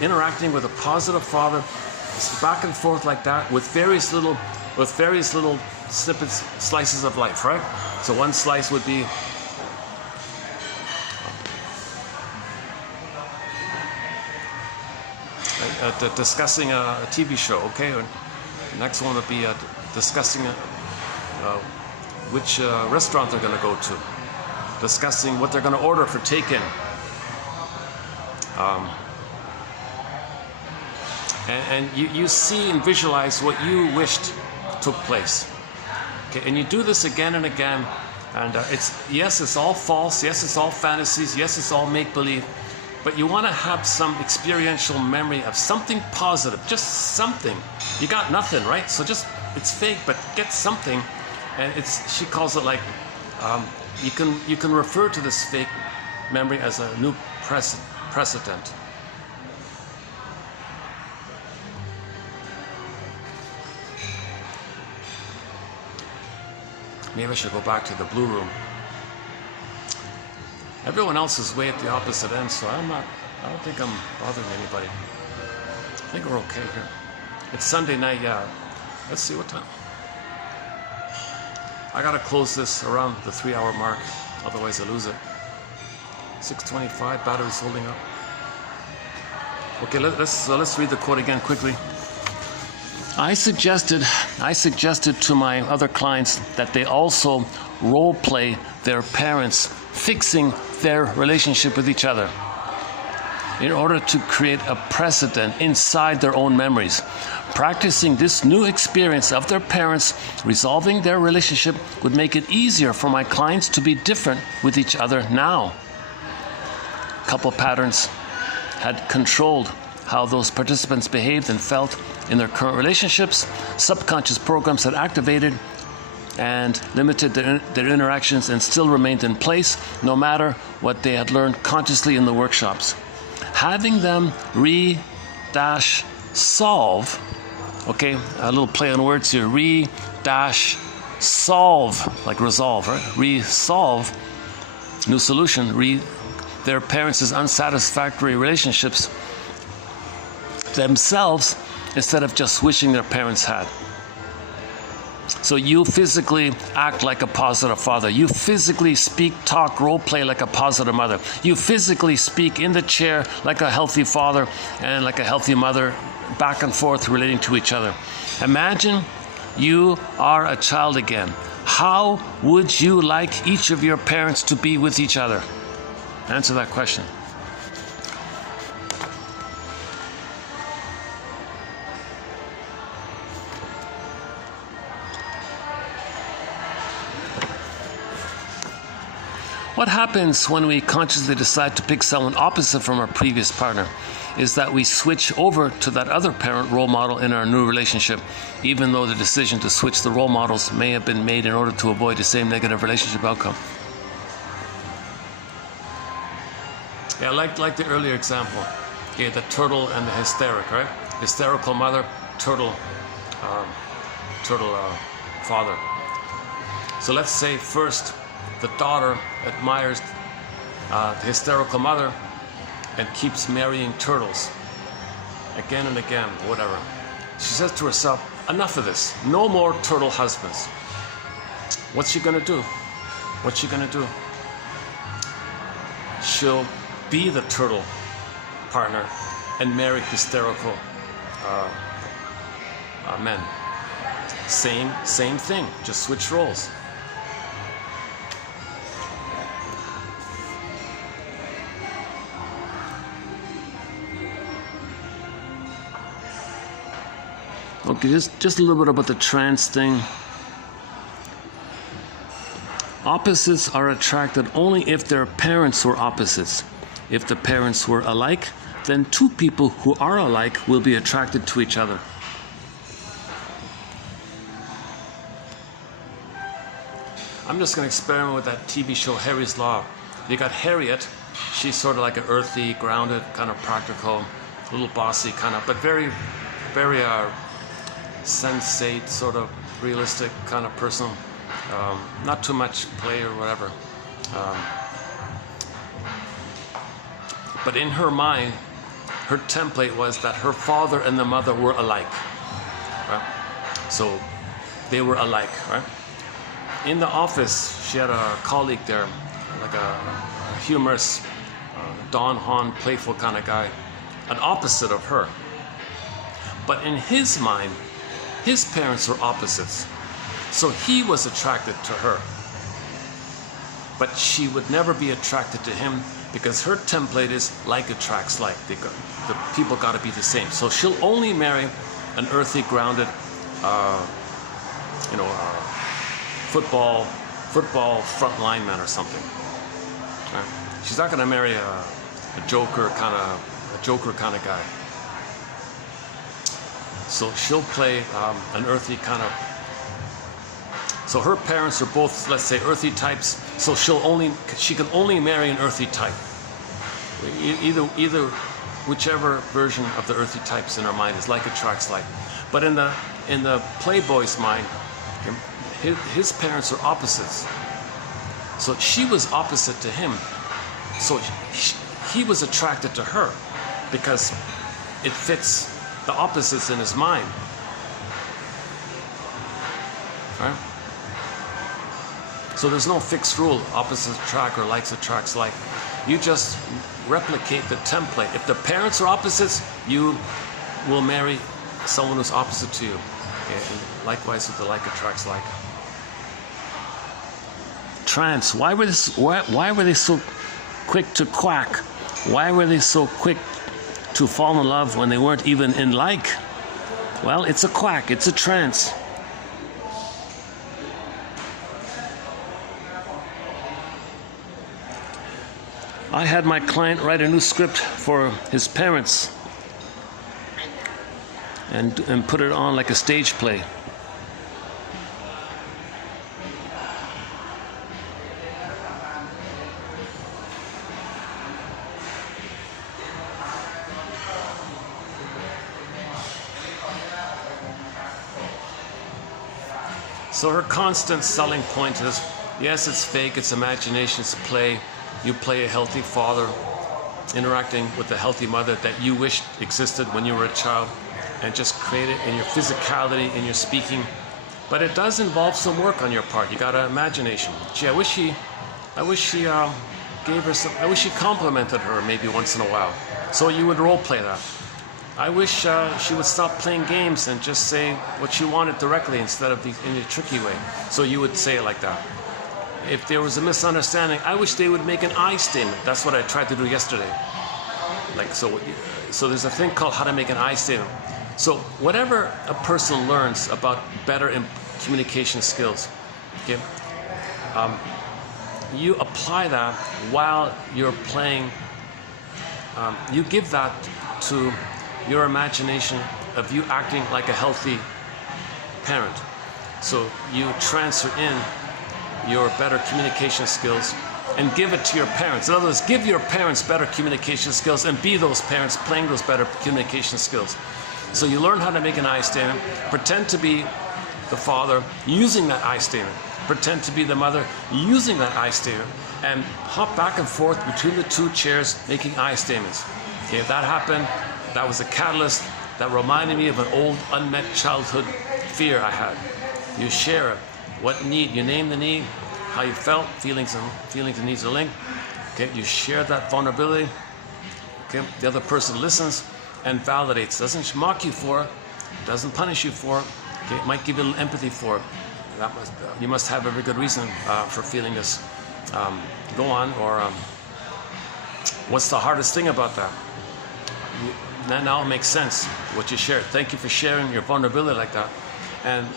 interacting with a positive father, back and forth like that with various little snippets, slices of life, right? So one slice would be discussing a TV show, okay? And the next one would be discussing which restaurant they're going to go to, discussing what they're going to order for take-in. And you see and visualize what you wished took place. Okay, and you do this again and again, and it's all false, yes, it's all fantasies, yes, it's all make-believe, but you want to have some experiential memory of something positive, just something. You got nothing, right? So just, it's fake, but get something, and she calls it like, you can refer to this fake memory as a new precedent. Maybe I should go back to the blue room. Everyone else is way at the opposite end, so I don't think I'm bothering anybody. I think we're okay here. It's Sunday night, yeah. Let's see what time. I gotta close this around the 3-hour mark, otherwise I lose it. 6:25, battery's holding up. Okay, let's read the quote again quickly. I suggested to my other clients that they also role play their parents fixing their relationship with each other in order to create a precedent inside their own memories. Practicing this new experience of their parents resolving their relationship would make it easier for my clients to be different with each other now. Couple patterns had controlled how those participants behaved and felt in their current relationships. Subconscious programs had activated and limited their interactions and still remained in place, no matter what they had learned consciously in the workshops. Having them solve, okay, a little play on words here, solve, like resolve, right? Resolve, new solution, their parents' unsatisfactory relationships themselves instead of just wishing their parents had. So you physically act like a positive father. You physically speak, talk, role play like a positive mother. You physically speak in the chair like a healthy father and like a healthy mother, back and forth relating to each other. Imagine you are a child again. How would you like each of your parents to be with each other? Answer that question. What happens when we consciously decide to pick someone opposite from our previous partner is that we switch over to that other parent role model in our new relationship, even though the decision to switch the role models may have been made in order to avoid the same negative relationship outcome. Yeah, like the earlier example, okay, the turtle and the hysteric, right? Hysterical mother, turtle father. So let's say first, the daughter admires the hysterical mother and keeps marrying turtles again and again, whatever. She says to herself, enough of this, no more turtle husbands. What's she gonna do? What's she gonna do? She'll be the turtle partner and marry hysterical men. Same thing, just switch roles. Okay, just a little bit about the trance thing. Opposites are attracted only if their parents were opposites. If the parents were alike, then two people who are alike will be attracted to each other. I'm just going to experiment with that TV show, Harry's Law. You got Harriet, She's sort of like an earthy, grounded, kind of practical, a little bossy kind of, but very, very sensate, sort of realistic kind of person. Not too much play or whatever. But in her mind, her template was that her father and the mother were alike. Right? So they were alike, right? In the office, she had a colleague there, like a humorous, Don Juan, playful kind of guy, an opposite of her. But in his mind, his parents were opposites. So he was attracted to her. But she would never be attracted to him because her template is like attracts like. The people got to be the same. So she'll only marry an earthy, grounded, football front lineman or something. Right? She's not going to marry a joker kind of guy. So she'll play an earthy kind of. So her parents are both, let's say, earthy types. So she can only marry an earthy type. Either whichever version of the earthy types in her mind is like attracts like. But in the playboy's mind, his parents are opposites. So she was opposite to him. So he was attracted to her because it fits the opposites in his mind. Right? So there's no fixed rule, opposites attract or likes attracts like. You just replicate the template. If the parents are opposites, you will marry someone who's opposite to you. And likewise with the like attracts like. Trance. Why were they so quick to quack? Why were they so quick to fall in love when they weren't even in like? Well, it's a quack. It's a trance. I had my client write a new script for his parents and put it on like a stage play. So her constant selling point is, yes, it's fake, it's imagination, it's play. You play a healthy father interacting with a healthy mother that you wished existed when you were a child, and just create it in your physicality, in your speaking. But it does involve some work on your part. You got an imagination. Gee, I wish she gave her some. I wish she complimented her maybe once in a while. So you would role play that. I wish she would stop playing games and just say what she wanted directly instead of in a tricky way. So you would say it like that. If there was a misunderstanding, I wish they would make an I statement. That's what I tried to do yesterday. Like so there's a thing called how to make an I statement. So whatever a person learns about better communication skills, okay, you apply that while you're playing. You give that to your imagination of you acting like a healthy parent. So you transfer in your better communication skills and give it to your parents. In other words, give your parents better communication skills and be those parents playing those better communication skills. So you learn how to make an I statement, pretend to be the father using that I statement, pretend to be the mother using that I statement, and hop back and forth between the two chairs making I statements. Okay, if that happened, that was a catalyst that reminded me of an old unmet childhood fear I had. You share it. What need? You name the need, how you felt, feelings and needs are linked. Okay, you share that vulnerability. Okay, the other person listens and validates. Doesn't mock you for it, doesn't punish you for it. Okay, it might give you a little empathy for it. You must have a very good reason for feeling this. Go on, or what's the hardest thing about that? Now it makes sense what you shared. Thank you for sharing your vulnerability like that, and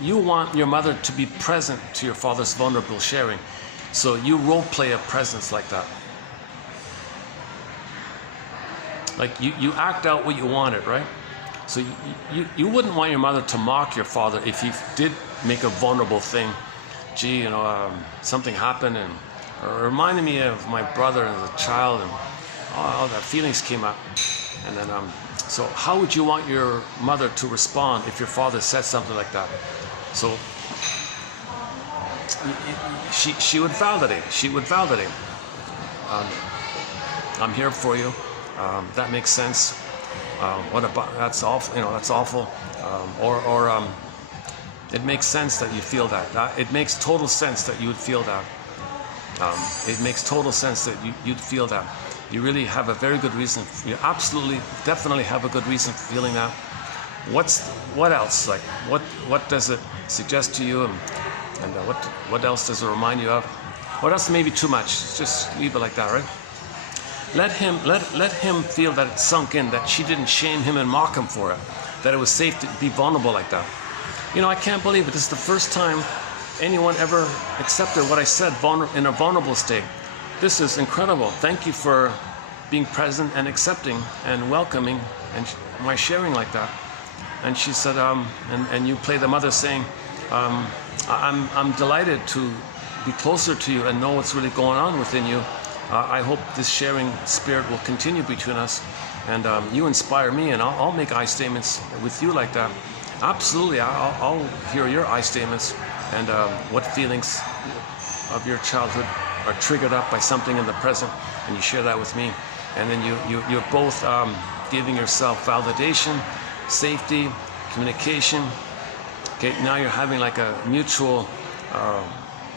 you want your mother to be present to your father's vulnerable sharing. So you role play a presence like that. Like you act out what you wanted, right? So you wouldn't want your mother to mock your father if he did make a vulnerable thing. Gee, something happened and reminded me of my brother as a child, and all the feelings came up. And then, so how would you want your mother to respond if your father said something like that? So she would validate. She would validate. I'm here for you. That makes sense. What about that's awful? You know, that's awful. It makes sense that you feel that. It makes total sense that you would feel that. It makes total sense that you'd feel that. You really have a very good reason. You absolutely, definitely have a good reason for feeling that. What else? Like, what does it suggest to you, and what else does it remind you of? What else may be too much? Just leave it like that, right? Let him feel that it sunk in, that she didn't shame him and mock him for it, that it was safe to be vulnerable like that. You know, I can't believe it. This is the first time anyone ever accepted what I said in a vulnerable state. This is incredible. Thank you for being present and accepting and welcoming and my sharing like that. And she said, and you play the mother saying, I'm delighted to be closer to you and know what's really going on within you. I hope this sharing spirit will continue between us, and you inspire me, and I'll make I statements with you like that. Absolutely, I'll hear your I statements and what feelings of your childhood are triggered up by something in the present, and you share that with me. And then you're both giving yourself validation, safety, communication. Okay, now you're having like a mutual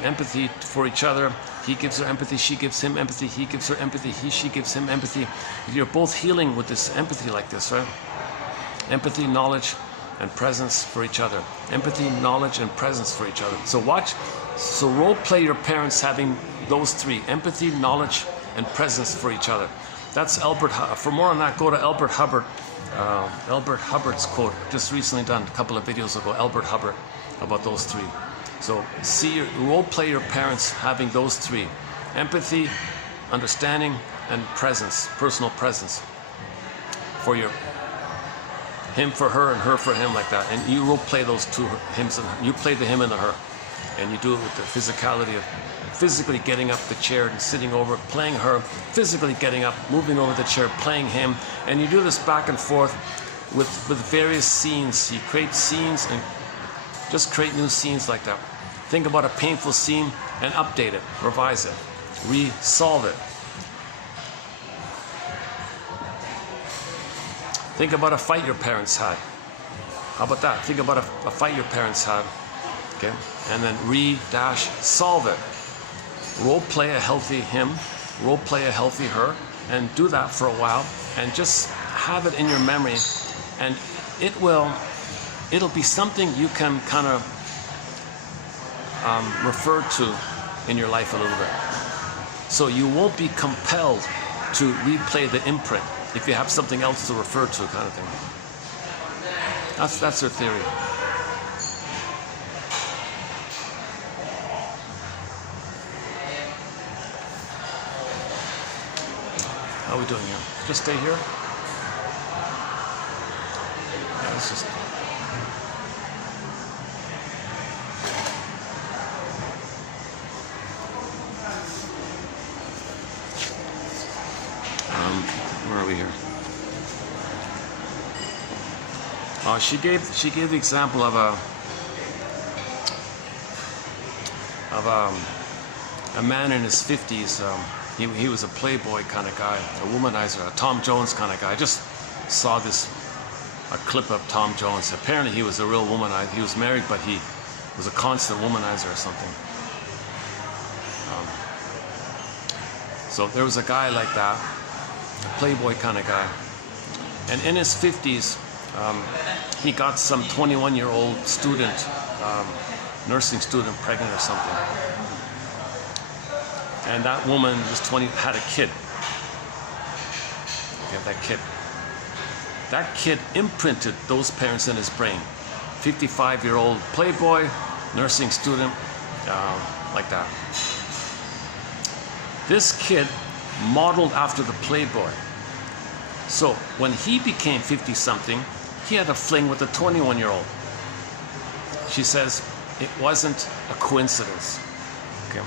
empathy for each other. He gives her empathy, she gives him empathy, he gives her empathy, she gives him empathy. You're both healing with this empathy like this, right? Empathy, knowledge, and presence for each other. Empathy, knowledge, and presence for each other. So role play your parents having those three: empathy, knowledge, and presence for each other. That's Albert. For more on that, go to Albert Hubbard. Albert Hubbard's quote, just recently done a couple of videos ago. Albert Hubbard about those three. So role play your parents having those three: empathy, understanding, and presence, personal presence for him for her and her for him, like that. And you role play those two hims, and you play the him and the her, and you do it with the physicality of physically getting up the chair and sitting over, playing her, physically getting up, moving over the chair, playing him, and you do this back and forth with various scenes. You create scenes and just create new scenes like that. Think about a painful scene and update it, revise it, resolve it. Think about a fight your parents had. How about that? Think about a fight your parents had. Okay? And then solve it. Role play a healthy him, role play a healthy her, and do that for a while, and just have it in your memory, and it'll be something you can kind of refer to in your life a little bit. So you won't be compelled to replay the imprint if you have something else to refer to, kind of thing. That's their theory. How are we doing here? Just stay here? Yeah, let's just... where are we here? She gave the example of a man in his 50s. He was a playboy kind of guy, a womanizer, a Tom Jones kind of guy. I just saw a clip of Tom Jones. Apparently he was a real womanizer. He was married, but he was a constant womanizer or something. So there was a guy like that, a playboy kind of guy. And in his 50s, he got some 21-year-old student, nursing student, pregnant or something. And that woman was 20, had a kid. Okay, that kid imprinted those parents in his brain. 55-year-old playboy, nursing student, like that. This kid modeled after the playboy. So when he became 50-something, he had a fling with a 21-year-old. She says it wasn't a coincidence. Okay.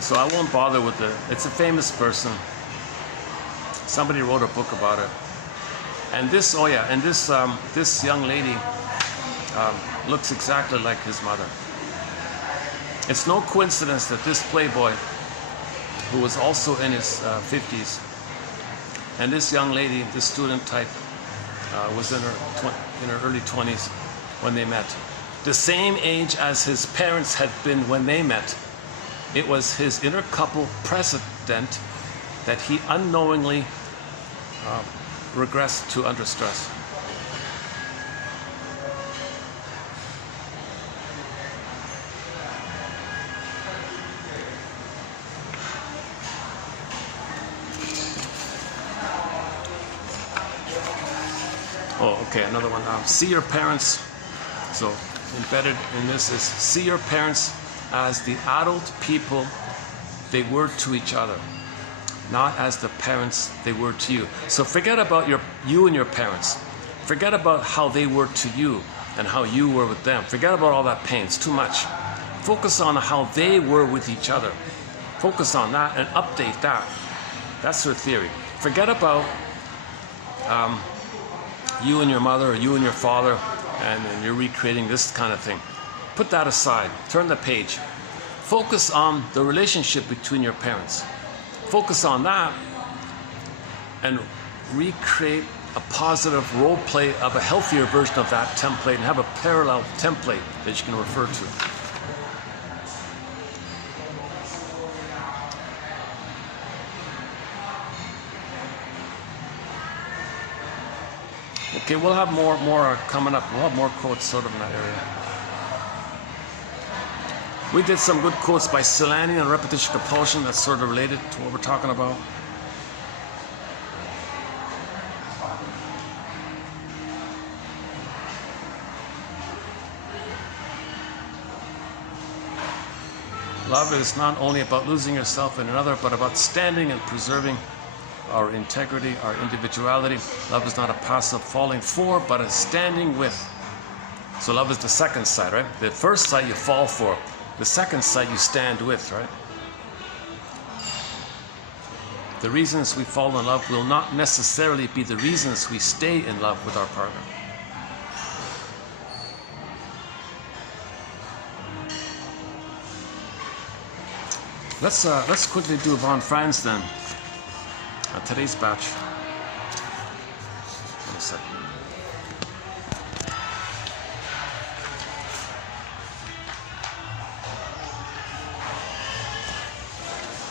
So I won't bother with it. It's a famous person. Somebody wrote a book about it. And this, oh yeah, and this young lady looks exactly like his mother. It's no coincidence that this playboy, who was also in his 50s, and this young lady, this student type, was in her early 20s when they met. The same age as his parents had been when they met. It was his intercouple precedent that he unknowingly regressed to under stress. Oh, okay, another one. See your parents. So embedded in this is see your parents as the adult people they were to each other, not as the parents they were to you. So forget about you and your parents. Forget about how they were to you and how you were with them. Forget about all that pain. It's too much. Focus on how they were with each other. Focus on that and update that. That's her theory. Forget about you and your mother or you and your father and you're recreating this kind of thing. Put that aside. Turn the page. Focus on the relationship between your parents. Focus on that and recreate a positive role play of a healthier version of that template and have a parallel template that you can refer to. Okay, we'll have more coming up. We'll have more quotes sort of in that area. We did some good quotes by Celani on repetition compulsion. That's sort of related to what we're talking about. Love is not only about losing yourself in another, but about standing and preserving our integrity, our individuality. Love is not a passive falling for, but a standing with. So love is the second side, right? The first side you fall for. The second side you stand with, right? The reasons we fall in love will not necessarily be the reasons we stay in love with our partner. Let's quickly do von Franz then. Today's batch. One second.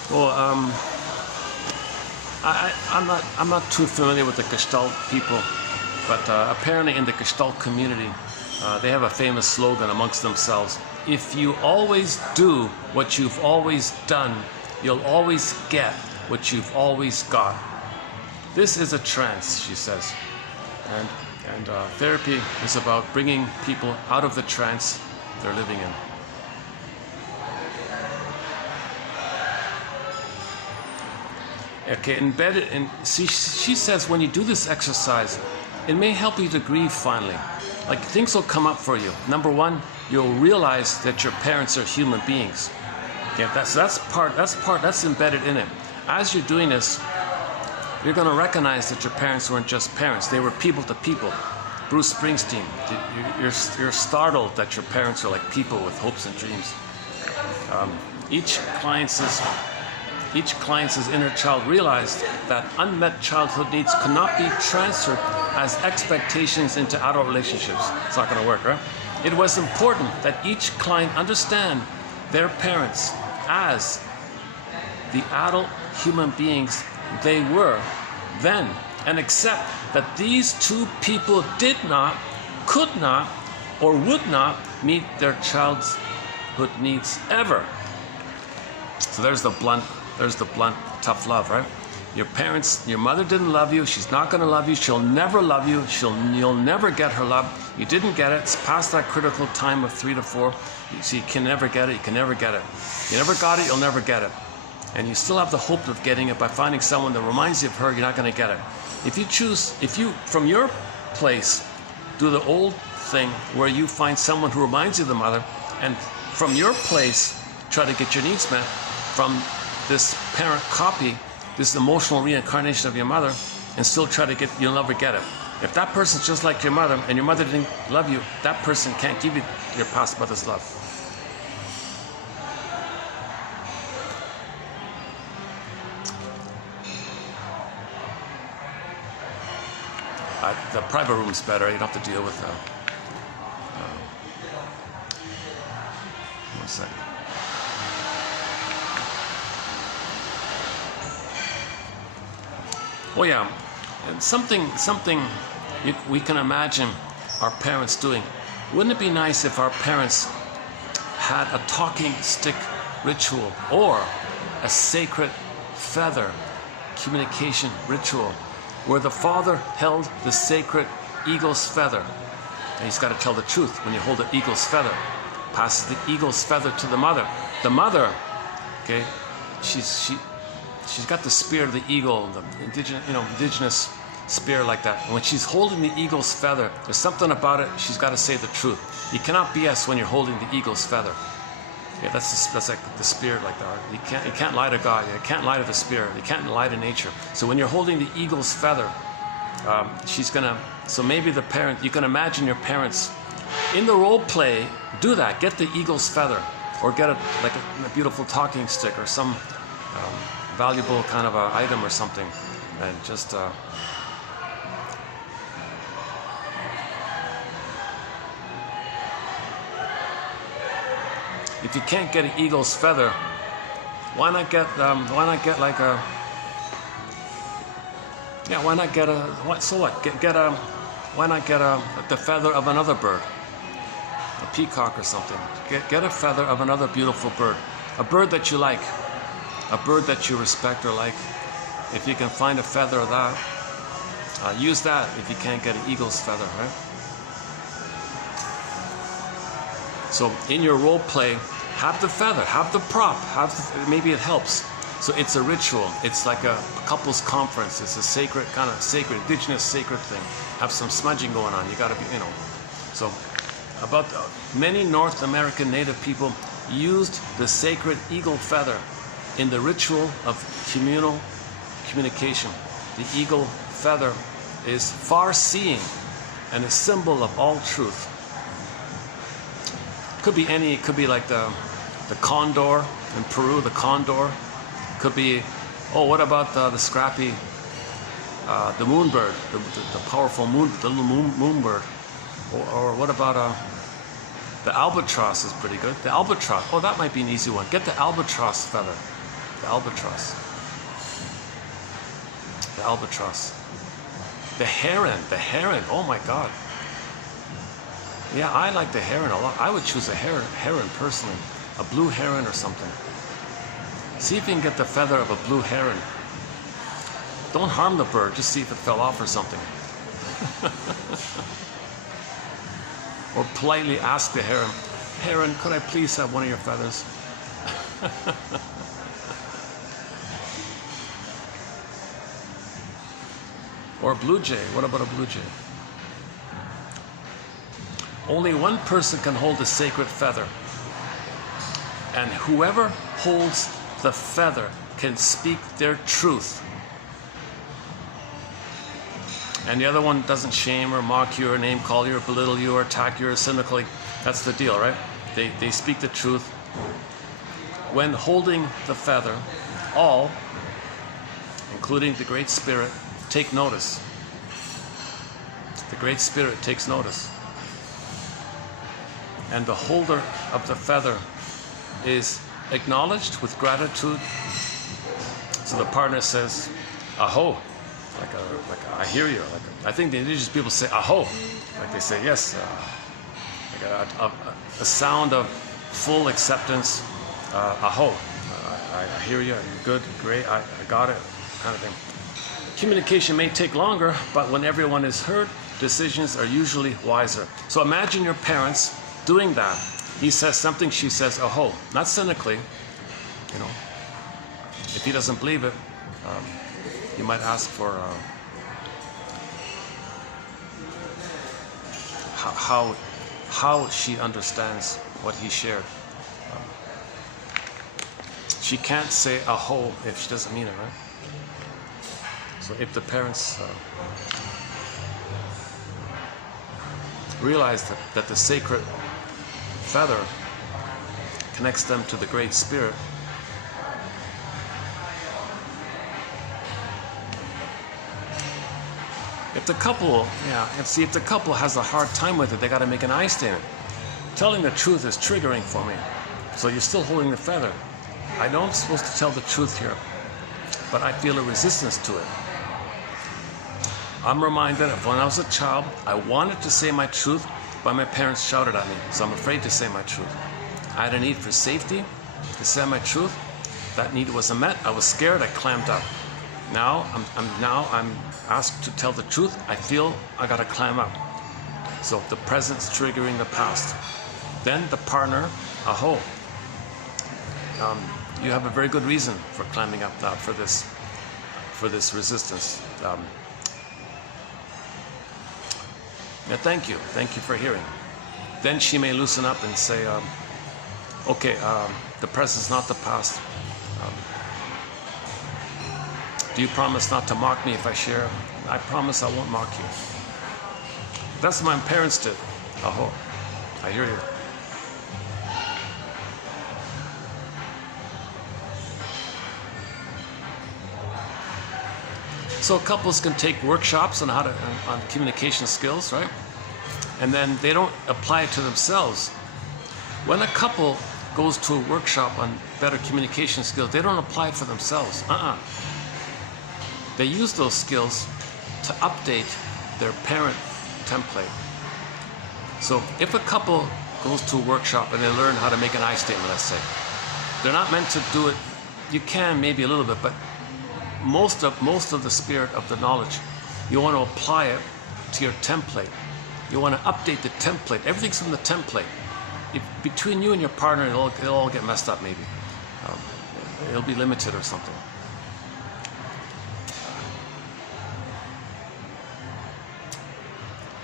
Well, I'm not too familiar with the Gestalt people, but apparently in the Gestalt community, they have a famous slogan amongst themselves. If you always do what you've always done, you'll always get what you've always got. This is a trance, she says, and therapy is about bringing people out of the trance they're living in. Okay, embedded in, see, she says when you do this exercise, it may help you to grieve finally. Like things will come up for you. Number one, you'll realize that your parents are human beings. Okay, that's embedded in it. As you're doing this, you're going to recognize that your parents weren't just parents. They were people to people. Bruce Springsteen, you're startled that your parents are like people with hopes and dreams. Each client's inner child realized that unmet childhood needs could not be transferred as expectations into adult relationships. It's not going to work, right? It was important that each client understand their parents as the adult human beings they were then, and accept that these two people did not, could not, or would not meet their childhood needs ever. So there's the blunt, tough love, right? Your parents, your mother didn't love you. She's not going to love you. She'll never love you. You'll never get her love. You didn't get it. It's past that critical time of 3 to 4. So you can never get it. You can never get it. You never got it. You'll never get it. And you still have the hope of getting it by finding someone that reminds you of her. You're not going to get it. If you from your place do the old thing where you find someone who reminds you of the mother, and from your place try to get your needs met from this parent copy, this emotional reincarnation of your mother, and still try to get, you'll never get it. If that person's just like your mother and your mother didn't love you, that person can't give you your past mother's love. The private room's better. You don't have to deal with one second. Oh yeah, and something we can imagine our parents doing. Wouldn't it be nice if our parents had a talking stick ritual or a sacred feather communication ritual where the father held the sacred eagle's feather? And he's got to tell the truth when you hold the eagle's feather. Passes the eagle's feather to the mother. The mother, okay, she's got the spirit of the eagle, the indigenous spirit like that. And when she's holding the eagle's feather, there's something about it. She's got to say the truth. You cannot BS when you're holding the eagle's feather. Yeah, that's like the spirit like that. You can't lie to God. You can't lie to the spirit. You can't lie to nature. So when you're holding the eagle's feather, she's gonna. So maybe the parent. You can imagine your parents in the role play. Do that. Get the eagle's feather, or get a beautiful talking stick, or some valuable kind of a item or something, and just. If you can't get an eagle's feather, why not get like a? Yeah, why not get a? What? So what? Get a? Why not get the feather of another bird? A peacock or something. Get a feather of another beautiful bird, a bird that you like, a bird that you respect or like. If you can find a feather of that, use that. If you can't get an eagle's feather, right? So in your role play, have the feather, have the prop, maybe it helps. So it's a ritual. It's like a couples conference. It's a sacred indigenous sacred thing. Have some smudging going on. You got to be, So about many North American Native people used the sacred eagle feather in the ritual of communal communication. The eagle feather is far-seeing and a symbol of all truth. Could be any. It could be like the condor in Peru. The condor could be. Oh, what about the scrappy, the moonbird, the powerful the little moonbird, or what about the albatross is pretty good. The albatross. Oh, that might be an easy one. Get the albatross feather. The albatross. The albatross. The heron. The heron. Oh my God. Yeah, I like the heron a lot. I would choose a heron personally. A blue heron or something. See if you can get the feather of a blue heron. Don't harm the bird, just see if it fell off or something. Or politely ask the heron, "Heron, could I please have one of your feathers?" Or a blue jay. What about a blue jay? Only one person can hold the sacred feather. And whoever holds the feather can speak their truth. And the other one doesn't shame or mock you or name call you or belittle you or attack you or cynically. That's the deal, right? They speak the truth. When holding the feather, all, including the Great Spirit, take notice. The Great Spirit takes notice. And the holder of the feather is acknowledged with gratitude. So the partner says, "Aho," like I hear you. I think the indigenous people say "Aho," like they say yes, like a sound of full acceptance. "Aho," I hear you. You're good, great. I got it, kind of thing. Communication may take longer, but when everyone is heard, decisions are usually wiser. So imagine your parents doing that. He says something, she says, "Aho," not cynically, If he doesn't believe it, you might ask for how she understands what he shared. she can't say aho if she doesn't mean it, right? So if the parents realize that the sacred feather connects them to the Great Spirit, if the couple has a hard time with it, they got to make an I statement. Telling the truth is triggering for me. So you're still holding the feather. I know I'm supposed to tell the truth here, but I feel a resistance to it. I'm reminded of when I was a child, I wanted to say my truth, but my parents shouted at me, so I'm afraid to say my truth. I had a need for safety, to say my truth. That need wasn't met. I was scared. I clammed up. Now I'm asked to tell the truth. I feel I gotta clam up. So the present's triggering the past. Then the partner, aho. You have a very good reason for climbing up now for this resistance. Yeah, thank you for hearing. Then she may loosen up and say, okay, the present's not the past. Do you promise not to mock me if I share? I promise I won't mock you. That's what my parents did. Aho, I hear you. So couples can take workshops on on communication skills, right? And then they don't apply it to themselves. When a couple goes to a workshop on better communication skills, they don't apply it for themselves. They use those skills to update their parent template. So if a couple goes to a workshop and they learn how to make an I statement, let's say, they're not meant to do it. You can maybe a little bit, but most of the spirit of the knowledge, you want to apply it to your template. You want to update the template. Everything's from the template. Between you and your partner, it'll all get messed up maybe. It'll be limited or something.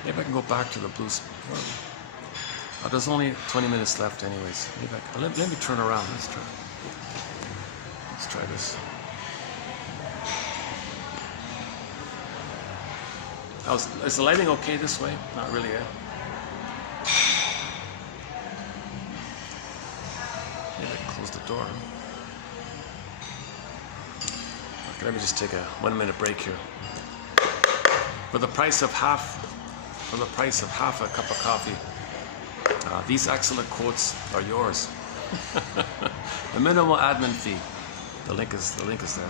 Maybe I can go back to the blues. There's only 20 minutes left anyways. Maybe let me turn around. Let's try this. Is the lighting okay this way? Not really, eh? Maybe I can close the door. Okay, let me just take a 1 minute break here. For the price of half a cup of coffee, these excellent quotes are yours. The minimal admin fee. The link is there.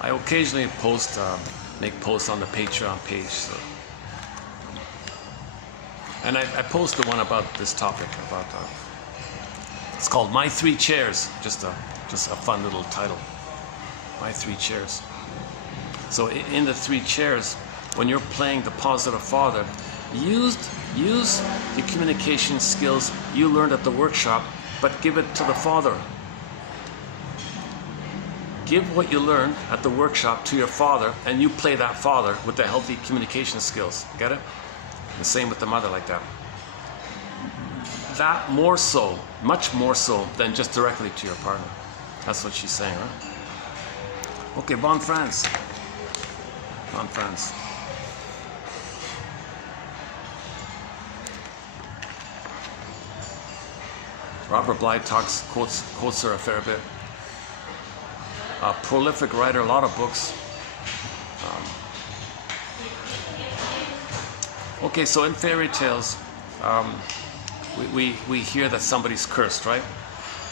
I occasionally make posts on the Patreon page, so. And I post the one about this topic it's called My 3 Chairs, just a fun little title. My 3 Chairs. So in the 3 chairs, when you're playing the positive father, use the communication skills you learned at the workshop, but give it to the father. Give what you learned at the workshop to your father, and you play that father with the healthy communication skills. Get it? The same with the mother, like that. That more so, much more so than just directly to your partner. That's what she's saying, right? Okay, bon France. Bon France. Robert Bly quotes her a fair bit. A prolific writer, a lot of books. Okay, so in fairy tales, we hear that somebody's cursed, right?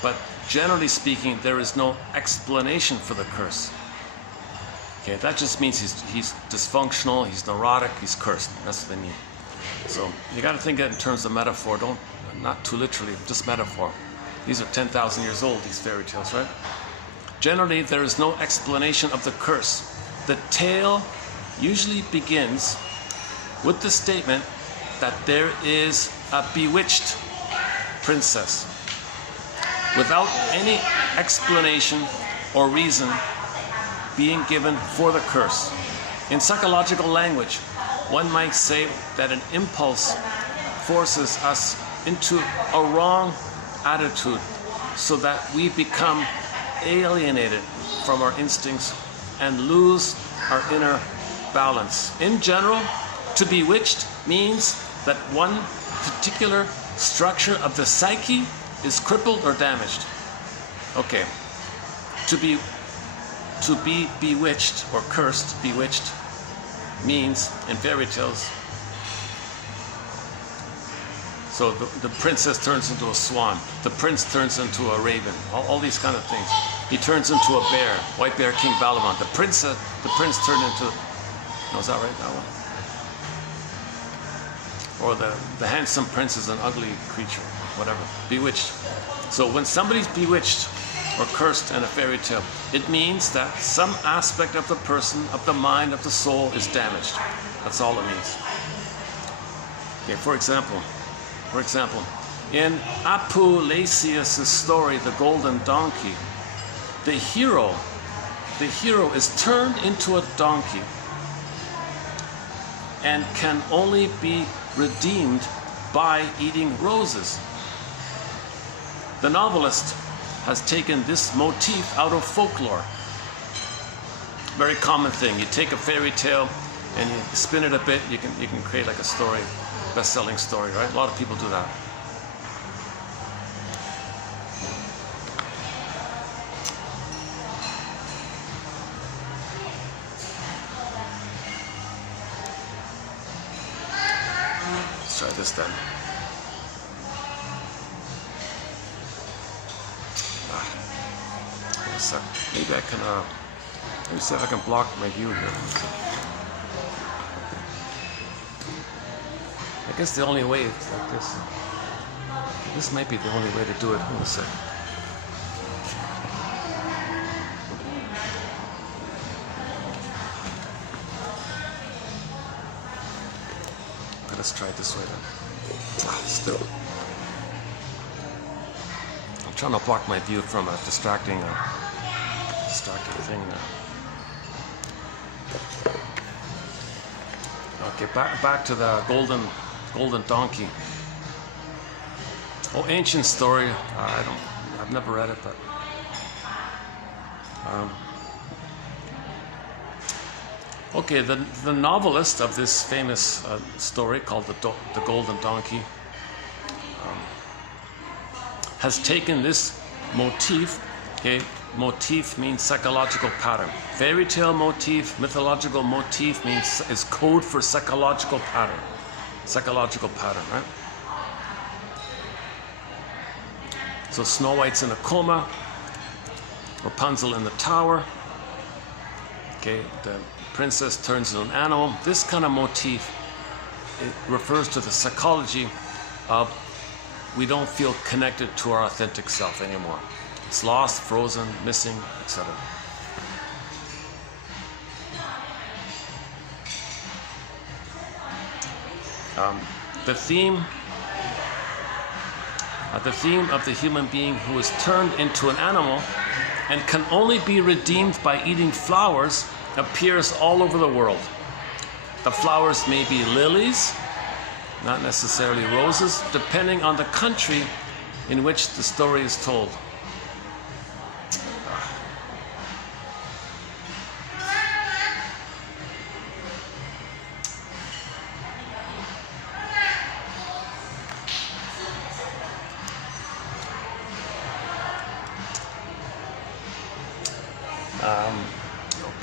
But generally speaking, there is no explanation for the curse. Okay, that just means he's dysfunctional, he's neurotic, he's cursed. That's what they mean. So you got to think it in terms of metaphor. Not too literally, just metaphor. These are 10,000 years old, these fairy tales, right? Generally, there is no explanation of the curse. The tale usually begins with the statement that there is a bewitched princess, without any explanation or reason being given for the curse. In psychological language, one might say that an impulse forces us into a wrong attitude so that we become alienated from our instincts and lose our inner balance. In general, to be bewitched means that one particular structure of the psyche is crippled or damaged. Okay, to be bewitched or cursed, bewitched, means in fairy tales, so the princess turns into a swan, the prince turns into a raven, all these kind of things. He turns into a bear, white bear King Balaban. The prince turned into, no, is that right, that one? Or the handsome prince is an ugly creature, whatever, bewitched. So when somebody's bewitched or cursed in a fairy tale, it means that some aspect of the person, of the mind, of the soul is damaged. That's all it means. Okay, for example, in Apuleius' story, The Golden Donkey, the hero is turned into a donkey and can only be redeemed by eating roses. The novelist has taken this motif out of folklore. Very common thing. You take a fairy tale and you spin it a bit, you can create like a story, best-selling story, right? A lot of people do that. Let's try this then. Maybe I can, let me see if I can block my view here. I guess the only way is like this. This might be the only way to do it. Hold on a sec. Okay, let's try it this way then. Still. I'm trying to block my view from a distracting thing now. Okay, back to the golden donkey. Oh, ancient story. I've never read it, but okay. The novelist of this famous story called the Golden Donkey has taken this motif. Okay, motif means psychological pattern. Fairy tale motif, mythological motif is code for psychological pattern. Psychological pattern, right? So Snow White's in a coma, Rapunzel in the tower. Okay, the princess turns into an animal. This kind of motif, it refers to the psychology of we don't feel connected to our authentic self anymore. It's lost, frozen, missing, etc. The theme of the human being who is turned into an animal and can only be redeemed by eating flowers appears all over the world. The flowers may be lilies, not necessarily roses, depending on the country in which the story is told.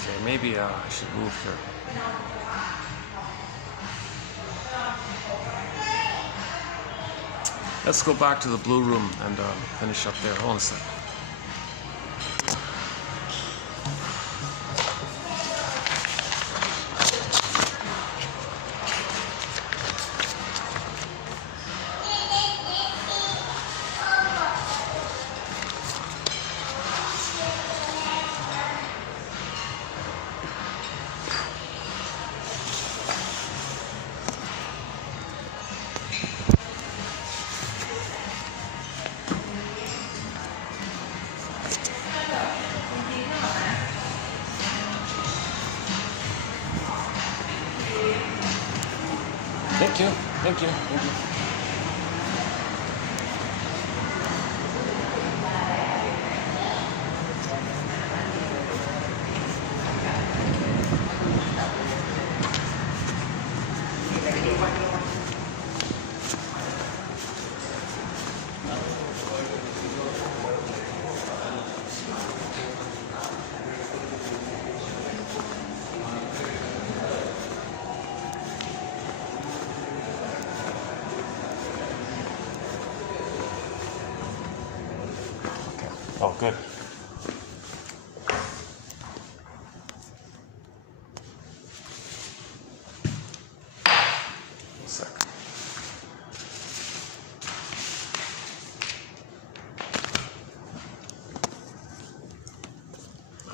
Okay, maybe I should move here. Let's go back to the blue room and finish up there. Hold on a second. Thank you. Good. One sec.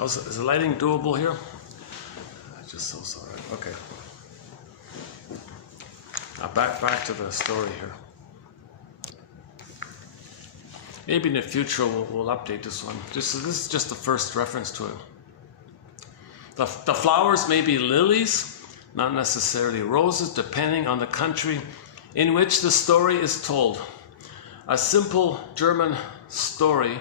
Is the lighting doable here? Just so sorry. Okay. Now back to the story here. Maybe in the future we'll update this one. This is just the first reference to it. The flowers may be lilies, not necessarily roses, depending on the country in which the story is told. A simple German story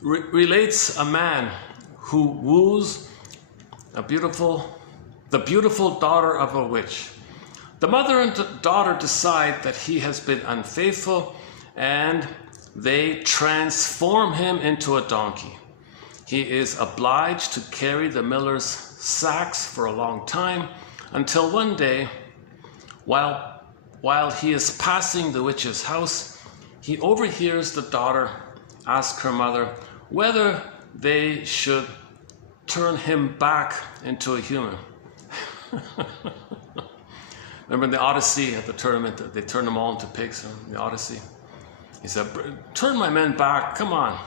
relates a man who woos the beautiful daughter of a witch. The mother and daughter decide that he has been unfaithful, and they transform him into a donkey. He is obliged to carry the miller's sacks for a long time, until one day, while he is passing the witch's house, he overhears the daughter ask her mother whether they should turn him back into a human. Remember in the Odyssey at the tournament, they turned them all into pigs in the Odyssey? He said, turn my men back, come on.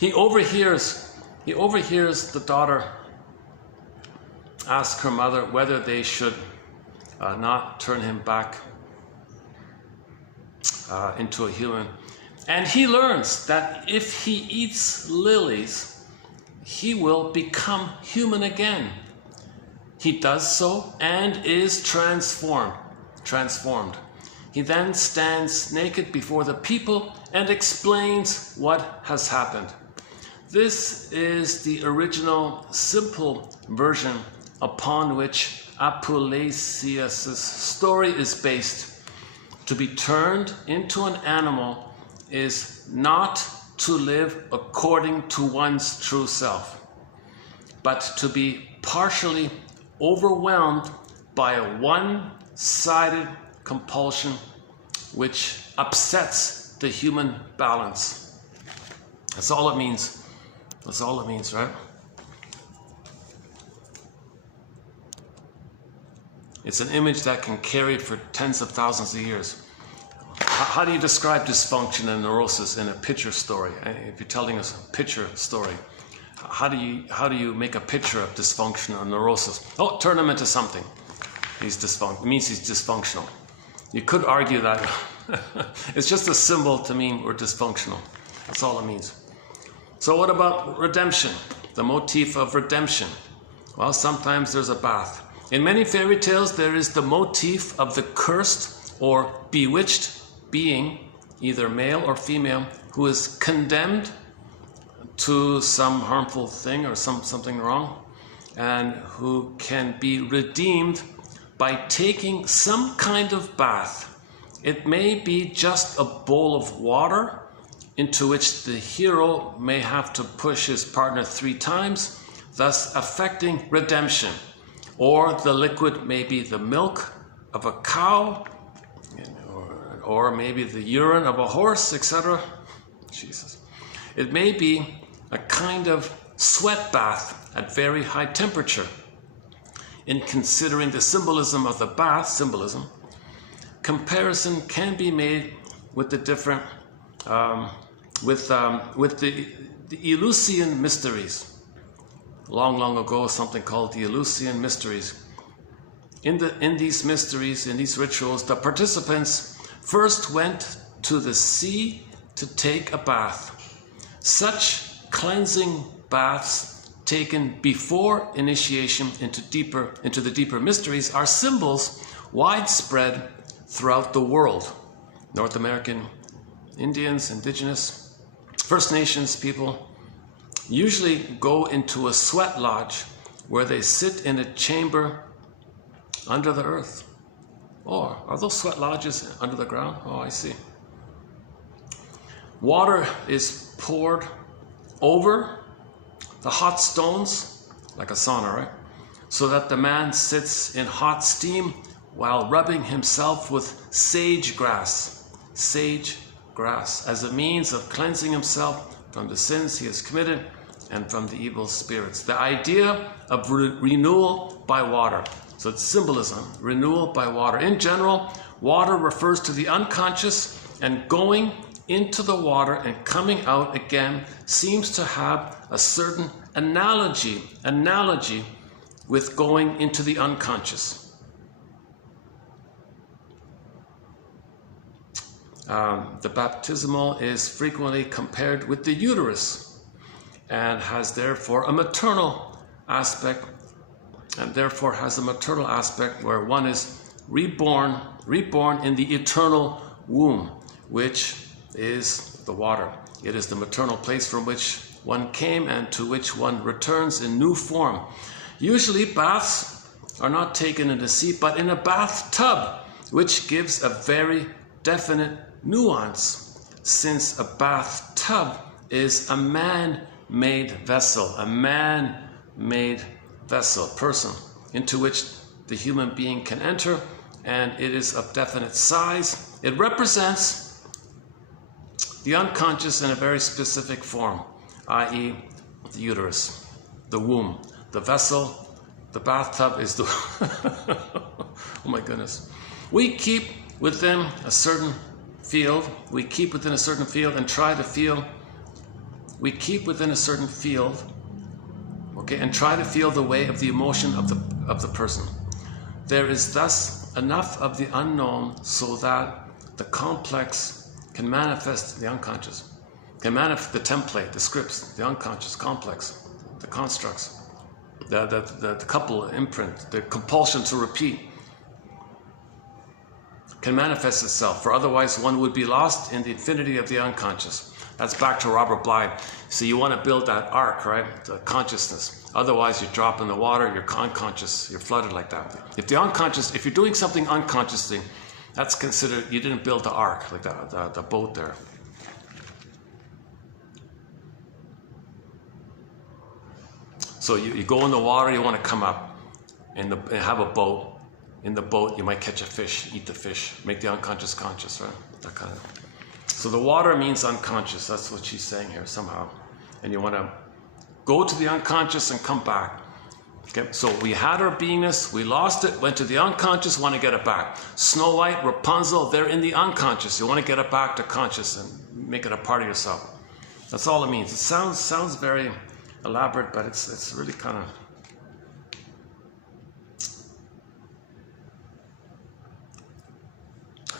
He overhears the daughter ask her mother whether they should not turn him back into a human. And he learns that if he eats lilies, he will become human again. He does so and is transformed. He then stands naked before the people and explains what has happened. This is the original simple version upon which Apuleius' story is based. To be turned into an animal is not to live according to one's true self, but to be partially overwhelmed by a one-sided compulsion which upsets the human balance. That's all it means. That's all it means, right? It's an image that can carry for tens of thousands of years. How do you describe dysfunction and neurosis in a picture story? If you're telling us a picture story, how do you make a picture of dysfunction or neurosis? Oh, turn him into something. It means he's dysfunctional. You could argue that it's just a symbol to mean we're dysfunctional. That's all it means. So what about redemption? The motif of redemption. Well, sometimes there's a bath. In many fairy tales, there is the motif of the cursed or bewitched being, either male or female, who is condemned to some harmful thing or something wrong, and who can be redeemed by taking some kind of bath. It may be just a bowl of water into which the hero may have to push his partner 3 times, thus affecting redemption. Or the liquid may be the milk of a cow, or maybe the urine of a horse, etc. Jesus. It may be a kind of sweat bath at very high temperature. In considering the symbolism of the bath, comparison can be made with the different, with the Eleusinian mysteries. Long ago, something called the Eleusinian mysteries. In these mysteries, in these rituals, the participants first went to the sea to take a bath. Such cleansing baths taken before initiation into the deeper mysteries are symbols widespread throughout the world. North American Indians, indigenous, First Nations people usually go into a sweat lodge where they sit in a chamber under the earth. Oh, are those sweat lodges under the ground? Oh, I see. Water is poured over the hot stones, like a sauna, right? So that the man sits in hot steam while rubbing himself with sage grass. Sage grass, as a means of cleansing himself from the sins he has committed and from the evil spirits. The idea of renewal by water. So it's symbolism, renewal by water. In general, water refers to the unconscious, and going into the water and coming out again seems to have a certain analogy with going into the unconscious. The baptismal is frequently compared with the uterus and has therefore a maternal aspect, where one is reborn in the eternal womb, which is the water. It is the maternal place from which one came and to which one returns in new form. Usually baths are not taken in the sea, but in a bathtub, which gives a very definite nuance, since a bathtub is a man-made vessel, person into which the human being can enter, and it is of definite size. It represents the unconscious in a very specific form, i.e. the uterus, the womb. The vessel, the bathtub is the... Oh my goodness. We keep within a certain field and try to feel... and try to feel the way of the emotion of the person. There is thus enough of the unknown so that the complex can manifest the unconscious, can manifest the template, the scripts, the unconscious complex, the constructs, the couple imprint, the compulsion to repeat, can manifest itself, for otherwise one would be lost in the infinity of the unconscious. That's back to Robert Bly. So you want to build that arc, right? The consciousness. Otherwise you drop in the water, you're unconscious, you're flooded like that. If you're doing something unconsciously, that's considered, you didn't build the ark, like the boat there. So you go in the water, you want to come up and have a boat. In the boat, you might catch a fish, eat the fish, make the unconscious conscious, right? That kind of. So the water means unconscious. That's what she's saying here somehow. And you want to go to the unconscious and come back. Okay, so we had our beingness, we lost it, went to the unconscious, want to get it back. Snow White, Rapunzel, they're in the unconscious. You want to get it back to conscious and make it a part of yourself. That's all it means. It sounds very elaborate, but it's really kind of...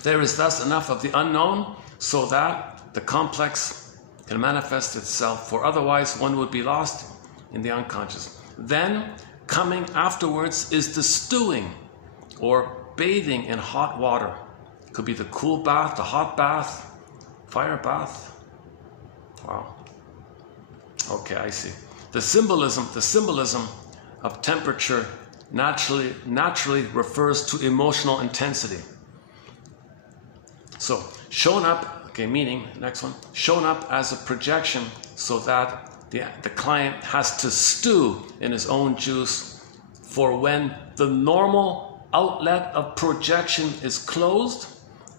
There is thus enough of the unknown so that the complex can manifest itself, for otherwise one would be lost in the unconscious. Then, coming afterwards is the stewing, or bathing in hot water. It could be the cool bath, the hot bath, fire bath. Wow. Okay, I see. The symbolism of temperature naturally refers to emotional intensity. So, shown up, okay, meaning, next one, shown up as a projection so that the client has to stew in his own juice, for when the normal outlet of projection is closed,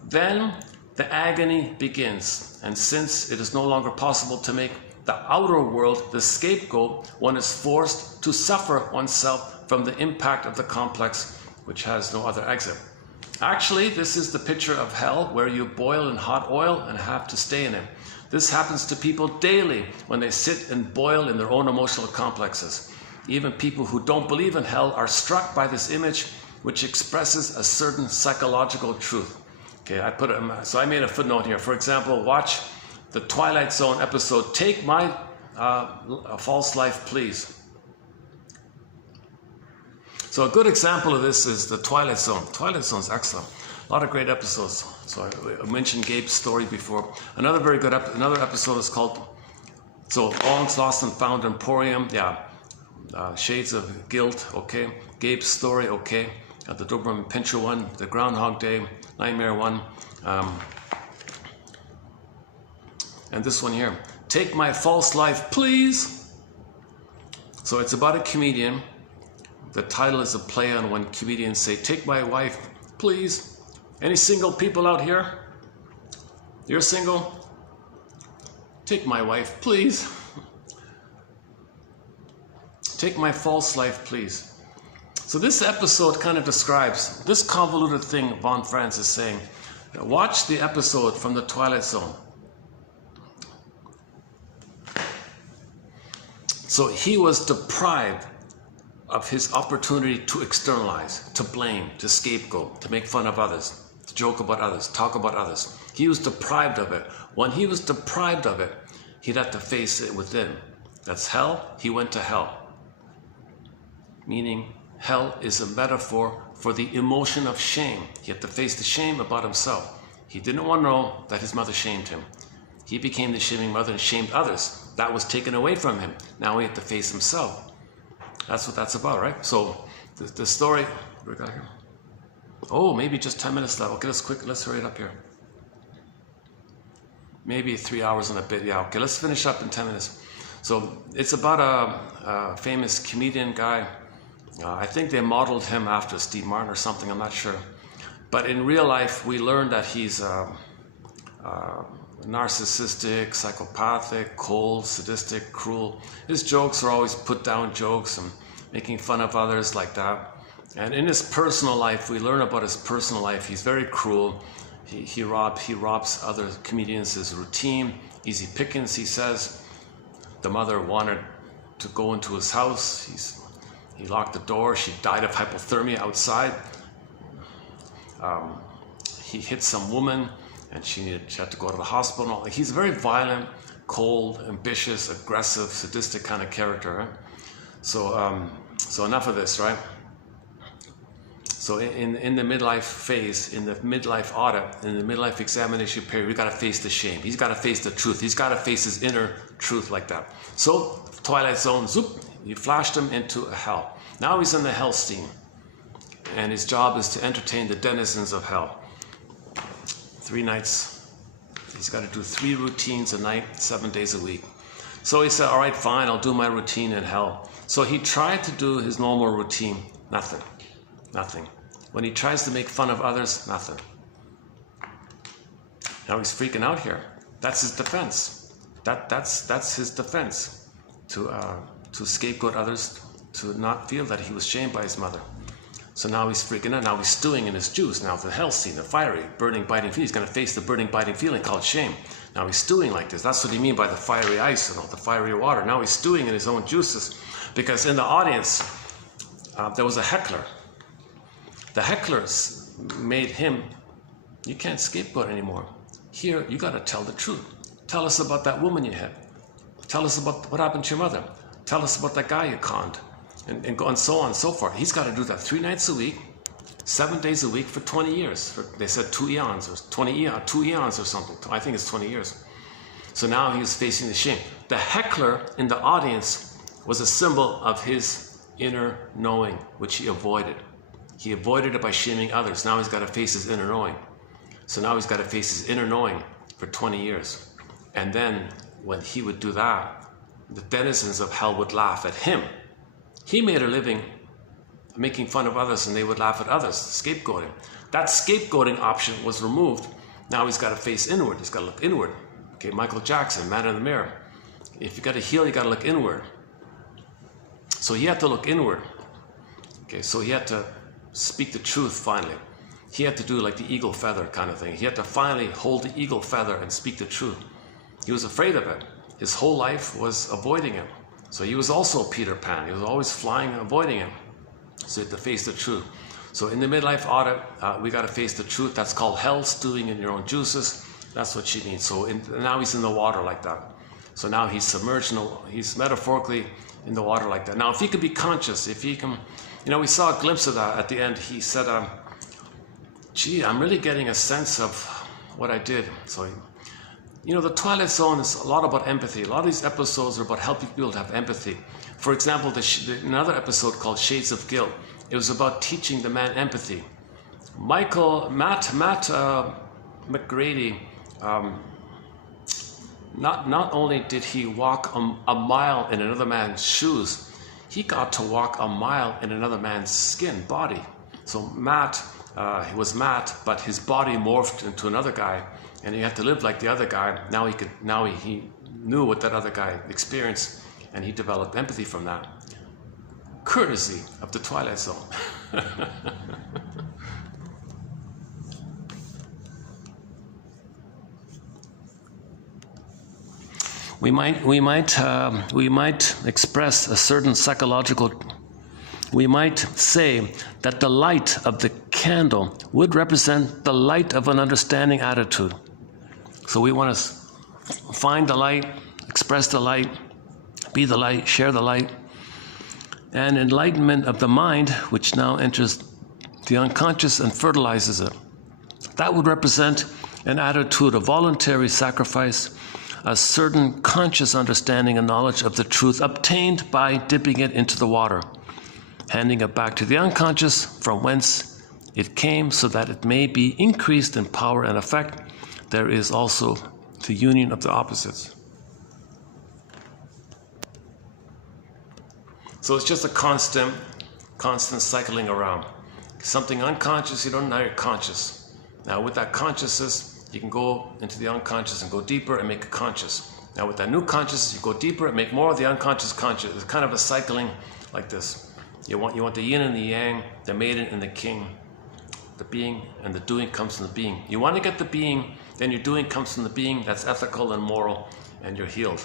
then the agony begins. And since it is no longer possible to make the outer world the scapegoat, one is forced to suffer oneself from the impact of the complex, which has no other exit. Actually, this is the picture of hell, where you boil in hot oil and have to stay in it. This happens to people daily when they sit and boil in their own emotional complexes. Even people who don't believe in hell are struck by this image, which expresses a certain psychological truth. Okay, so I made a footnote here. For example, watch the Twilight Zone episode, Take My False Life, Please. So a good example of this is the Twilight Zone. Twilight Zone is excellent. A lot of great episodes. So I mentioned Gabe's story before. Another very good another episode is called All Lost and Found Emporium. Yeah. Shades of Guilt. Okay. Gabe's story. Okay. The Doberman Pinscher one. The Groundhog Day. Nightmare one. And this one here. Take My False Life, Please. So it's about a comedian. The title is a play on when comedians say, take my wife, please. Any single people out here? You're single? Take my wife, please. Take my false life, please. So this episode kind of describes this convoluted thing Von Franz is saying. Watch the episode from the Twilight Zone. So he was deprived of his opportunity to externalize, to blame, to scapegoat, to make fun of others, to joke about others, talk about others. He was deprived of it. When he was deprived of it, he'd have to face it within. That's hell. He went to hell. Meaning, hell is a metaphor for the emotion of shame. He had to face the shame about himself. He didn't want to know that his mother shamed him. He became the shaming mother and shamed others. That was taken away from him. Now he had to face himself. That's what that's about, right? So the story, what do we got here? Oh, maybe just 10 minutes left. Okay, let's hurry it up here. Maybe 3 hours and a bit. Yeah, okay, let's finish up in 10 minutes. So it's about a famous comedian guy. I think they modeled him after Steve Martin or something, I'm not sure. But in real life, we learned that he's narcissistic, psychopathic, cold, sadistic, cruel. His jokes are always put down jokes and making fun of others like that. And in his personal life, we learn about his personal life. He's very cruel. He robs other comedians his routine. Easy pickings, he says. The mother wanted to go into his house. He locked the door. She died of hypothermia outside. He hit some woman, and she had to go to the hospital. He's a very violent, cold, ambitious, aggressive, sadistic kind of character. Right? So enough of this, right? So in the midlife phase, in the midlife audit, in the midlife examination period, we got to face the shame. He's got to face the truth. He's got to face his inner truth like that. So Twilight Zone, zoop, you flashed him into a hell. Now he's in the hell scene, and his job is to entertain the denizens of hell. 3 nights. He's got to do 3 routines a night, 7 days a week. So he said, all right, fine, I'll do my routine in hell. So he tried to do his normal routine. Nothing. Nothing. When he tries to make fun of others, nothing. Now he's freaking out here. That's his defense. That's his defense. To scapegoat others, to not feel that he was shamed by his mother. So now he's freaking out. Now he's stewing in his juice. Now the hell scene, the fiery, burning, biting feeling. He's going to face the burning, biting feeling called shame. Now he's stewing like this. That's what he mean by the fiery ice and all the fiery water. Now he's stewing in his own juices. Because in the audience, there was a heckler. The hecklers made him, you can't scapegoat anymore. Here, you got to tell the truth. Tell us about that woman you had. Tell us about what happened to your mother. Tell us about that guy you conned. And so on and so forth. He's got to do that 3 nights a week, 7 days a week for 20 years. They said 2 eons or 2 eons or something. I think it's 20 years. So now he's facing the shame. The heckler in the audience was a symbol of his inner knowing, which he avoided. He avoided it by shaming others. Now he's got to face his inner knowing. So now he's got to face his inner knowing for 20 years. And then when he would do that, the denizens of hell would laugh at him. He made a living making fun of others, and they would laugh at others, scapegoating. That scapegoating option was removed. Now he's got to face inward. He's got to look inward. Okay, Michael Jackson, Man in the Mirror. If you got to heal, you got to look inward. So he had to look inward. Okay, so he had to speak the truth finally. He had to do like the eagle feather kind of thing. He had to finally hold the eagle feather and speak the truth. He was afraid of it. His whole life was avoiding it. So he was also Peter Pan. He was always flying and avoiding it. So he had to face the truth. So in the midlife audit, we got to face the truth. That's called hell, stewing in your own juices. That's what she means. So now he's in the water like that. So now he's submerged, he's metaphorically in the water like that. Now if he could be conscious, if he can, we saw a glimpse of that at the end. He said, gee, I'm really getting a sense of what I did. So, the Twilight Zone is a lot about empathy. A lot of these episodes are about helping people to have empathy. For example, another episode called Shades of Guilt, it was about teaching the man empathy. Matt McGrady, not only did he walk a mile in another man's shoes, he got to walk a mile in another man's body. So Matt, he was Matt, but his body morphed into another guy, and he had to live like the other guy. Now he knew what that other guy experienced, and he developed empathy from that, courtesy of the Twilight Zone. We might express a certain psychological. We might say that the light of the candle would represent the light of an understanding attitude. So we want to find the light, express the light, be the light, share the light. And enlightenment of the mind, which now enters the unconscious and fertilizes it. That would represent an attitude of voluntary sacrifice, a certain conscious understanding and knowledge of the truth obtained by dipping it into the water, handing it back to the unconscious from whence it came so that it may be increased in power and effect. There is also the union of the opposites. So it's just a constant cycling around. Something unconscious, you don't know you're conscious. Now with that consciousness, you can go into the unconscious and go deeper and make it conscious. Now with that new consciousness, you go deeper and make more of the unconscious conscious. It's kind of a cycling like this. You want the yin and the yang, the maiden and the king. The being and the doing comes from the being. You want to get the being, then your doing comes from the being. That's ethical and moral, and you're healed.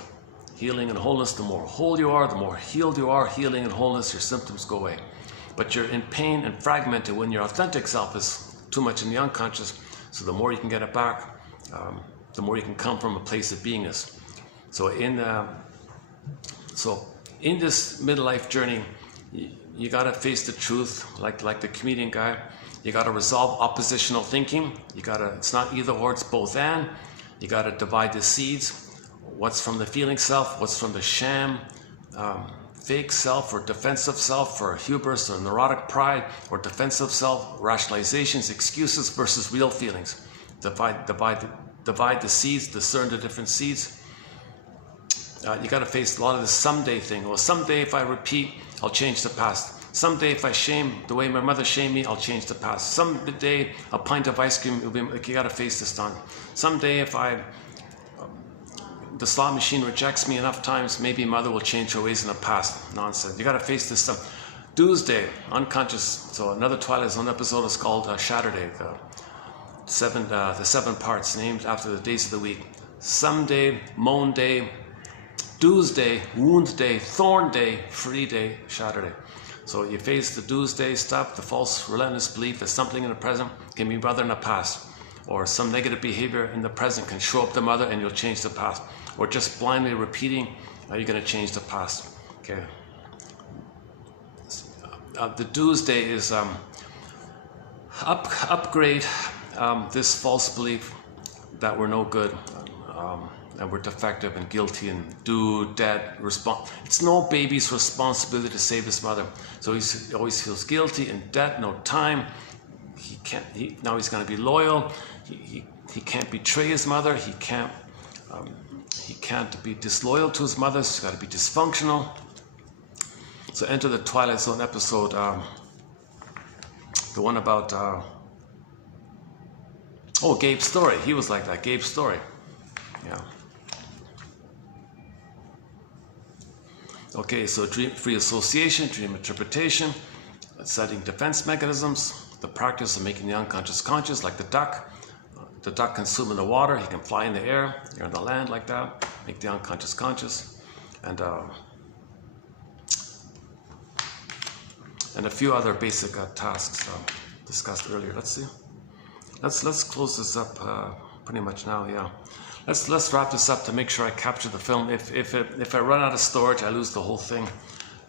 Healing and wholeness, the more whole you are, the more healed you are. Healing and wholeness, your symptoms go away. But you're in pain and fragmented when your authentic self is too much in the unconscious. So the more you can get it back, the more you can come from a place of beingness. So in this midlife journey, you got to face the truth, like the comedian guy. You got to resolve oppositional thinking. It's not either or, it's both and. You got to divide the seeds. What's from the feeling self? What's from the sham, fake self, or defensive self, or hubris, or neurotic pride, or defensive self, rationalizations, excuses versus real feelings. Divide the seeds, discern the different seeds. You got to face a lot of this someday thing. Well, someday if I repeat, I'll change the past. Someday if I shame the way my mother shamed me, I'll change the past. Someday a pint of ice cream will be like, you got to face this time. Someday if the slot machine rejects me enough times, maybe mother will change her ways in the past. Nonsense. You got to face this stuff. Doomsday, unconscious. So another Twilight Zone episode is called Shatterday. The seven parts named after the days of the week. Someday, moan day, Doomsday, wound day, thorn day, free day, Shatterday. So you face the doomsday stuff, the false, relentless belief that something in the present can be mother in the past, or some negative behavior in the present can show up the mother and you'll change the past, or just blindly repeating, you're going to change the past. Okay. The doomsday is upgrade this false belief that we're no good, and we're defective and guilty and dead. It's no baby's responsibility to save his mother. So he always feels guilty and debt, no time. Now he's going to be loyal. He can't betray his mother. He can't be disloyal to his mother. He's got to be dysfunctional. So enter the Twilight Zone episode, the one about Gabe's story. He was like that. Gabe's story. Yeah. Okay, so dream-free association, dream interpretation, setting defense mechanisms, the practice of making the unconscious conscious, like the duck. The duck can swim in the water, he can fly in the air, you're on the land like that, make the unconscious conscious. And a few other basic tasks discussed earlier. Let's see. Let's close this up pretty much now, yeah. Let's wrap this up to make sure I capture the film. If I run out of storage, I lose the whole thing.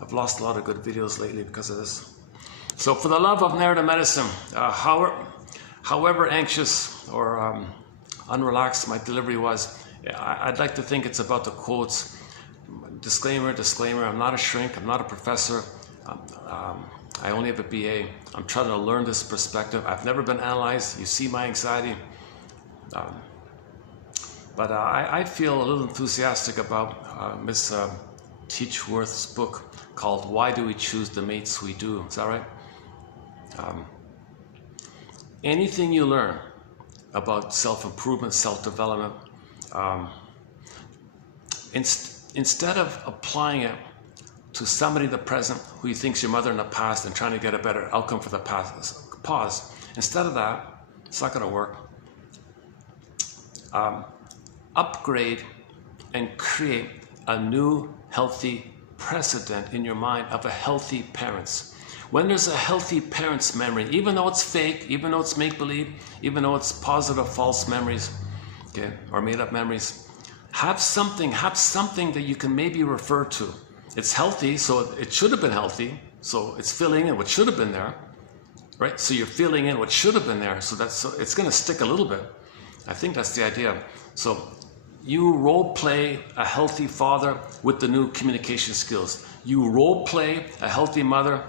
I've lost a lot of good videos lately because of this. So for the love of narrative medicine, however anxious or unrelaxed my delivery was, I'd like to think it's about the quotes. Disclaimer, I'm not a shrink, I'm not a professor. I only have a BA. I'm trying to learn this perspective. I've never been analyzed. You see my anxiety. But I feel a little enthusiastic about Miss Teachworth's book called Why Do We Choose the Mates We Do? Is that right? Anything you learn about self-improvement, self-development. Instead of applying it to somebody in the present who you think's your mother in the past and trying to get a better outcome for the past, pause. Instead of that, it's not going to work. Upgrade and create a new healthy precedent in your mind of a healthy parents. When there's a healthy parents memory, even though it's fake, even though it's make-believe, even though it's positive false memories, okay, or made-up memories, have something that you can maybe refer to. It's healthy, so it should have been healthy, so it's filling in what should have been there, right? So you're filling in what should have been there, so it's going to stick a little bit. I think that's the idea. So you role play a healthy father with the new communication skills. You role play a healthy mother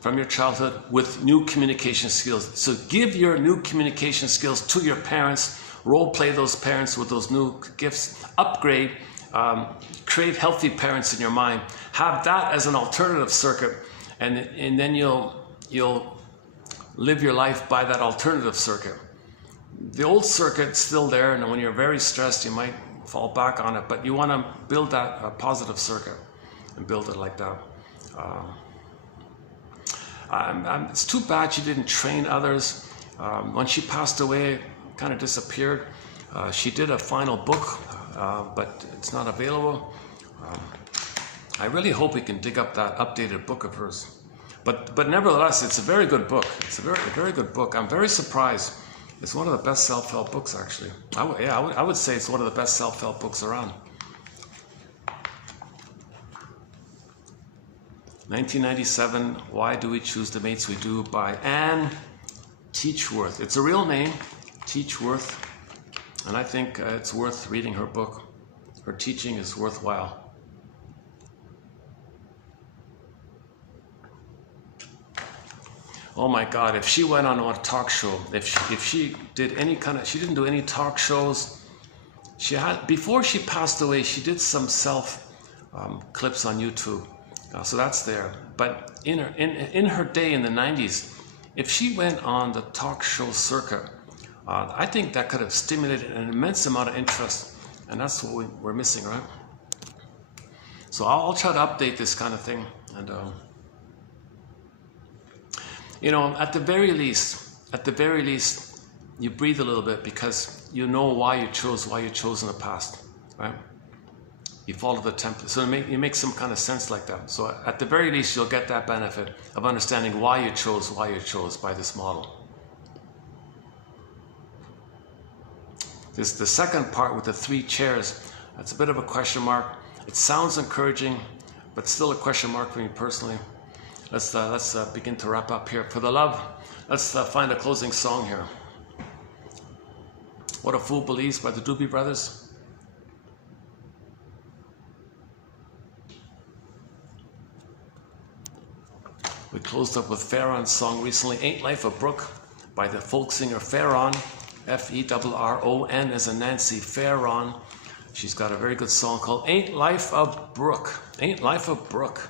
from your childhood with new communication skills. So give your new communication skills to your parents, role play those parents with those new gifts, upgrade, create healthy parents in your mind. Have that as an alternative circuit, and then you'll live your life by that alternative circuit. The old circuit's still there, and when you're very stressed, you might fall back on it, but you want to build that positive circuit and build it like that. It's too bad she didn't train others. When she passed away, kind of disappeared. She did a final book, but it's not available. I really hope we can dig up that updated book of hers. But nevertheless, it's a very good book. It's a very good book. I'm very surprised. It's one of the best self-help books, actually. I would say it's one of the best self-help books around. 1997, Why Do We Choose the Mates We Do, by Anne Teachworth. It's a real name, Teachworth, and I think it's worth reading her book. Her teaching is worthwhile. Oh my God, if she went on a talk show, if she did any kind of, she didn't do any talk shows. She had, before she passed away, she did some self clips on YouTube. So that's there. But in her day in the 90s, if she went on the talk show circuit, I think that could have stimulated an immense amount of interest. And that's what we're missing, right? So I'll try to update this kind of thing. And you know, at the very least, you breathe a little bit because you know why you chose in the past, right? You follow the template. So you make some kind of sense like that. So at the very least, you'll get that benefit of understanding why you chose by this model. The second part with the 3 chairs, that's a bit of a question mark. It sounds encouraging, but still a question mark for me personally. Let's begin to wrap up here. For the love, let's find a closing song here. What a Fool Believes by the Doobie Brothers. We closed up with Farron's song recently, Ain't Life a Brook, by the folk singer Farron, F-E-R-R-O-N as in Nancy, Farron. She's got a very good song called Ain't Life a Brook. Ain't Life a Brook.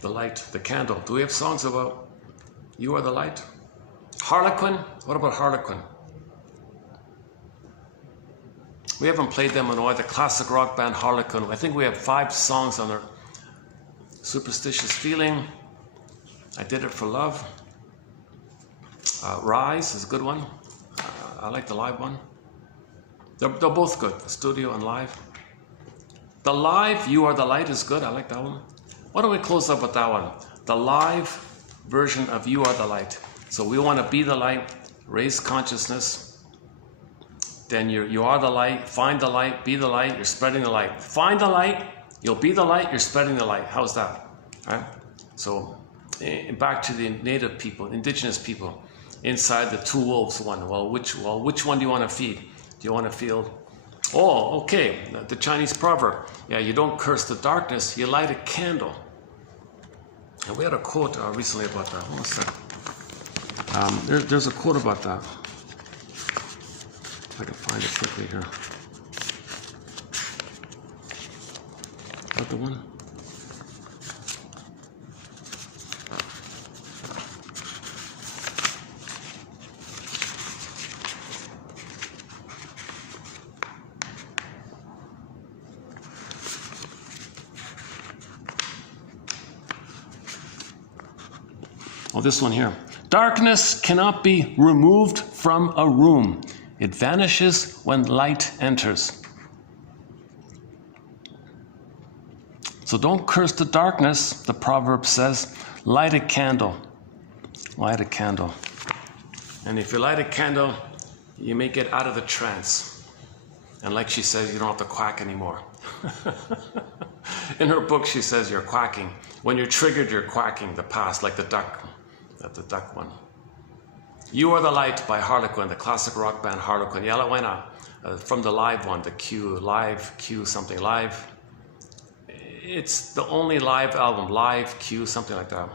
The light, the candle. Do we have songs about You Are the Light? Harlequin? What about Harlequin? We haven't played them in a while. The classic rock band Harlequin. I think we have 5 songs on their Superstitious Feeling. I Did It for Love. Rise is a good one. I like the live one. They're both good, the studio and live. The live, You Are the Light is good. I like that one. Why don't we close up with that one? The live version of You Are the Light. So we want to be the light, raise consciousness. Then you are the light, find the light, be the light, you're spreading the light. Find the light, you'll be the light, you're spreading the light. How's that? All right? So back to the native people, indigenous people, inside the 2 wolves one. Well, which one do you want to feed? Do you want to feel? Oh, okay, the Chinese proverb. Yeah, you don't curse the darkness, you light a candle. And we had a quote recently about that. Hold on a second. There's a quote about that. If I can find it quickly here. Is that the one? this one here. Darkness cannot be removed from a room. It vanishes when light enters. So don't curse the darkness, the proverb says. Light a candle. Light a candle. And if you light a candle, you may get out of the trance. And like she says, you don't have to quack anymore. In her book, she says you're quacking. When you're triggered, you're quacking the past, like the duck one. You Are the Light by Harlequin, the classic rock band Harlequin. Ya la buena, from the live one, the Q, live, Q, something live. It's the only live album, live, Q, something like that.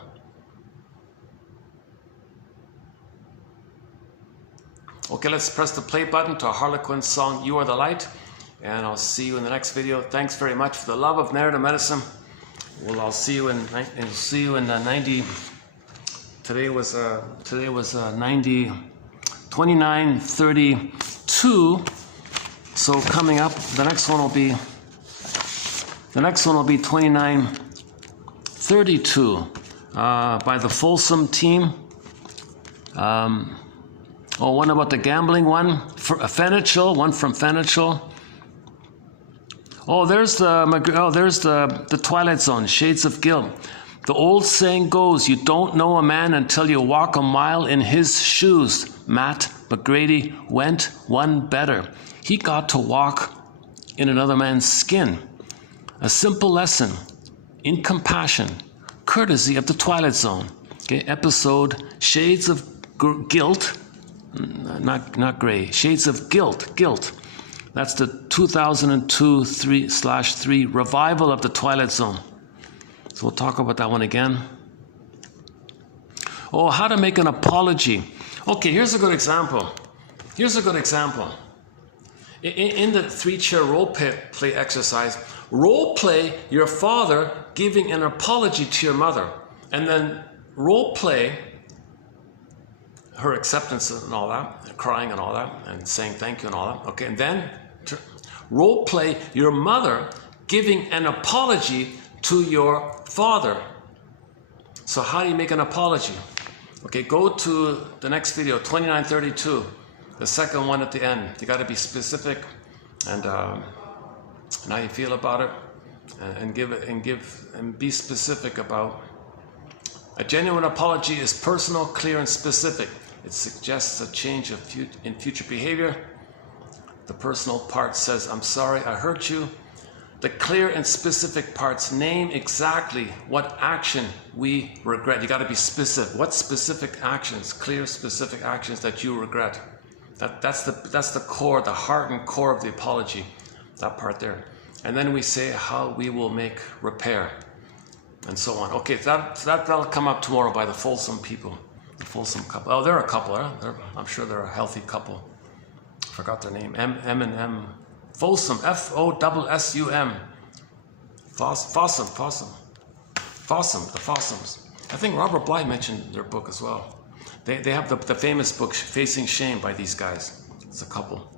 Okay, let's press the play button to Harlequin's song, You Are the Light. And I'll see you in the next video. Thanks very much for the love of narrative medicine. Well, I'll see you in 90. Today was 90, 29:32. So coming up, the next one will be 29:32 by the Folsom team. One about the gambling one, Fenichel, one from Fenichel. There's the Twilight Zone, Shades of Guilt. The old saying goes, you don't know a man until you walk a mile in his shoes. Matt McGrady went one better. He got to walk in another man's skin. A simple lesson in compassion, courtesy of the Twilight Zone. Okay, episode Shades of Guilt, not gray. Shades of Guilt. That's the 2002/3 revival of the Twilight Zone. So we'll talk about that one again. How to make an apology. Okay, here's a good example. In the 3-chair role play exercise, role play your father giving an apology to your mother, and then role play her acceptance and all that, and crying and all that, and saying thank you and all that. Okay, and then role play your mother giving an apology to your father. So how do you make an apology? Okay, go to the next video, 29:32, the second one at the end. You got to be specific and how you feel about it, and be specific about. A genuine apology is personal, clear, and specific. It suggests a change in future behavior. The personal part says, I'm sorry I hurt you. The clear and specific parts name exactly what action we regret. You got to be specific. What specific actions, clear, specific actions that you regret? That's the core, the heart and core of the apology, that part there. And then we say how we will make repair, and so on. Okay, that'll come up tomorrow by the Folsom people, the Folsom couple. Oh, they're a couple, huh? I'm sure they're a healthy couple. Forgot their name. M. Folsom, Fossum. Fossum, the Fossums. I think Robert Bly mentioned their book as well. They have the famous book, Facing Shame, by these guys. It's a couple.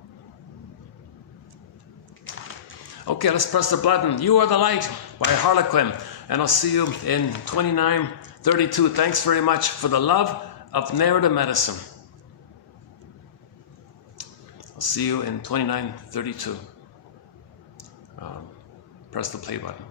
Okay, let's press the button. You Are the Light by Harlequin. And I'll see you in 29:32. Thanks very much for the love of narrative medicine. I'll see you in 29:32. Press the play button.